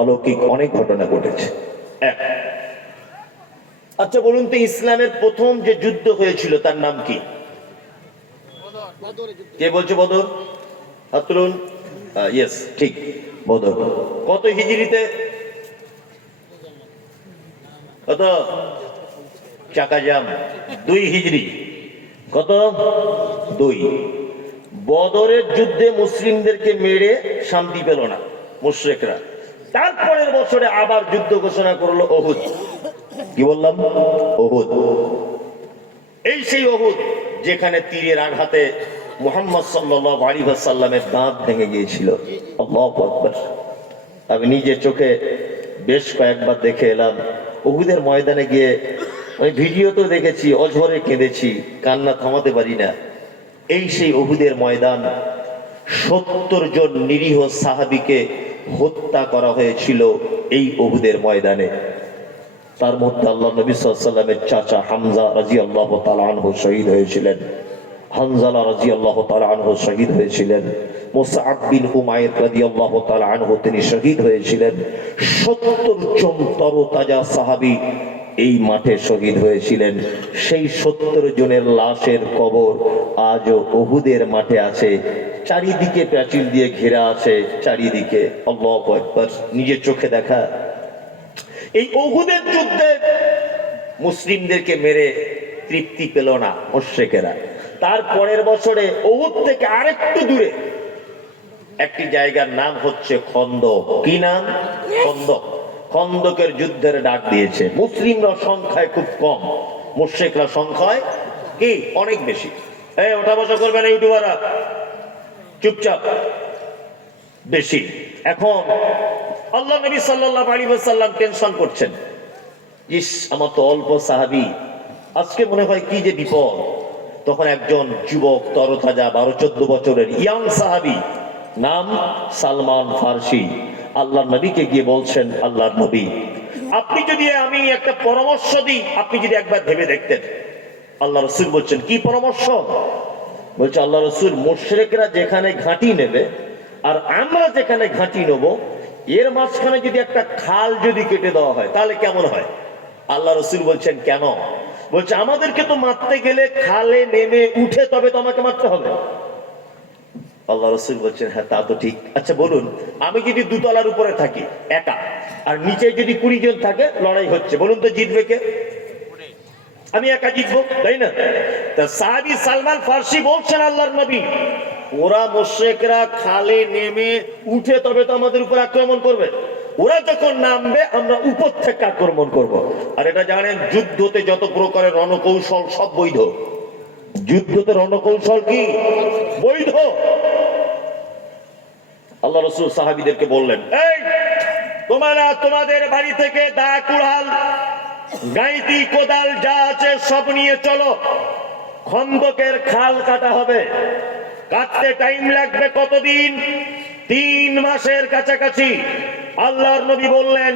অলৌকিক অনেক ঘটনা ঘটেছে। আচ্ছা বলুন তো, ইসলামের প্রথম যে যুদ্ধ হয়েছিল তার নাম কি? কে বলছে? বদর। হাত তুলুন। ইয়েস, ঠিক, বদর। কত হিজরিতে? কত? চাকাজাম 2 হিজরি। কত? 2। বদরের যুদ্ধে মুসলিমদেরকে মেরে শান্তি পেল না মুশরিকরা। তারপরের বছরে আবার যুদ্ধ ঘোষণা করলো উহুদ। কি বললাম? উহুদ। এই সেই উহুদ যেখানে তীরের আঘাতে মুহাম্মদ সাল্লাল্লাহু আলাইহি ওয়াসাল্লামের দাঁত ভেঙে গিয়েছিল। আল্লাহু আকবার। আমি নিজে চোখে বেশ কয়েকবার দেখে এলাম। উহুদের ময়দানে গিয়ে আমি ভিডিও তো দেখেছি, অঝরে কেঁদেছি, কান্না থামাতে পারি না। এই সেই উহুদের ময়দান, 70 জন নিরীহ সাহাবীকে হত্যা করা হয়েছিল এই উহুদের ময়দানে। তার মধ্যে আল্লাহ নবী সাল্লাল্লাহু আলাইহি ওয়াসাল্লামের চাচা হামজা রাদিয়াল্লাহু তাআলা আনহু শহীদ হয়েছিলেন। হানজালা রাদিয়াল্লাহু তাআলা আনহু শহীদ হয়েছিলেন। মুসআব বিন উমাইর রাদিয়াল্লাহু তাআলা আনহু তিনি শহীদ হয়েছিলেন। 70 জন তরতাজা সাহাবী এই মাঠে শহীদ হয়েছিলেন। সেই 70 জনের লাশের কবর আজও উহুদের মাঠে আছে। চারিদিকে প্রাচীর দিয়ে ঘেরা আছে, চারিদিকে। আল্লাহু আকবার। নিজের চোখে দেখা। এই উহুদের যুদ্ধে মুসলিমদেরকে মেরে তৃপ্তি পেল না মুশরিকেরা। তারপরের বছরে উহুদ থেকে আরেকটু দূরে একটি জায়গার নাম হচ্ছে খন্দক। কি নাম? খন্দক। খন্দকের যুদ্ধের ডাক দিয়েছে। মুসলিমরা সংখ্যায় খুব কম, মুশরিকরা সংখ্যায় কি অনেক বেশি। এই ওঠা বসা করবে না ইউটিউবাররা, চুপচাপ। বেশি। এখন আল্লাহ নবী সাল্লাল্লাহু আলাইহি ওয়াসাল্লাম টেনশন করছেন, ইস আমার তো অল্প সাহাবী, আজকে মনে হয় কি যে বিপদ। তখন একজন যুবক তরতাজা 12-14 বছরের ইয়াং সাহাবী, নাম সালমান ফারসি, আল্লাহর নবীকে গিয়ে বলছেন, আল্লাহর নবী আপনি যদি আমি একটা পরামর্শ দিই, আপনি যদি একবার ভেবে দেখতেন। আল্লাহ রাসূল বলছেন, কি পরামর্শ? বলছে, আল্লাহ রাসূল মুশরিকরা যেখানে ঘাঁটি নেবে আর আমরা যেখানে ঘাঁটি নেব, এর মাঝখানে যদি একটা খাল যদি কেটে দেওয়া হয় তাহলে কেমন হয়? আল্লাহ রাসূল বলছেন, কেন? বলছে, আমাদেরকে তো মারতে গেলে খালে নেমে উঠে তবে তো আমাকে মারতে হবে। আল্লাহ রাসূল বলছেন, হ্যাঁ তা তো ঠিক। আচ্ছা বলুন, আমি যদি 2 তলার উপরে থাকি একা, আর নিচে যদি 20 জন থাকে, লড়াই হচ্ছে, বলুন তো জিতবে কে? আমি একা জিতবো, তাই না? তা সাহাবী সালমান ফারসি বলছেন, আল্লাহর নবী ওরা মুশরিকরা খালে নেমে উঠে তবে তো আমাদের উপর আক্রমণ করবে, ওরা যখন নামবে আমরা উপর থেকে আক্রমণ করব। আর এটা জানেন, যুদ্ধতে যত প্রকারের রণকৌশল সব বৈধ। যুদ্ধতে রণকৌশল কি বৈধ? আল্লাহ রাসূল সাহাবীদেরকে বললেন, এই তোমরা তোমাদের বাড়ি থেকে দা কুড়াল গাইতি কোদাল যা আছে সব নিয়ে চলো, খন্দকের খাল কাটা হবে। কাটতে টাইম লাগবে কতদিন? 3 মাসের কাছাকাছি। আল্লাহর নবী বললেন,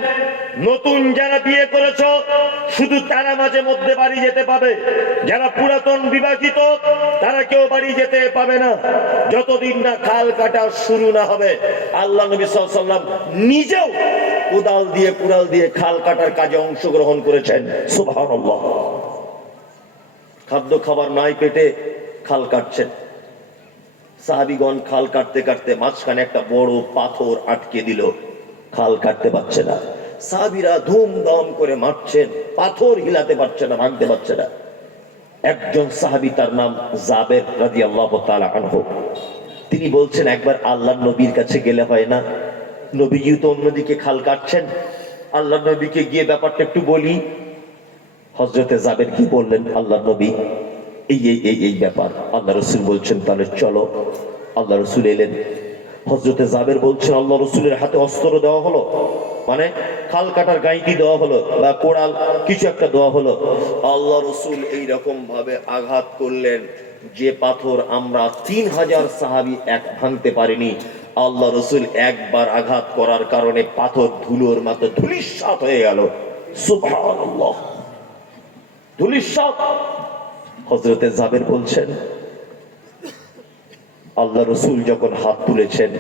নতুন যারা বিয়ে করেছো শুধু তারা মাঝে মধ্যে বাড়ি যেতে পাবে, যারা পুরাতন বিবাহিত তারা কেউ বাড়ি যেতে পাবে না, যতদিন না খাল কাটা শুরু না হবে। আল্লাহ নবী সাল্লাল্লাহু আলাইহি ওয়াসাল্লাম নিজেও কুড়াল দিয়ে খাল কাটার কাজে অংশগ্রহণ করেছেন। সুবহানাল্লাহ। খাদ্য খাবার নাই পেটে খাল কাটছেন। সাহাবীগণ খাল কাটতে কাটতে মাঝখানে একটা বড় পাথর আটকে দিল, খাল কাটতে পারছে না। সাহাবীরা ধুমধাম করে মারছেন, পাথর হিলাতে পারছে না, ভাঙতে পারছে না। একজন সাহাবী, তার নাম জাবের রাদিয়াল্লাহু তাআলা আনহু, তিনি বলছেন, একবার আল্লাহর নবীর কাছে গেলে হয় না? নবীজিও তো অন্যদিকে খাল কাটছেন, আল্লাহ নবীকে গিয়ে ব্যাপারটা একটু বলি। হযরতে জাবের কি বললেন, আল্লাহ নবী এই এই এই এই ব্যাপার। আল্লাহ রসুল বলছেন তাহলে চলো। আল্লাহ রসুল এলেন। হযরতে জাবের বলছেন আল্লাহ রসুলের হাতে অস্ত্র দেওয়া হলো, মানে খাল কাটার গাইতি দেওয়া হলো বা কোড়াল কিছু একটা দেওয়া হলো। আল্লাহ রসুল এইরকম ভাবে আঘাত করলেন যে পাথর আমরা 3000 সাহাবী এক ভাঙতে পারিনি। আল্লাহ রসুল একবার আঘাত করার কারণে পাথর ধুলোর মতো ধূলিসাৎ হয়ে গেল। সুবহানাল্লাহ, ধূলিসাৎ। হযরতে জাবের বলছেন আল্লাহ রসুল যখন হাত তুলেছেন,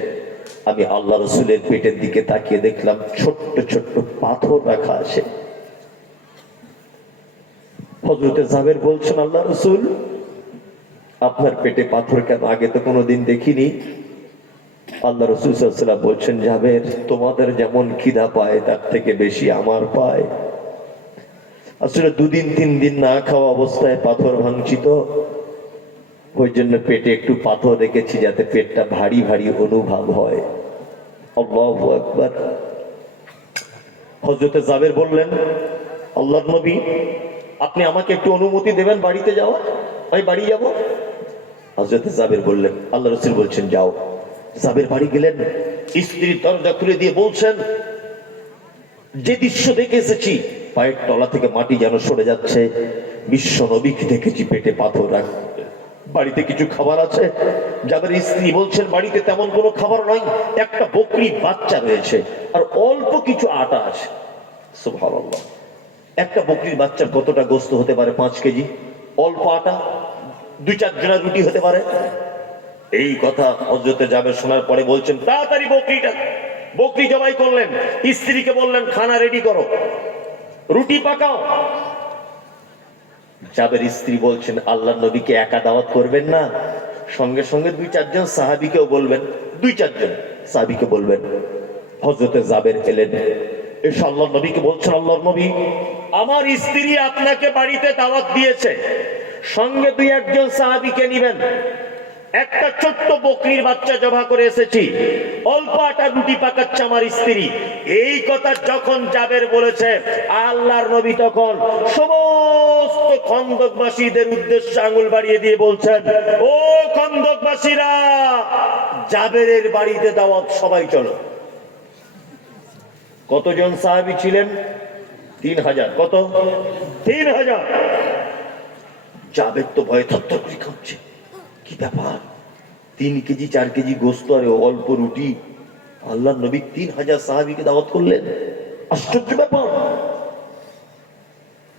আমি আল্লাহ রসুলের পেটের দিকে তাকিয়ে দেখলাম ছোট্ট ছোট্ট পাথর রাখা আছে। হযরতে জাবের বলছেন আল্লাহ রসুল আপনার পেটে পাথর কেন, আগে তো কোনোদিন দেখিনি। আল্লাহ রসুল সাল্লাল্লাহু আলাইহি ওয়াসাল্লাম বলছেন জাবের তোমাদের যেমন খিদা পায় তার থেকে বেশি আমার পায়। আসলে 2 দিন 3 দিন না খাওয়া অবস্থায় পাথর ভাঙছি তো, ওই জন্য পেটে একটু পাথর রেখেছি যাতে পেটটা ভারী ভারী অনুভব হয়। আল্লাহু আকবার। হযরতে জাবের বললেন আল্লাহর নবী আপনি আমাকে একটু অনুমতি দেবেন বাড়িতে যাওয়ার, আমি বাড়ি যাব। হযরতে জাবের বললেন, আল্লাহ রাসূল বলছেন যাও। জাবের বাড়ি গেলেন, স্ত্রীর দরজা খুলে দিয়ে বলছেন যে দৃশ্য দেখে এসেছি পায়ের তলা থেকে মাটি যেন সরে যাচ্ছে। বিশ্ব নবীকে দেখেছি পেটে পাথর রাখতে, বাড়িতে কিছু খাবার আছে? যাদের স্ত্রী বলছেন বাড়িতে তেমন কোনো খাবার নাই, একটা বকরির বাচ্চা রয়েছে আর অল্প কিছু আটা আছে। সুবহানাল্লাহ, একটা বকরির বাচ্চার কতটা গোস্ত হতে পারে? 5 কেজি। অল্প আটা, 2-4 জনের রুটি হতে পারে। এই কথা হযরতে জাবের শোনার পরে বলছেন তাড়াতাড়ি বকরি জবাই করলেন। স্ত্রীকে বললেন খানা রেডি করো, রুটি পাকাও। জাবের স্ত্রী বলছেন আল্লাহর নবীকে একা দাওয়াত করবেন না, সঙ্গে সঙ্গে 2-4 জন সাহাবীকেও বলবেন, 2-4 জন সাহাবীকে বলবেন। হযরতে জাবের এলেন, এসে আল্লাহর নবীকে বলছেন আল্লাহর নবী আমার স্ত্রী আপনাকে বাড়িতে দাওয়াত দিয়েছে, সঙ্গে 2-1 জন সাহাবীকে নিবেন। একটা ছোট্ট বকরির বাচ্চা জবাই করে এসেছি, অল্প আটা রুটি পাকাচ্ছে আমার স্ত্রী। এই কথা যখন জাবের বলেছে, আল্লাহর নবী তখন সমস্ত খন্দকবাসীদের উদ্দেশ্যে আঙুল বাড়িয়ে দিয়ে বলছেন, ও খন্দকবাসীরা, জাবেরের বাড়িতে দাওয়াত, সবাই চলো। কতজন সাহাবী ছিলেন? 3000। কত? 3000। জাবের তো ভয়ে থরথর করে কাঁপছে, কি ব্যাপার? 3 কেজি 4 কেজি গোস্ত আর অল্প রুটি, আল্লাহর নবী 3000 সাহাবীকে দাওয়াত করলেন, আশ্চর্য ব্যাপার।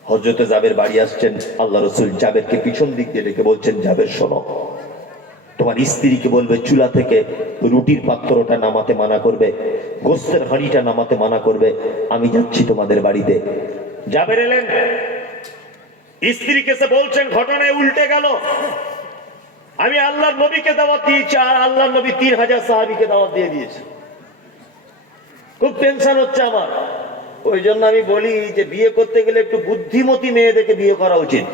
হযরতে জাবের বাড়ি আসছেন, আল্লাহ রাসূল জাবেরকে পিছন দিক দিয়ে ডেকে বলছেন জাবের শোনো, তোমার স্ত্রীকে বলবে চুলা থেকে রুটির পাত্রটা নামাতে মানা করবে, গোস্তের হাঁড়িটা নামাতে মানা করবে, আমি যাচ্ছি তোমাদের বাড়িতে। জাবের এলেন, স্ত্রীকে সে বলছেন ঘটনায় উল্টে গেল, আমি আল্লাহর নবীকে দাওয়াত দিয়েছি আর আল্লাহর নবী 3000 সাহাবীকে দাওয়াত দিয়ে দিয়েছে। খুব টেনশন হচ্ছে আমার। ওই জন্য আমি বলি যে বিয়ে করতে গেলে একটু বুদ্ধিমতী মেয়ে দেখে বিয়ে করা উচিত।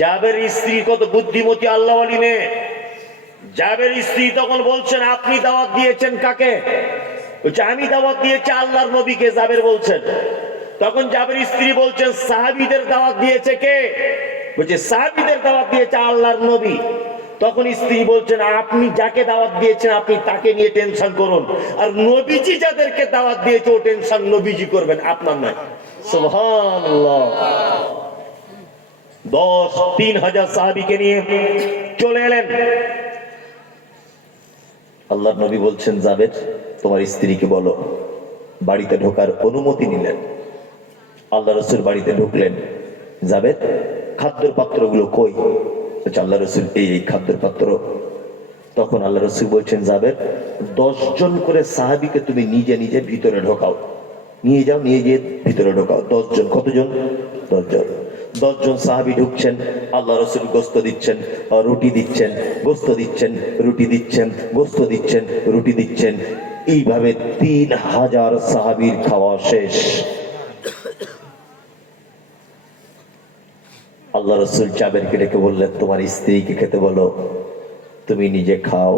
জাবের স্ত্রী কত বুদ্ধিমতী, আল্লাহওয়ালী মেয়ে। জাবের স্ত্রী তখন বলছেন আপনি দাওয়াত দিয়েছেন কাকে? বলছে আমি দাওয়াত দিয়েছি আল্লাহর নবীকে। জাবের বলছেন, তখন জাবের স্ত্রী বলছেন সাহাবীদের দাওয়াত দিয়েছে কে? বলছে সাহাবীদের দাওয়াত দিয়েছে আল্লাহর নবী। তখন স্ত্রী বলছেন আপনি যাকে দাওয়াত দিয়েছেন আপনি তাকে নিয়ে টেনশন করুন, আর নবীজি যাদেরকে দাওয়াত দিয়েছে ও টেনশন নবীজি করবেন, আপনার নয়। সুবহানাল্লাহ। 3000 সাহাবীকে নিয়ে চলে এলেন। আল্লাহর নবী বলছেন জাবের তোমার স্ত্রীকে বলো, বাড়িতে ঢোকার অনুমতি নিলেন। আল্লাহ রাসূল বাড়িতে ঢুকলেন, জাবের খাদ্যের পাত্রগুলো কই? বলছে আল্লাহ রাসূল এই খাদ্যের পাত্র। তখন আল্লাহ রাসূল বলছেন জাবের 10 জন করে সাহাবীকে তুমি নিজে নিজে ভিতরে ঢোকাও, নিয়ে যাও, নিয়ে গিয়ে ভিতরে ঢোকাও। 10 জন। কতজন? 10 জন। 10 জন সাহাবী ঢুকছেন, আল্লাহ রাসূল গোস্ত দিচ্ছেন, রুটি দিচ্ছেন, গোস্ত দিচ্ছেন, রুটি দিচ্ছেন, গোস্ত দিচ্ছেন, রুটি দিচ্ছেন। এইভাবে 3000 সাহাবীর খাওয়া শেষ। আল্লাহ রাসূল জাবেরকে ডেকে বললেন তোমার স্ত্রীকে খেতে বলো, তুমি নিজে খাও,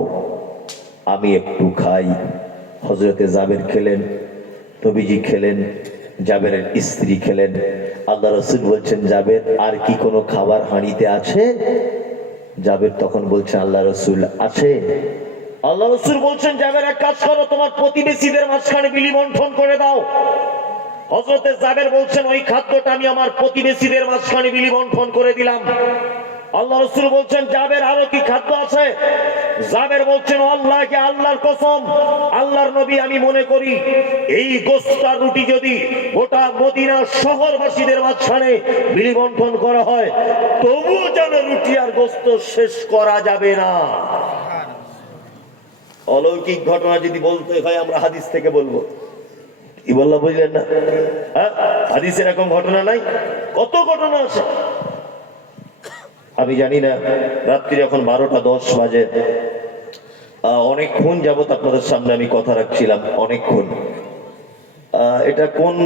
আমি একটু খাই। হযরতে জাবের খেলেন, নবীজি খেলেন, জাবেরের স্ত্রী খেলেন। আল্লাহ রাসূল বলছেন, জাবের আর কি কোনো খাবার হাঁড়িতে আছে? জাবের তখন বলছেন, আল্লাহ রাসূল আছে। আল্লাহ রাসূল বলছেন, জাবের এক কাজ করো, তোমার প্রতিবেশীদের মাঝখানে বিলি বন্টন করে দাও। হযরতে জাবের বলছেন, ওই খাদ্যটা আমি আমার প্রতিবেশীদের মাঝখানে বিলি বন্টন করে দিলাম। আল্লাহ রাসূল বলছেন, জাবের আরো কি খাদ্য আছে? জাবের বলছেন, আল্লাহকে, আল্লাহর কসম, আল্লাহর নবী, আমি মনে করি এই গোশত আর রুটি যদি গোটা মদিনা শহরবাসীদের মাঝখানে বিলি বন্টন করা হয়, তবুও যেন রুটি আর গোশত শেষ করা যাবে না। অলৌকিক ঘটনা যদি বলতে হয় আমরা হাদিস থেকে বলবো। কি বললাম বুঝলেন না? হ্যাঁ, হাদিসে এরকম ঘটনা নাই? কত ঘটনা আছে। আমি জানি না, রাত্রি এখন 12:10 বাজে। অনেকক্ষণ যাবত আপনাদের সামনে আমি কথা রাখছিলাম, অনেকক্ষণ। এটা কোন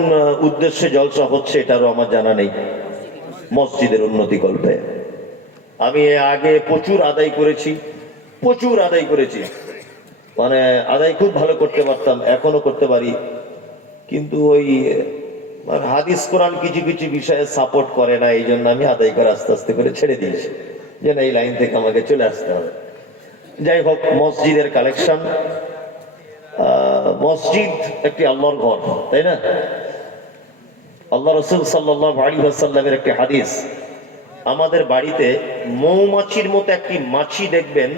উদ্দেশ্যে জলসা হচ্ছে এটারও আমার জানা নেই। মসজিদের উন্নতি কল্পে আমি আগে প্রচুর আদায় করেছি, প্রচুর আদায় করেছি, মানে আদায় খুব ভালো করতে পারতাম, এখনো করতে পারি, কিন্তু ওই হাদিস কোরআন কিছু কিছু বিষয়ে সাপোর্ট করে না, এই জন্য আমি আদায় করে আস্তে আস্তে করে ছেড়ে দিয়েছি, যে না, এই লাইন থেকে আমাকে চলে আসতে হবে। যাই হোক, মসজিদের কালেকশন, মসজিদ একটি আল্লাহর ঘর, তাই না? আল্লাহ রাসূল সাল্লাল্লাহু আলাইহি ওয়াসাল্লামের একটি হাদিস, আমাদের বাড়িতে মৌমাছির মতো একটি মাছি দেখবেন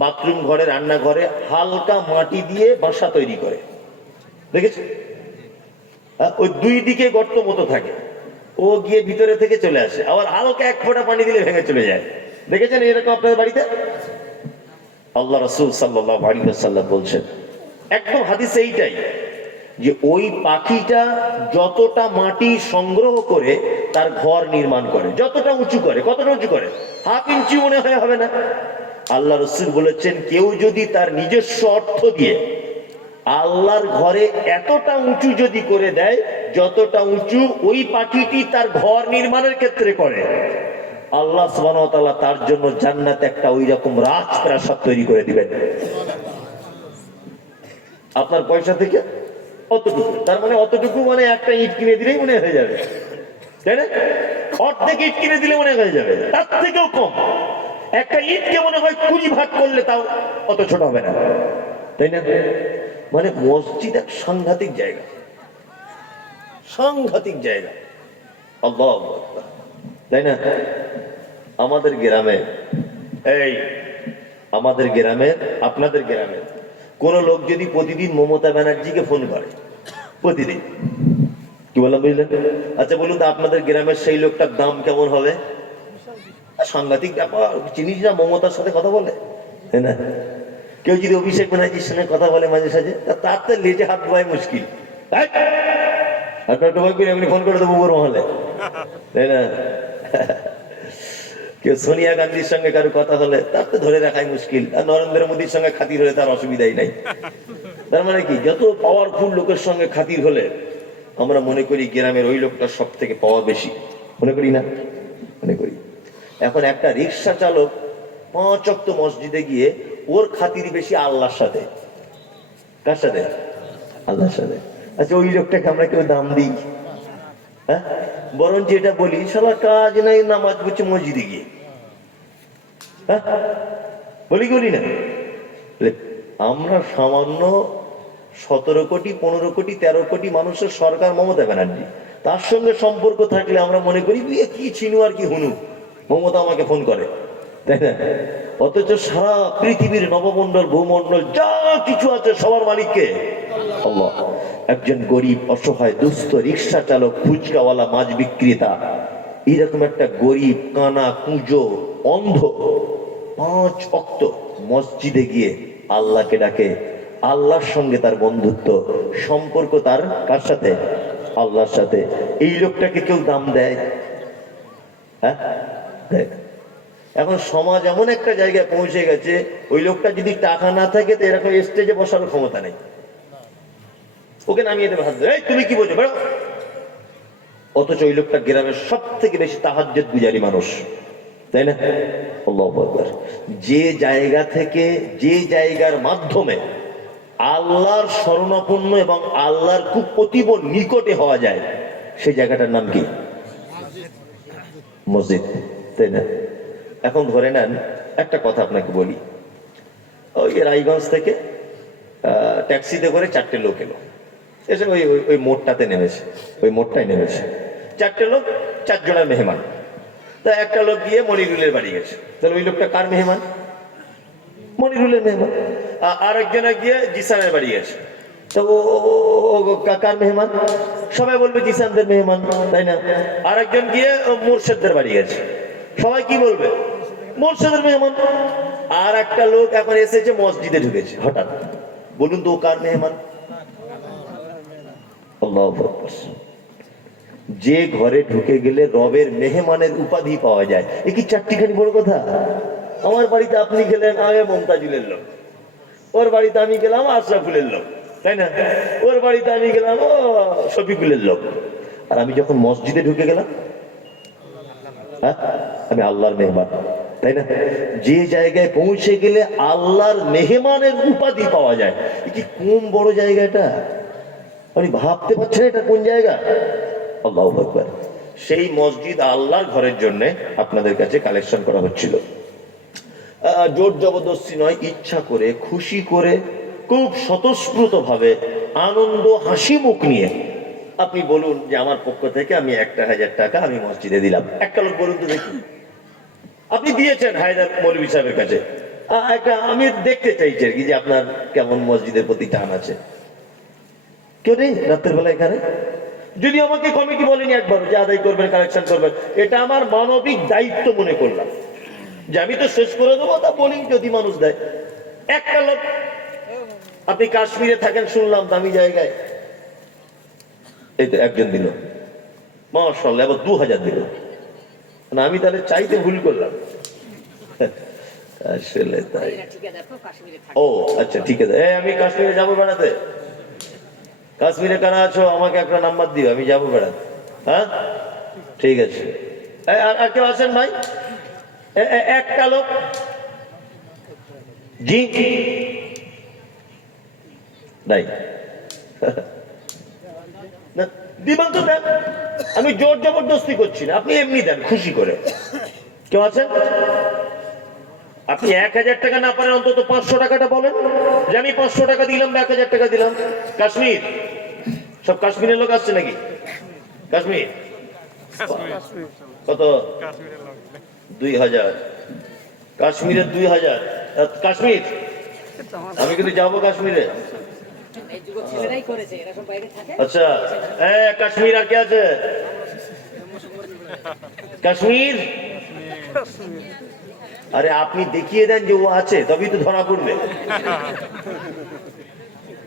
বাথরুম ঘরে, রান্নাঘরে হালকা মাটি দিয়ে বাসা তৈরি করে, দেখেছেন? ওই দুই দিকে গর্ত মতো থাকে, ও গিয়ে ভিতরে থেকে চলে আসে, আবার হালকা এক ফোঁটা পানি দিলে ভেঙে চলে যায়। দেখেছেন এরকম আপনাদের বাড়িতে? আল্লাহ রাসূল সাল্লাল্লাহু আলাইহি ওয়াসাল্লাম বলছেন, একদম হাদিসে এইটাই, যে ওই পাখিটা যতটা মাটি সংগ্রহ করে তার ঘর নির্মাণ করে, যতটা উঁচু করে, কতটা উঁচু করে? হাফ ইঞ্চি মনে হয় হবে না। আল্লাহ রাসূল বলেছেন, কেউ যদি তার নিজস্ব অর্থ দিয়ে আল্লাহর ঘরে এতটা উঁচু যদি করে দেয়, যতটা উঁচু ওই পাখিটি তার ঘর নির্মাণের ক্ষেত্রে করে, আল্লাহ সুবহানাহু ওয়া তাআলা তার জন্য জান্নাতে একটা ওই রকম রাজপ্রাসাদ তৈরি করে দিবেন। আপনার পয়সা থেকে অতটুকু, তার মানে অতটুকু মানে একটা ইট কিনে দিলেই মনে হয়ে যাবে, তাই না? অর্ধেক ইট কিনে দিলে মনে হয়ে যাবে, তার থেকেও কম। একটা ইটকে মনে হয় 20 ভাগ করলে তাও অত ছোট হবে না, তাই না? মানে মসজিদ এক সাংঘাতিক জায়গা, সাংঘাতিক জায়গা। আল্লাহু আকবার, তাই না? আমাদের গ্রামে, এই আমাদের গ্রামের, আপনাদের গ্রামের কোন লোক যদি প্রতিদিন মমতা ব্যানার্জিকে ফোন করে, প্রতিদিন, কি বললাম বুঝলেন? আচ্ছা বলুন তো, আপনাদের গ্রামের সেই লোকটার দাম কেমন হবে? সাংঘাতিক ব্যাপার। চিনিস না, মমতার সাথে কথা বলে, তাই না? কেউ যদি অভিষেক ব্যানার্জির সঙ্গে কথা বলে মাঝে সাঝে, তার তো লেজে হাত দেওয়াই মুশকিল। আপনি ফোন করে দেবো উপর মহলে, তাই না? কেউ সোনিয়া গান্ধীর সঙ্গে কারো কথা হলে তার তো ধরে রাখাই মুশকিল, আর নরেন্দ্র মোদীর সঙ্গে খাতির হলে তার অসুবিধাই নাই। তার মানে কি, যত পাওয়ারফুল লোকের সঙ্গে খাতির হলে আমরা মনে করি গ্রামের ওই লোকটার সব থেকে পাওয়া বেশি, মনে করি না? মনে করি। এখন একটা রিক্সা চালক 5 ওয়াক্ত মসজিদে গিয়ে ওর খাতির বেশি আল্লাহর সাথে। কার সাথে? আল্লাহর সাথে। আচ্ছা, ওই লোকটাকে আমরা কেউ দাম দিই? হ্যাঁ, বরং যেটা বলি, সারা কাজ নাই, নামাজ পড়ছে মসজিদে গিয়ে, হ্যাঁ বলি না? আমরা সামান্য 17 কোটি 15 কোটি 13 কোটি মানুষের সরকার মমতা ব্যানার্জি, তার সঙ্গে সম্পর্ক থাকলে আমরা মনে করি কি চিনু আর কি হুনু, মমতা আমাকে ফোন করে, তাই না? অথচ সারা পৃথিবীর নবমণ্ডল, ভূমণ্ডল যা কিছু আছে সবার মালিককে আল্লাহ। একজন গরিব, অসহায়, দুস্থ রিক্সা চালক, ফুচকাওয়ালা, মাছ বিক্রেতা, এরকম একটা গরিব, কানা, কুঁজো, অন্ধ 5 ওয়াক্ত মসজিদে গিয়ে আল্লাহকে ডাকে, আল্লাহর সঙ্গে তার বন্ধুত্ব সম্পর্ক, তার কার সাথে? আল্লাহর সাথে। এই লোকটাকে কেউ দাম দেয়? হ্যাঁ, দেয়। এখন সমাজ এমন একটা জায়গায় পৌঁছে গেছে, ওই লোকটা যদি টাকা না থাকে তো এরকম স্টেজে বসার ক্ষমতা নেই, ওকে নামিয়ে দেবে হাত ধরে, এই তুমি কি বলছো বেরো। অথচ ওই লোকটা গ্রামের সব থেকে বেশি তাহাজ্জুদ গুজারি মানুষ, তাই না? আল্লাহু আকবার। যে জায়গা থেকে, যে জায়গার মাধ্যমে আল্লাহর শরণাপন্ন এবং আল্লাহর খুব অতীব নিকটে হওয়া যায়, সেই জায়গাটার নাম কি? মসজিদ, তাই না? এখন ধরে নেন, একটা কথা আপনাকে বলি, ওই রায়গঞ্জ থেকে ট্যাক্সিতে করে 4টে লোক এলো, এসে ওই ওই মোড়টাতে নেমেছে, ওই মোড়টায় নেমেছে। 4টে লোক, 4 জনের মেহমান। তা একটা লোক গিয়ে মনিরুলের বাড়ি গেছে, তাহলে ওই লোকটা কার মেহমান? মনিরুলের মেহমান। আরেকজনে গিয়ে জিসানের বাড়ি গেছে, তো ও কার মেহমান? সবাই বলবে জিসানদের মেহমান, তাই না? আরেকজন গিয়ে মুর্শেদদের বাড়ি গেছে, সবাই কি বলবে? মুর্শেদের মেহমান। আর একটা লোক এখন এসেছে, মসজিদে ঢুকেছে হঠাৎ, বলুন তো ও কার মেহমান? আল্লাহু আকবার। যে ঘরে ঢুকে গেলে রবের মেহমানের উপাধি পাওয়া যায়, এ কি চারটিখানি বড় কথা? আমার বাড়িতে আপনি গেলেন, আমি মমতাজুলের লোক, ওর বাড়িতে আমি গেলাম আশরাফুলের লোক, তাই না? ওর বাড়িতে আমি গেলাম ও শফিকুলের লোক। আর আমি যখন মসজিদে ঢুকে গেলাম, হ্যাঁ, আমি আল্লাহর মেহমান, তাই না? যে জায়গায় পৌঁছে গেলে আল্লাহর মেহমানের উপাধি পাওয়া যায়, এ কি কোন বড় জায়গা এটা? আপনি ভাবতে পারছেন এটা কোন জায়গা? আল্লাহু আকবার। সেই মসজিদ আল্লাহর ঘরের জন্য আপনাদের কাছে কালেকশন করা হচ্ছিল, জোর জবরদস্তি নয়, ইচ্ছা করে, খুশি করে, খুব স্বতঃস্ফূর্ত ভাবে, আনন্দ হাসি মুখ নিয়ে আপনি বলুন যে আমার পক্ষ থেকে আমি 1,000 টাকা আমি মসজিদে দিলাম। একটা লোক বলুন তো দেখি, আপনি দিয়েছেন হায়দার মৌলভী সাহেবের কাছে, একটা আমি দেখতে চাইছি আর কি, যে আপনার কেমন মসজিদের প্রতি টান আছে। কেউ নেই রাতের বেলা এখানে? যদি আমাকে কমিটি বলেনি একবার যে আদায় করবেন, কালেকশন করবেন, এটা আমার মানবিক দায়িত্ব মনে করলাম যে আমি তো শেষ করে দেবো, তা বলি যদি মানুষ দেয়। একটা লোক, আপনি কাশ্মীরে থাকেন শুনলাম, দামি জায়গায়, এই তো একজন দিল, মাশাআল্লাহ, এবার 2,000 দিল। না আমি তাহলে চাইতে ভুল করলাম আসলে তাই। ও আচ্ছা, ঠিক আছে, আমি কাশ্মীরে যাবো বেড়াতে। কাশ্মীরে কারা আছো আমাকে একটা নাম্বার দিও, আমি যাবো বেড়াতে। হ্যাঁ ঠিক আছে। আর কেউ আছেন ভাই? একটা লোক, জি নাই দিবেন তো দেন, আমি জোর জবরদস্তি করছি না, আপনি এমনি দেন খুশি করে। কেউ আছেন? আপনি 1,000 টাকা না পারেন অন্তত 500 টাকাটা বলেন যে আমি 500 টাকা দিলাম বা 1,000 টাকা দিলাম। কাশ্মীর, সব কাশ্মীরের লোক আসছে নাকি? কাশ্মীর কত? 2,000। কাশ্মীরের 2,000। কাশ্মীর, আমি কিন্তু যাবো কাশ্মীরে। আচ্ছা, হ্যাঁ কাশ্মীর, আর কে আছে? কাশ্মীর, আরে আপনি দেখিয়ে দেন যে ও আছে, তবেই তো ধরা পড়বে।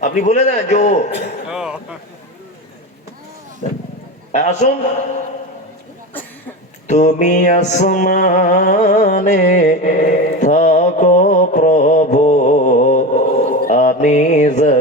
আপনি বলে দেন যে ও, আসুন। তুমি আসমানে থাকো প্রভু, আমি